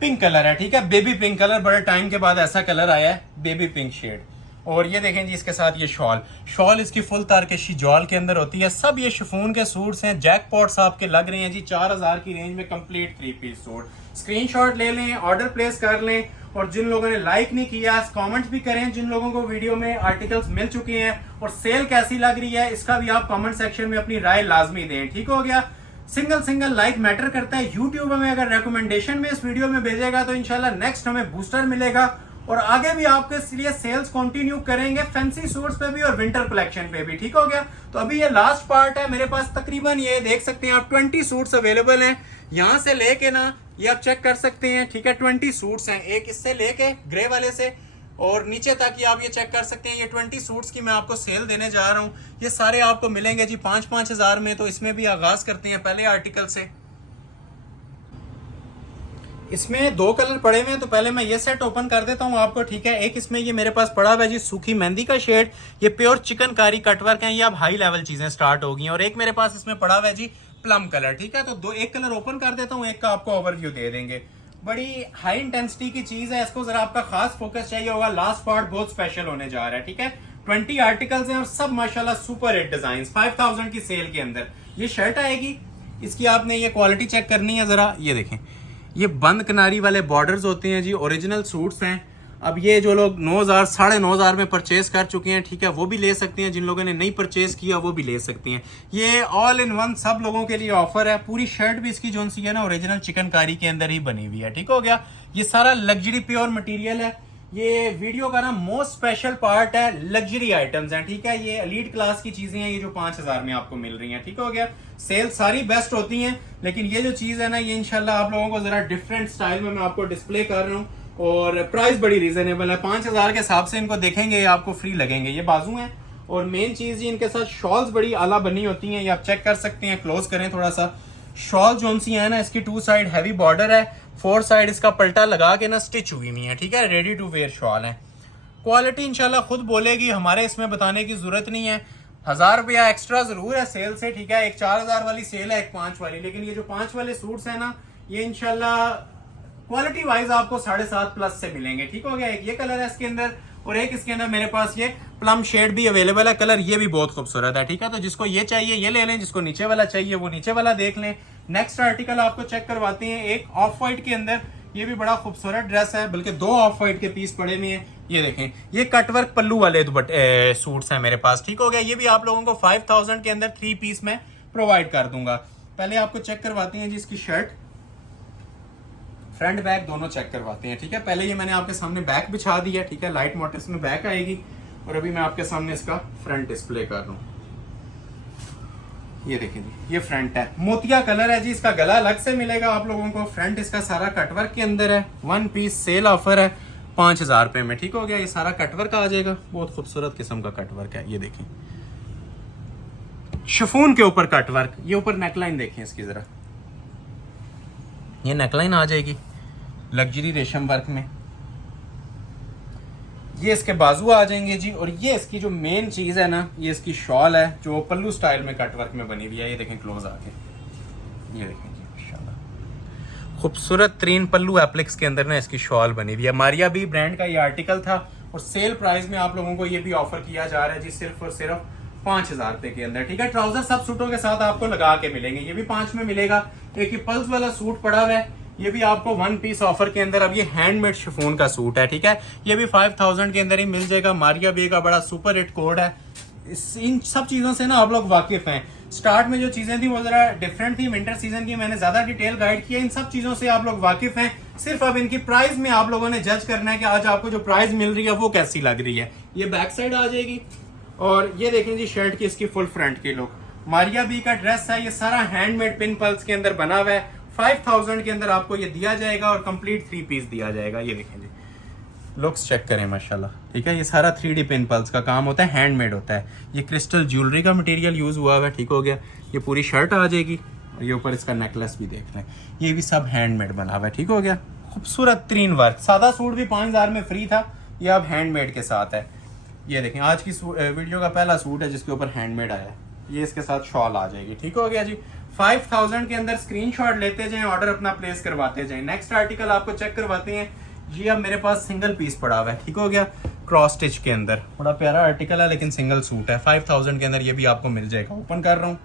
पिंक कलर है, ठीक है, बेबी पिंक कलर, बड़े टाइम के बाद ऐसा कलर आया है, बेबी पिंक शेड। और ये देखें जी इसके साथ ये शॉल इसकी फुल तारकशी जॉल के अंदर होती है। सब ये शिफॉन के सूट्स हैं, जैकपॉट्स आपके लग रहे हैं जी 4000 की रेंज में कंप्लीट 3 पीस सूट। स्क्रीनशॉट ले लें, ऑर्डर प्लेस कर लें, और जिन लोगों ने लाइक नहीं किया कमेंट्स भी करें, जिन लोगों को वीडियो में आर्टिकल्स मिल चुके हैं और सेल कैसी लग रही है इसका भी आप कमेंट सेक्शन में अपनी राय लाजमी दें, ठीक हो गया। सिंगल लाइक मैटर करता है। यूट्यूब हमें अगर रिकमेंडेशन में इस वीडियो में भेजेगा तो इंशाल्लाह नेक्स्ट हमें बूस्टर मिलेगा, और आगे भी आपके लिए सेल्स कंटिन्यू करेंगे फैंसी सूट्स पे भी और विंटर कलेक्शन पे भी, ठीक हो गया। तो अभी ये लास्ट पार्ट है, मेरे पास तकरीबन ये देख सकते हैं आप 20 सूट्स अवेलेबल हैं। यहां से लेके ना ये आप चेक कर सकते हैं, ठीक है, 20 सूट्स हैं, एक इससे लेके ग्रे वाले से और नीचे तक ये आप ये चेक कर सकते हैं। ये 20 सूट्स की मैं आपको सेल देने जा रहा हूँ। ये सारे आपको मिलेंगे जी 5-5 हज़ार में। तो इसमें भी आगाज करते हैं पहले आर्टिकल से। इसमें 2 कलर पड़े हुए हैं, तो पहले मैं ये सेट ओपन कर देता हूँ आपको, ठीक है। एक इसमें ये मेरे पास पड़ा हुआ है जी सूखी मेहंदी का शेड, ये प्योर चिकनकारी कटवर्क है, ये अब हाई लेवल चीजें स्टार्ट हो गई। और एक मेरे पास इसमें पड़ा हुआ है जी प्लम कलर, ठीक है। तो एक कलर ओपन कर देता हूँ, एक का आपको ओवरव्यू दे देंगे। बड़ी हाई इंटेंसिटी की चीज है, इसको जरा आपका खास फोकस चाहिए होगा। लास्ट पार्ट बहुत स्पेशल होने जा रहा है, ठीक है। 20 आर्टिकल्स हैं और सब माशाल्लाह सुपर हिट डिजाइन, 5000 की सेल के अंदर ये शर्ट आएगी। इसकी आपने ये क्वालिटी चेक करनी है जरा, ये देखें, ये बंद किनारी वाले बॉर्डर्स होते हैं जी, ओरिजिनल सूट्स हैं। अब ये जो लोग 9000 9,500 में परचेज कर चुके हैं, ठीक है, वो भी ले सकते हैं। जिन लोगों ने नहीं परचेज किया वो भी ले सकते हैं। ये ऑल इन वन सब लोगों के लिए ऑफर है। पूरी शर्ट भी इसकी जो सी है ना ओरिजिनल चिकनकारी के अंदर ही बनी हुई है, ठीक हो गया। ये सारा लग्जरी प्योर मटेरियल है। ये वीडियो का ना मोस्ट स्पेशल पार्ट है, लग्जरी आइटम्स हैं, ठीक है। ये एलीट क्लास की चीजें हैं, ये जो 5000 में आपको मिल रही हैं, ठीक हो गया। सेल सारी बेस्ट होती हैं, लेकिन ये जो चीज है ना ये इंशाल्लाह आप लोगों को जरा डिफरेंट स्टाइल में मैं आपको डिस्प्ले कर रहा हूँ, और प्राइस बड़ी रीजनेबल है। 5000 के हिसाब से इनको देखेंगे आपको फ्री लगेंगे। ये बाजू हैं, और मेन चीज जी इनके साथ शॉल्स बड़ी आला बनी होती हैं, ये आप चेक कर सकते हैं। क्लोज करें थोड़ा सा। शॉल जो सी है ना इसकी 2 साइड हैवी बॉर्डर है, 4 साइड इसका पल्टा लगा के ना स्टिच हुई हुई है, ठीक है। रेडी टू वेयर शॉल है। क्वालिटी इंशाल्लाह खुद बोलेगी, हमारे इसमें बताने की जरूरत नहीं है। 1000 रुपया एक्स्ट्रा जरूर है सेल से, ठीक है। एक 4000 वाली सेल है, एक 5 वाली, लेकिन ये जो 5 वाले सूट्स है ना ये इंशाल्लाह क्वालिटी वाइज आपको 7.5 प्लस से मिलेंगे, ठीक हो गया। एक ये कलर है इसके अंदर, और एक इसके अंदर मेरे पास ये प्लम शेड भी अवेलेबल है। कलर ये भी बहुत खूबसूरत है, ठीक है। तो जिसको ये चाहिए ये ले लें, जिसको नीचे वाला चाहिए वो नीचे वाला देख लें। नेक्स्ट आर्टिकल आपको चेक करवाते हैं, एक ऑफ वाइट के अंदर। ये भी बड़ा खूबसूरत ड्रेस है, बल्कि 2 ऑफ वाइट के पीस पड़े हुए हैं। ये देखें, ये कटवर्क पल्लू वाले सूट्स हैं मेरे पास, ठीक हो गया। ये भी आप लोगों को 5000 के अंदर 3 पीस में प्रोवाइड कर दूंगा। पहले आपको चेक करवाते हैं जी इसकी शर्ट, फ्रंट बैक दोनों चेक करवाते हैं, ठीक है। पहले ये मैंने आपके सामने बैक बिछा दिया, ठीक है। लाइट मोटिव्स में बैक आएगी, और अभी मैं आपके सामने इसका फ्रंट डिस्प्ले कर रहा हूँ। ये देखिए जी, ये फ्रंट है, मोतिया कलर है जी। इसका गला अलग से मिलेगा आप लोगों को। फ्रंट इसका सारा कटवर्क के अंदर है। 1 पीस सेल ऑफर है 5000 रुपए में, ठीक हो गया। ये सारा कटवर्क आ जाएगा, बहुत खूबसूरत किस्म का कटवर्क है। ये देखें, शिफॉन के ऊपर कटवर्क। ये ऊपर नेकलाइन देखें इसकी जरा, ये नेकलाइन आ जाएगी लग्जरी रेशम वर्क में। ये इसके बाजू आ जाएंगे जी, और ये इसकी जो मेन चीज है ना ये इसकी शॉल है, जो पल्लू स्टाइल में कटवर्क में बनी हुई है। ये देखें क्लोज आके, ये देखें जी माशाल्लाह खूबसूरत 3 पल्लू एप्लिक्स के अंदर ना इसकी शॉल बनी हुई है। मारिया बी ब्रांड का ये आर्टिकल था, और सेल प्राइस में आप लोगों को ये भी ऑफर किया जा रहा है जी, सिर्फ और सिर्फ 5000 रुपए के अंदर, ठीक है। ट्राउजर सब सूटों के साथ आपको लगा के मिलेंगे। ये भी 5 में मिलेगा। एक ये पल्स वाला सूट पड़ा हुआ है, ये भी आपको 1 पीस ऑफर के अंदर। अब ये हैंडमेड शिफॉन का सूट है, ठीक है। ये भी 5000 के अंदर ही मिल जाएगा। मारिया बे का बड़ा सुपर हिट कोड है। इन सब चीजों से ना आप लोग वाकिफ हैं। स्टार्ट में जो चीजें थी वो जरा डिफरेंट थी, विंटर सीजन की मैंने ज्यादा डिटेल गाइड किया। इन सब चीजों से आप लोग वाकिफ हैं। सिर्फ अब इनकी प्राइस में आप लोगों ने जज करना है कि आज आपको जो प्राइस मिल रही है वो कैसी लग रही है। ये बैक साइड आ जाएगी, और ये देखें जी शर्ट की इसकी फुल फ्रंट की लुक। मारिया बी का ड्रेस है, ये सारा हैंडमेड पिन पल्स के अंदर बना हुआ है। 5000 के अंदर आपको ये दिया जाएगा, और कंप्लीट 3 पीस दिया जाएगा। ये देखें जी, लुक्स चेक करें माशाल्लाह, ठीक है। ये सारा 3D पिन पल्स का काम होता है, हैंडमेड होता है। ये क्रिस्टल ज्वेलरी का मटेरियल यूज हुआ हुआ है, ठीक हो गया। ये पूरी शर्ट आ जाएगी, और ये ऊपर इसका नेकलेस भी देख लें, ये भी सब हैंडमेड बना हुआ है। ठीक हो गया, खूबसूरत तीन वर्क। सादा सूट भी 5000 में फ्री था, ये अब हैंडमेड के साथ है। ये देखें आज की वीडियो का पहला सूट है जिसके ऊपर हैंडमेड आया है, ये इसके साथ शॉल आ जाएगी। ठीक हो गया जी। 5000 के अंदर स्क्रीनशॉट लेते जाएं, ऑर्डर अपना प्लेस करवाते जाएं। नेक्स्ट आर्टिकल आपको चेक करवाते हैं जी। अब मेरे पास सिंगल पीस पड़ा हुआ है, ठीक हो गया, क्रॉस स्टिच के अंदर, बड़ा प्यारा आर्टिकल है लेकिन सिंगल सूट है। 5000 के अंदर ये भी आपको मिल जाएगा। ओपन कर रहा हूँ,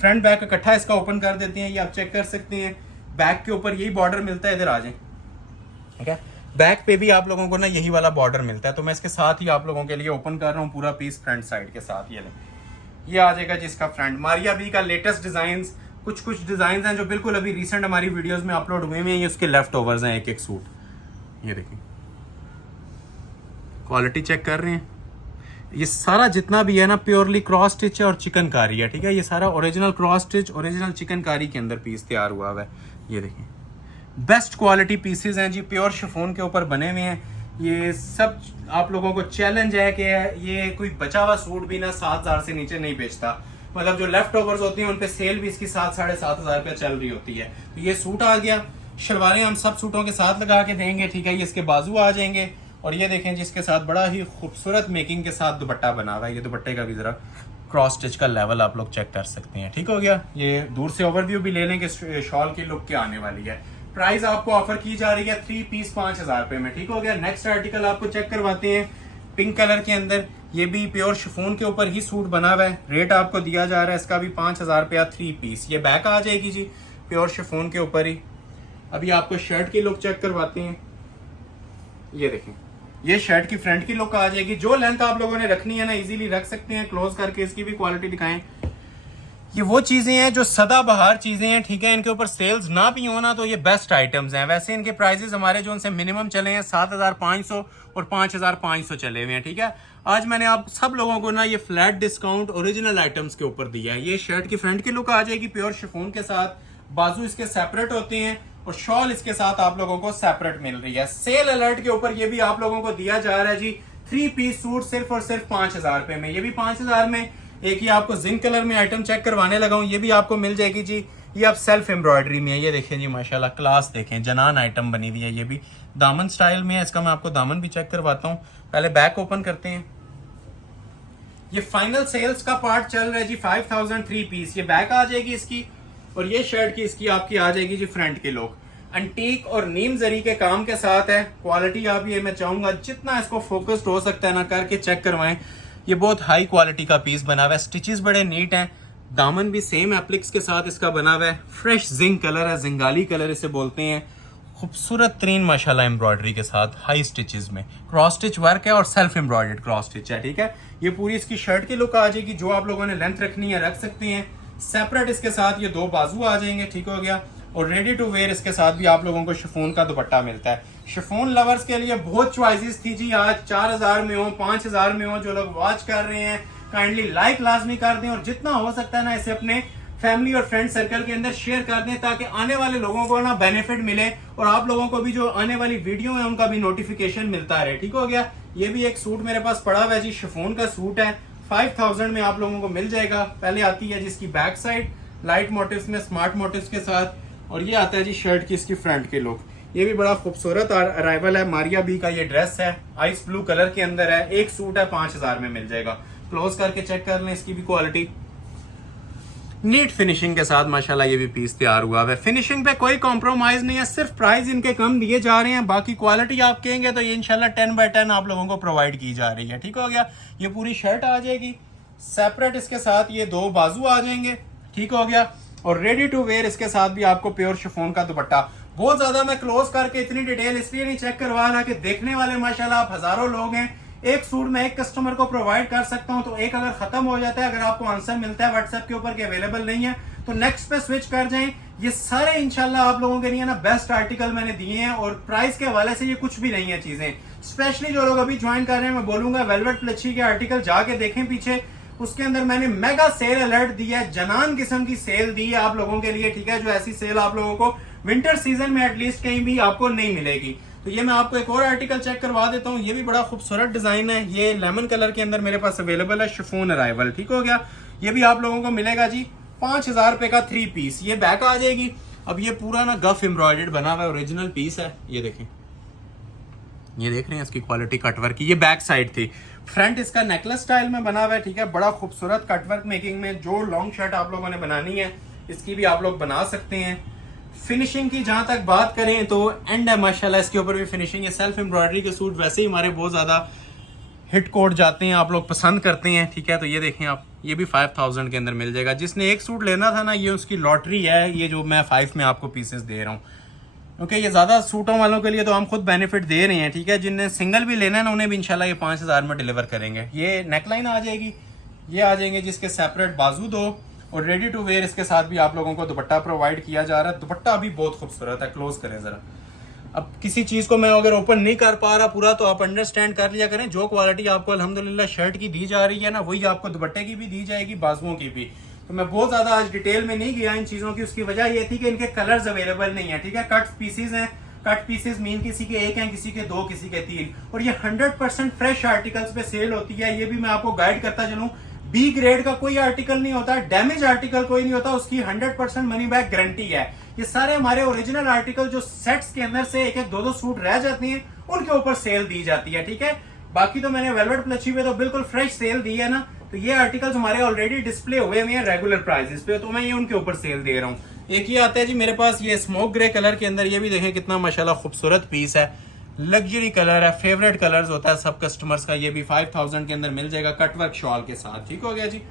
फ्रंट बैक इकट्ठा इसका ओपन कर देते हैं, ये आप चेक कर सकते हैं। बैक के ऊपर यही बॉर्डर मिलता है, इधर आ जाए, ठीक है। बैक पे भी आप लोगों को ना यही वाला बॉर्डर मिलता है, तो मैं इसके साथ ही आप लोगों के लिए ओपन कर रहा हूँ पूरा पीस फ्रंट साइड के साथ। ये आ जाएगा जिसका फ्रंट। मारिया बी का लेटेस्ट डिजाइन, कुछ डिजाइन हैं जो बिल्कुल अभी रिसेंट हमारी वीडियोस में अपलोड हुए हैं, ये उसके लेफ्ट ओवर्स हैं एक एक सूट। ये देखिए क्वालिटी चेक कर रहे हैं, ये सारा जितना भी है ना प्योरली क्रॉस स्टिच है और चिकनकारी है। ठीक है, ये सारा original cross stitch original chikankari के अंदर पीस तैयार हुआ है। ये देखिए बेस्ट क्वालिटी पीसेस हैं जी, प्योर शिफॉन के ऊपर बने हुए हैं। ये सब आप लोगों को चैलेंज है कि ये कोई बचा हुआ सूट भी ना 7000 से नीचे नहीं बेचता। मतलब जो लेफ्ट ओवर्स होती हैं उन पे सेल भी इसकी 7-7.5 रुपये चल रही होती है। तो ये सूट आ गया। शलवारें हम सब सूटों के साथ लगा के देंगे, ठीक है। ये इसके बाजू आ जाएंगे और ये देखें जिसके साथ बड़ा ही खूबसूरत मेकिंग के साथ दुपट्टा बना हुआ है। ये दुपट्टे का भी जरा क्रॉस स्टिच का लेवल आप लोग चेक कर सकते हैं। ठीक हो गया, ये दूर से ओवरव्यू भी ले लें कि शॉल की लुक क्या आने वाली है। प्राइस आपको ऑफर की जा रही है 3 पीस 5000 रुपए में। ठीक हो गया। नेक्स्ट आर्टिकल आपको चेक करवाते हैं पिंक कलर के अंदर, ये भी प्योर शिफॉन के ऊपर ही सूट बना हुआ है। रेट आपको दिया जा रहा है इसका भी 5000 रुपया 3 पीस। ये बैक आ जाएगी जी प्योर शिफॉन के ऊपर ही। अभी आपको शर्ट की लुक चेक करवाते हैं। ये देखें, ये शर्ट की फ्रंट की लुक आ जाएगी। जो लेंथ आप लोगों ने रखनी है ना इजीली रख सकते हैं। क्लोज करके इसकी भी क्वालिटी दिखाएं। ये वो चीजें हैं जो सदाबहार चीजें हैं, ठीक है। इनके ऊपर सेल्स ना भी हो ना तो ये बेस्ट आइटम्स हैं। वैसे इनके प्राइसेस हमारे जो उनसे मिनिमम चले हैं 7500 और 5500 चले हुए हैं, ठीक है। आज मैंने आप सब लोगों को ना ये फ्लैट डिस्काउंट ओरिजिनल आइटम्स के ऊपर दिया है। ये शर्ट की फ्रंट की लुक आ जाएगी प्योर शिफॉन के साथ, बाजू इसके सेपरेट होते हैं और शॉल इसके साथ आप लोगों को सेपरेट मिल रही है। सेल अलर्ट के ऊपर ये भी आप लोगों को दिया जा रहा है जी 3 पीस सूट सिर्फ और सिर्फ 5000 रुपए में। ये भी 5000 में। एक ही आपको जिंक कलर में आइटम चेक करवाने लगा हूं, ये भी आपको मिल जाएगी जी। ये आप सेल्फ एम्ब्रॉयडरी में है। ये देखें जी माशाल्लाह क्लास देखें, जनान आइटम बनी हुई है। ये भी दामन स्टाइल में है। इसका मैं आपको दामन भी चेक करवाता हूँ। पहले बैक ओपन करते हैं। ये फाइनल सेल्स का पार्ट चल रहा है जी 5000 3 पीस। ये बैक आ जाएगी इसकी और ये शर्ट की इसकी आपकी आ जाएगी जी फ्रंट की लुक। अंटीक और नीम जरी के काम के साथ है। क्वालिटी आप ये मैं चाहूंगा जितना इसको फोकस्ड हो सकता है ना करके चेक करवाएं। ये बहुत हाई क्वालिटी का पीस बना हुआ है। स्टिचेस बड़े नीट हैं। दामन भी सेम एप्लिक्स के साथ इसका बना हुआ है। फ्रेश जिंक कलर है, जिंगाली कलर इसे बोलते हैं। खूबसूरत तरीन माशाल्लाह एम्ब्रॉयडरी के साथ हाई स्टिचेस में क्रॉस स्टिच वर्क है और सेल्फ एम्ब्रॉयडर्ड क्रॉस स्टिच है, ठीक है। ये पूरी इसकी शर्ट की लुक आ जाएगी। जो आप लोगों ने लेंथ रखनी है रख सकते हैं। सेपरेट इसके साथ ये 2 बाजू आ जाएंगे, ठीक हो गया। और रेडी टू वेयर इसके साथ भी आप लोगों को शिफॉन का दुपट्टा मिलता है। शिफॉन लवर्स के लिए बहुत चॉइसेस थी जी। आज 4000 में हो 5000 में हो, जो लोग वॉच कर रहे हैं काइंडली लाइक लाजमी कर दें और जितना हो सकता है ना इसे अपने फैमिली और फ्रेंड सर्कल के अंदर शेयर कर दें ताकि आने वाले लोगों को ना बेनिफिट मिले और आप लोगों को भी जो आने वाली वीडियो है उनका भी नोटिफिकेशन मिलता रहे, ठीक हो गया। ये भी एक सूट मेरे पास पड़ा हुआ है जी, शिफॉन का सूट है। 5000 में आप लोगों को मिल जाएगा। पहले आती है जिसकी बैक साइड लाइट मोटिव्स में स्मार्ट मोटिव्स के साथ और ये आता है जी शर्ट की इसकी फ्रंट की लुक। ये भी बड़ा खूबसूरत अराइवल है। मारिया बी का ये ड्रेस है, आइस ब्लू कलर के अंदर है। एक सूट है 5000 में मिल जाएगा। क्लोज करके चेक कर लें इसकी भी क्वालिटी। नीट फिनिशिंग के साथ माशाल्लाह ये भी पीस तैयार हुआ है। फिनिशिंग पे कोई कॉम्प्रोमाइज नहीं है, सिर्फ प्राइस इनके कम दिए जा रहे हैं। बाकी क्वालिटी आप कहेंगे तो ये इंशाल्लाह 10/10 आप लोगों को प्रोवाइड की जा रही है, ठीक हो गया। ये पूरी शर्ट आ जाएगी सेपरेट, इसके साथ ये 2 बाजू आ जाएंगे, ठीक हो गया। और रेडी टू वेयर इसके साथ भी आपको प्योर शिफॉन का दुपट्टा। बहुत ज्यादा मैं क्लोज करके इतनी डिटेल इसलिए नहीं चेक करवा रहा कि देखने वाले माशाल्लाह आप हजारों लोग हैं। एक सूट मैं एक कस्टमर को प्रोवाइड कर सकता हूं, तो एक अगर खत्म हो जाता है, अगर आपको आंसर मिलता है व्हाट्सएप के ऊपर कि अवेलेबल नहीं है, तो नेक्स्ट पे स्विच कर जाएं। ये सारे इंशाल्लाह आप लोगों के लिए ना बेस्ट आर्टिकल मैंने दिए हैं और प्राइस के हवाले से ये कुछ भी नहीं है चीजें। स्पेशली जो लोग अभी ज्वाइन कर रहे हैं मैं बोलूंगा वेलवेट प्लची के आर्टिकल जाके देखें पीछे, उसके अंदर मैंने मेगा सेल अलर्ट दिया है। जनान किस्म की सेल दी है आप लोगों के लिए, ठीक है। जो ऐसी सेल आप लोगों को विंटर सीजन में एटलीस्ट कहीं भी आपको नहीं मिलेगी। तो ये मैं आपको एक और आर्टिकल चेक करवा देता हूँ। ये भी बड़ा खूबसूरत डिजाइन है। ये लेमन कलर के अंदर मेरे पास अवेलेबल है, शिफॉन अराइवल, ठीक हो गया। ये भी आप लोगों को मिलेगा जी 5,000 रुपए का 3 पीस। ये बैक आ जाएगी। अब ये पूरा ना गफ एम्ब्रॉयडर्ड बना हुआ है, ओरिजिनल पीस है। ये देखें, ये देख रहे हैं इसकी क्वालिटी कटवर्क की। ये बैक साइड थी। फ्रंट इसका नेकलेस स्टाइल में बना हुआ है, ठीक है। बड़ा खूबसूरत कटवर्क मेकिंग में। जो लॉन्ग शर्ट आप लोगों ने बनानी है इसकी भी आप लोग बना सकते हैं। फिनिशिंग की जहां तक बात करें तो एंड है माशाल्लाह, इसके ऊपर भी फिनिशिंग है। सेल्फ एम्ब्रॉयडरी के सूट वैसे ही हमारे बहुत ज्यादा हिट कोड जाते हैं, आप लोग पसंद करते हैं, ठीक है। तो ये देखें आप, ये भी 5,000 के अंदर मिल जाएगा। जिसने एक सूट लेना था ना, ये उसकी लॉटरी है, ये जो मैं 5 में आपको पीसेस दे रहा हूँ, क्योंकि ये ज्यादा सूटों वालों के लिए तो हम खुद बेनिफिट दे रहे हैं, ठीक है। जिन्हें सिंगल भी लेना है ना, उन्हें भी इंशाल्लाह ये 5,000 में डिलीवर करेंगे। ये नेकलाइन आ जाएगी, ये आ जाएंगे जिसके सेपरेट बाजू दो, और रेडी टू वेयर इसके साथ भी आप लोगों को दुपट्टा प्रोवाइड किया जा रहा है। दुपट्टा भी बहुत खूबसूरत है, क्लोज करें जरा। अब किसी चीज को मैं अगर ओपन नहीं कर पा रहा पूरा, तो आप अंडरस्टैंड कर लिया करें। जो क्वालिटी आपको अल्हम्दुलिल्लाह शर्ट की दी जा रही है ना, वही आपको दुपट्टे की भी दी जाएगी, बाजुओं की भी। तो मैं बहुत ज्यादा आज डिटेल में नहीं गया इन चीजों की। उसकी वजह ये थी कि इनके कलर्स अवेलेबल नहीं है, ठीक है। कट पीसेज हैं। कट पीसेस मीन किसी के 1 हैं, किसी के 2, किसी के 3। और ये 100% फ्रेश आर्टिकल्स पे सेल होती है। ये भी मैं आपको गाइड करता चलूं, बी ग्रेड का कोई आर्टिकल नहीं होता, डैमेज आर्टिकल कोई नहीं होता, उसकी 100% मनी बैक गारंटी है। ये सारे हमारे ओरिजिनल आर्टिकल जो सेट्स के अंदर से 1-1, 2-2 सूट रह जाते हैं, उनके ऊपर सेल दी जाती है, ठीक है। बाकी तो मैंने वेलवेट प्लची पे तो बिल्कुल फ्रेश सेल दी है ना। तो ये आर्टिकल्स हमारे ऑलरेडी डिस्प्ले हुए हैं रेगुलर प्राइसेस पे, तो मैं ये उनके ऊपर सेल दे रहा हूँ। एक ये आता है जी मेरे पास, ये स्मोक ग्रे कलर के अंदर। ये भी देखें कितना माशाल्लाह खूबसूरत पीस है, लग्जरी कलर है, फेवरेट कलर्स होता है सब कस्टमर्स का। ये भी 5,000 के अंदर मिल जाएगा, कटवर्क शॉल के साथ, ठीक हो गया जी।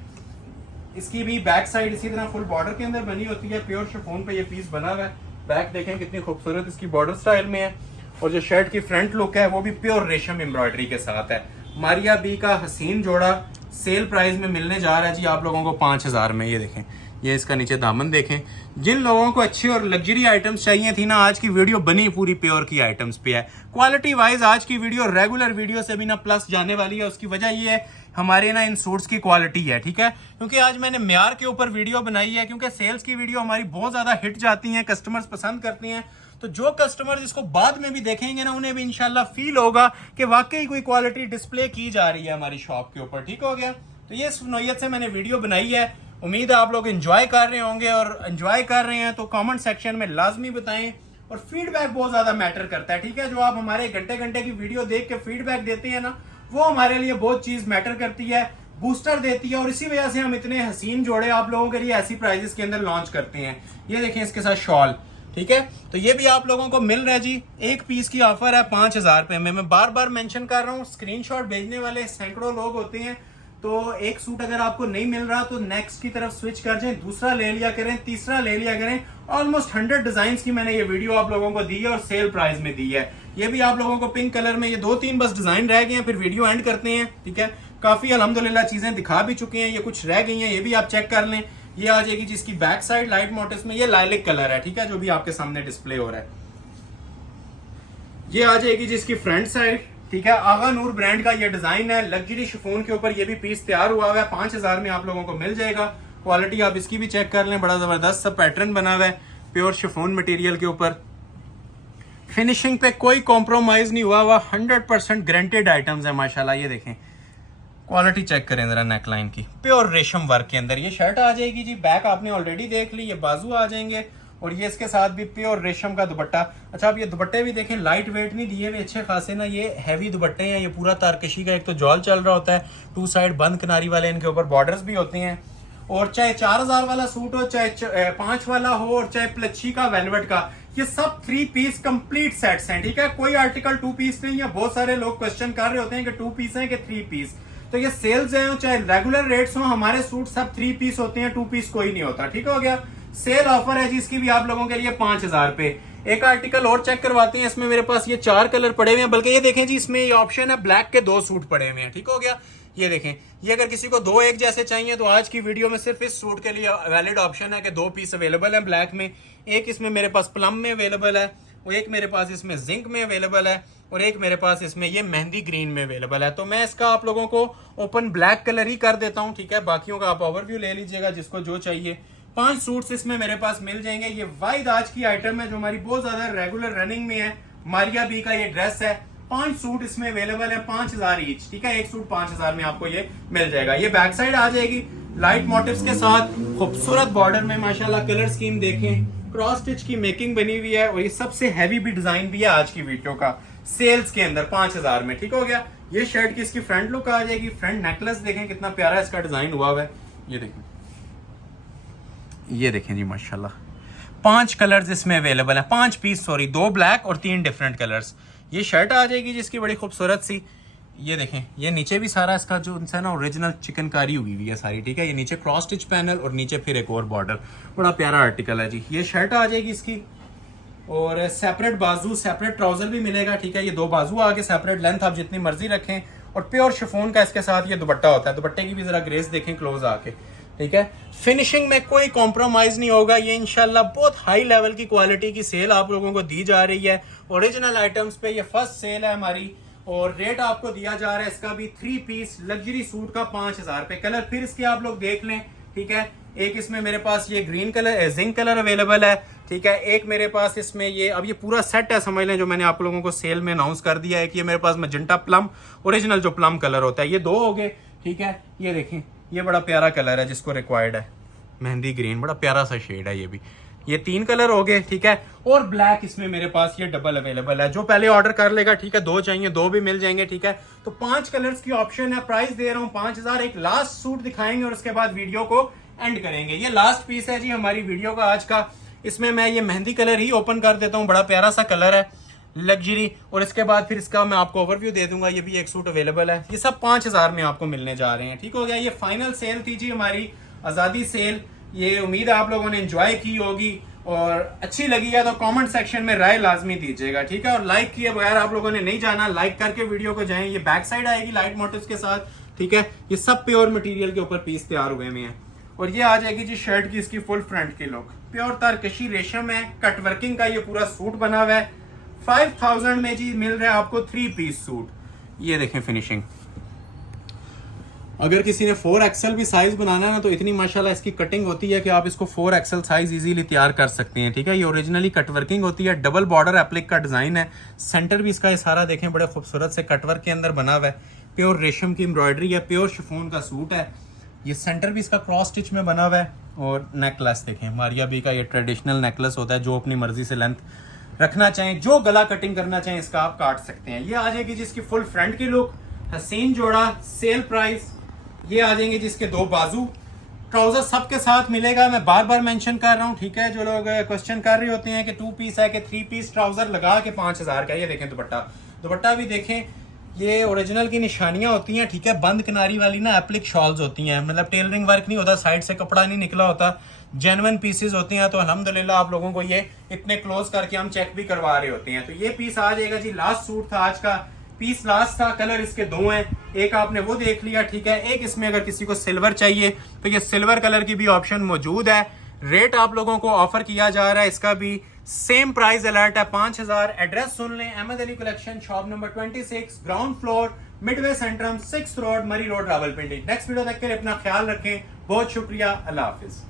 इसकी भी बैक साइड इसी तरह फुल बॉर्डर के अंदर बनी होती है। प्योर शिफॉन पे ये पीस बना हुआ है। बैक देखें कितनी खूबसूरत इसकी बॉर्डर स्टाइल में है। और जो शर्ट की फ्रंट लुक है वो भी प्योर रेशम एम्ब्रॉयडरी के साथ है। मारिया बी का हसीन जोड़ा सेल प्राइस में मिलने जा रहा है जी आप लोगों को 5,000 में। ये देखें, ये इसका नीचे दामन देखें। जिन लोगों को अच्छी और लग्जरी आइटम्स चाहिए थी ना, आज की वीडियो बनी पूरी प्योर की आइटम्स पे है। क्वालिटी वाइज आज की वीडियो रेगुलर वीडियो से भी ना प्लस जाने वाली है। उसकी वजह ये है हमारे ना इन सूट्स की क्वालिटी है, ठीक है। क्योंकि आज मैंने म्यार के ऊपर वीडियो बनाई है, क्योंकि सेल्स की वीडियो हमारी बहुत ज्यादा हिट जाती है, कस्टमर्स पसंद करते हैं। तो जो कस्टमर इसको बाद में भी देखेंगे ना, उन्हें भी इंशाल्लाह फील होगा कि वाकई कोई क्वालिटी डिस्प्ले की जा रही है हमारी शॉप के ऊपर, ठीक हो गया। तो ये इस नौयत से मैंने वीडियो बनाई है। उम्मीद है आप लोग एंजॉय कर रहे होंगे, और एंजॉय कर रहे हैं तो कमेंट सेक्शन में लाजमी बताएं। और फीडबैक बहुत ज्यादा मैटर करता है, ठीक है। जो आप हमारे घंटे घंटे की वीडियो देख के फीडबैक देते हैं ना, वो हमारे लिए बहुत चीज मैटर करती है, बूस्टर देती है। और इसी वजह से हम इतने हसीन जोड़े आप लोगों के लिए ऐसी प्राइजेस के अंदर लॉन्च करते हैं। ये देखें इसके साथ शॉल, ठीक है। तो ये भी आप लोगों को मिल रहा है जी। एक पीस की ऑफर है 5,000 रुपए में। मैं बार बार मेंशन कर रहा हूँ, स्क्रीनशॉट भेजने वाले सैकड़ों लोग होते हैं। तो एक सूट अगर आपको नहीं मिल रहा तो नेक्स्ट की तरफ स्विच कर जाएं, दूसरा ले लिया करें, तीसरा ले लिया करें। ऑलमोस्ट 100 डिजाइन की मैंने ये वीडियो आप लोगों को दी है और सेल प्राइस में दी है। ये भी आप लोगों को पिंक कलर में, ये 2-3 बस डिजाइन रह गए हैं, फिर वीडियो एंड करते हैं, ठीक है। काफी अल्हम्दुलिल्लाह चीजें दिखा भी चुके हैं, ये कुछ रह गई हैं, ये भी आप चेक कर लें। ये आ जाएगी जिसकी बैक साइड लाइट मोटिव्स में, ये लाइलिक कलर है, ठीक है, जो भी आपके सामने डिस्प्ले हो रहा है। ये आ जाएगी जिसकी फ्रंट साइड, ठीक है। आगा नूर ब्रांड का ये डिजाइन है, लग्जरी शिफॉन के ऊपर ये भी पीस तैयार हुआ है। 5,000 में आप लोगों को मिल जाएगा। क्वालिटी आप इसकी भी चेक कर लें, बड़ा जबरदस्त सा पैटर्न बना हुआ है प्योर शिफॉन मटेरियल के ऊपर। फिनिशिंग पे कोई कॉम्प्रोमाइज नहीं हुआ 100% गारंटेड आइटम्स है माशाल्लाह। ये देखें क्वालिटी चेक करें जरा नेकलाइन की, प्योर रेशम वर्क के अंदर ये शर्ट आ जाएगी जी। बैक आपने ऑलरेडी देख ली, ये बाजू आ जाएंगे, और ये इसके साथ भी प्योर रेशम का दुपट्टा। अच्छा, आप ये दुपट्टे भी देखें, लाइट वेट नहीं दिए हुए, अच्छे खासे ना, ये हैवी दुपट्टे हैं। ये पूरा तारकशी का एक तो जॉल चल रहा होता है, 2 साइड बंद किनारी वाले, इनके ऊपर बॉर्डर्स भी होते हैं। और चाहे 4,000 वाला सूट हो, चाहे 5 वाला हो, और चाहे प्लच्छी का, वेलवेट का, ये सब 3 पीस कंप्लीट सेट्स हैं, ठीक है। कोई आर्टिकल 2 पीस नहीं है। बहुत सारे लोग क्वेश्चन कर रहे होते हैं कि 2 पीस हैं कि 3 पीस। तो ये सेल्स हैं, चाहे रेगुलर रेट्स हो, हमारे सूट सब 3 पीस होते हैं, 2 पीस कोई नहीं होता, ठीक हो गया। सेल ऑफर है जी इसकी भी आप लोगों के लिए 5,000 रुपए। एक आर्टिकल और चेक करवाते हैं। इसमें मेरे पास ये 4 कलर पड़े हुए हैं, बल्कि ये देखें जी, इसमें ये ऑप्शन है ब्लैक के 2 सूट पड़े हुए हैं, ठीक हो गया। ये देखें, ये अगर किसी को 2 एक जैसे चाहिए तो आज की वीडियो में सिर्फ इस सूट के लिए वैलिड ऑप्शन है कि 2 पीस अवेलेबल है ब्लैक में। एक इसमें मेरे पास प्लम में अवेलेबल है, और एक मेरे पास इसमें जिंक में अवेलेबल है, और एक मेरे पास इसमें ये मेहंदी ग्रीन में अवेलेबल है। तो मैं इसका आप लोगों को ओपन ब्लैक कलर ही कर देता हूँ, ठीक है। बाकियों का आप ओवरव्यू ले लीजिएगा जिसको जो चाहिए। 5 सूट्स इसमें मेरे पास मिल जाएंगे। ये वाइड आज की आइटम है जो हमारी बहुत ज्यादा रेगुलर रनिंग में है। मारिया बी का ये ड्रेस है। 5 सूट इसमें अवेलेबल है, 5,000 ईच, ठीक है। एक सूट 5,000 में आपको ये मिल जाएगा। ये बैक साइड आ जाएगी, लाइट मोटिव्स के साथ खूबसूरत बॉर्डर में माशाल्लाह कलर स्कीम देखें, क्रॉस स्टिच की मेकिंग बनी हुई है और ये सबसे हैवी भी डिजाइन भी है आज की वीडियो का सेल्स के अंदर 5000 में। ठीक हो गया। ये शर्ट की इसकी फ्रंट लुक आ जाएगी। फ्रंट नेकलेस देखें कितना प्यारा इसका डिजाइन हुआ हुआ है। ये देखें जी माशाल्लाह 5 कलर्स इसमें अवेलेबल है, 5 पीस सॉरी, 2 ब्लैक और 3 डिफरेंट कलर्स। ये शर्ट आ जाएगी जिसकी बड़ी खूबसूरत सी, ये देखें ये नीचे भी सारा इसका जो है ना ओरिजिनल चिकनकारी हुई हुई है सारी। ठीक है, ये नीचे क्रॉस स्टिच पैनल और नीचे फिर एक और बॉर्डर, बड़ा प्यारा आर्टिकल है जी। ये शर्ट आ जाएगी इसकी और सेपरेट बाजू सेपरेट ट्राउजर भी मिलेगा। ठीक है, ये 2 बाजू आगे सेपरेट, लेंथ आप जितनी मर्जी रखें और प्योर शिफॉन का इसके साथ ये दुपट्टा होता है। दुपट्टे की भी जरा ग्रेस देखें क्लोज आके। ठीक है, फिनिशिंग में कोई कॉम्प्रोमाइज नहीं होगा। ये इंशाल्लाह बहुत हाई लेवल की क्वालिटी की सेल आप लोगों को दी जा रही है ओरिजिनल आइटम्स पे। ये फर्स्ट सेल है हमारी और रेट आपको दिया जा रहा है इसका भी 3 पीस लग्जरी सूट का 5000 पे। कलर फिर इसके आप लोग देख लें। ठीक है, एक इसमें मेरे पास ये green colour zinc colour available है। ठीक है, एक मेरे पास इसमें ये, अब ये पूरा सेट है समझ लें जो मैंने आप लोगों को सेल में अनाउंस कर दिया है कि ये मेरे पास मजेंटा प्लम ओरिजिनल जो प्लम कलर होता है, ये 2 हो गए। ठीक है, ये देखें ये बड़ा प्यारा कलर है जिसको रिक्वायर्ड है, मेहंदी ग्रीन, बड़ा प्यारा सा शेड है ये भी। ये 3 कलर हो गए। ठीक है, और ब्लैक इसमें मेरे पास ये डबल अवेलेबल है। जो पहले ऑर्डर कर लेगा, ठीक है, 2 चाहिए 2 भी मिल जाएंगे। ठीक है, तो 5 कलर्स की ऑप्शन है। प्राइस दे रहा हूँ 5000। एक लास्ट सूट दिखाएंगे और उसके बाद वीडियो को एंड करेंगे। ये लास्ट पीस है जी हमारी वीडियो का आज का। इसमें मैं ये मेहंदी कलर ही ओपन कर देता हूँ, बड़ा प्यारा सा कलर है लग्जरी। और इसके बाद फिर इसका मैं आपको ओवरव्यू दे दूंगा। ये भी एक सूट अवेलेबल है। ये सब 5000 में आपको मिलने जा रहे हैं। ठीक हो गया। ये फाइनल सेल थी जी हमारी आजादी सेल। ये उम्मीद है आप लोगों ने एंजॉय की होगी और अच्छी लगी है तो कमेंट सेक्शन में राय लाजमी दीजिएगा। ठीक है, और लाइक किए बगैर आप लोगों ने नहीं जाना, लाइक करके वीडियो को जाएं। ये बैक साइड आएगी लाइट मोटिव्स के साथ। ठीक है, ये सब प्योर मटेरियल के ऊपर पीस तैयार हुए हैं। और ये आ जाएगी जी शर्ट की इसकी फुल फ्रंट की लुक, प्योर तारकशी रेशम है, कट वर्किंग का ये पूरा सूट बना हुआ है। 5000 में जी मिल रहा है आपको 3 पीस सूट। ये देखें फिनिशिंग। अगर किसी ने 4XL भी साइज बनाना है ना तो इतनी माशाल्लाह इसकी कटिंग होती है कि आप इसको 4XL साइज इजीली तैयार कर सकते हैं। ठीक है, ये ओरिजिनली कट वर्किंग होती है, डबल बॉर्डर एप्लिक का डिजाइन है। सेंटर भी इसका ये सारा देखें बड़े खूबसूरत से कटवर्क के अंदर बना हुआ है। प्योर रेशम की एम्ब्रॉयडरी है, प्योर शिफॉन का सूट है। ये सेंटर भी इसका क्रॉस स्टिच में बना हुआ है। और नेकलेस देखें, मारिया बी का ये ट्रेडिशनल नेकलेस होता है। जो अपनी मर्जी से लेंथ रखना चाहें, जो गला कटिंग करना चाहें, इसका आप काट सकते हैं। ये आ जाएगी जिसकी फुल फ्रंट की लुक, हसीन जोड़ा, सेल प्राइस। ये आ जाएंगे जिसके 2 बाजू, ट्राउजर सबके साथ मिलेगा। मैं बार बार मेंशन कर रहा हूँ। ठीक है, जो लोग क्वेश्चन कर रहे होते हैं कि 2 पीस है कि 3 पीस, ट्राउजर लगा के 5000 का। ये देखें दुपट्टा, दुपट्टा भी देखें, ये ओरिजिनल की निशानियां होती हैं। ठीक है, बंद किनारी वाली ना एप्लिक शॉल्स होती हैं, मतलब टेलरिंग वर्क नहीं होता, साइड से कपड़ा नहीं निकला होता, जेन्युइन पीसेस होते हैं। तो अल्हम्दुलिल्लाह आप लोगों को ये इतने क्लोज करके हम चेक भी करवा रहे होते हैं। तो ये पीस आ जाएगा जी। लास्ट सूट था आज का, पीस लास्ट था। कलर इसके 2 हैं, एक आपने वो देख लिया। ठीक है, एक इसमें अगर किसी को सिल्वर चाहिए तो ये सिल्वर कलर की भी ऑप्शन मौजूद है। रेट आप लोगों को ऑफर किया जा रहा है इसका भी सेम प्राइस अलर्ट है 5000। एड्रेस सुन लें, Ahmed Ali collection, shop number 26, ground floor, midway centrum, 6th road, Murree road, Rawalpindi. Next video तक के लिए अपना ख्याल रखें। बहुत शुक्रिया, अल्लाह हाफिज।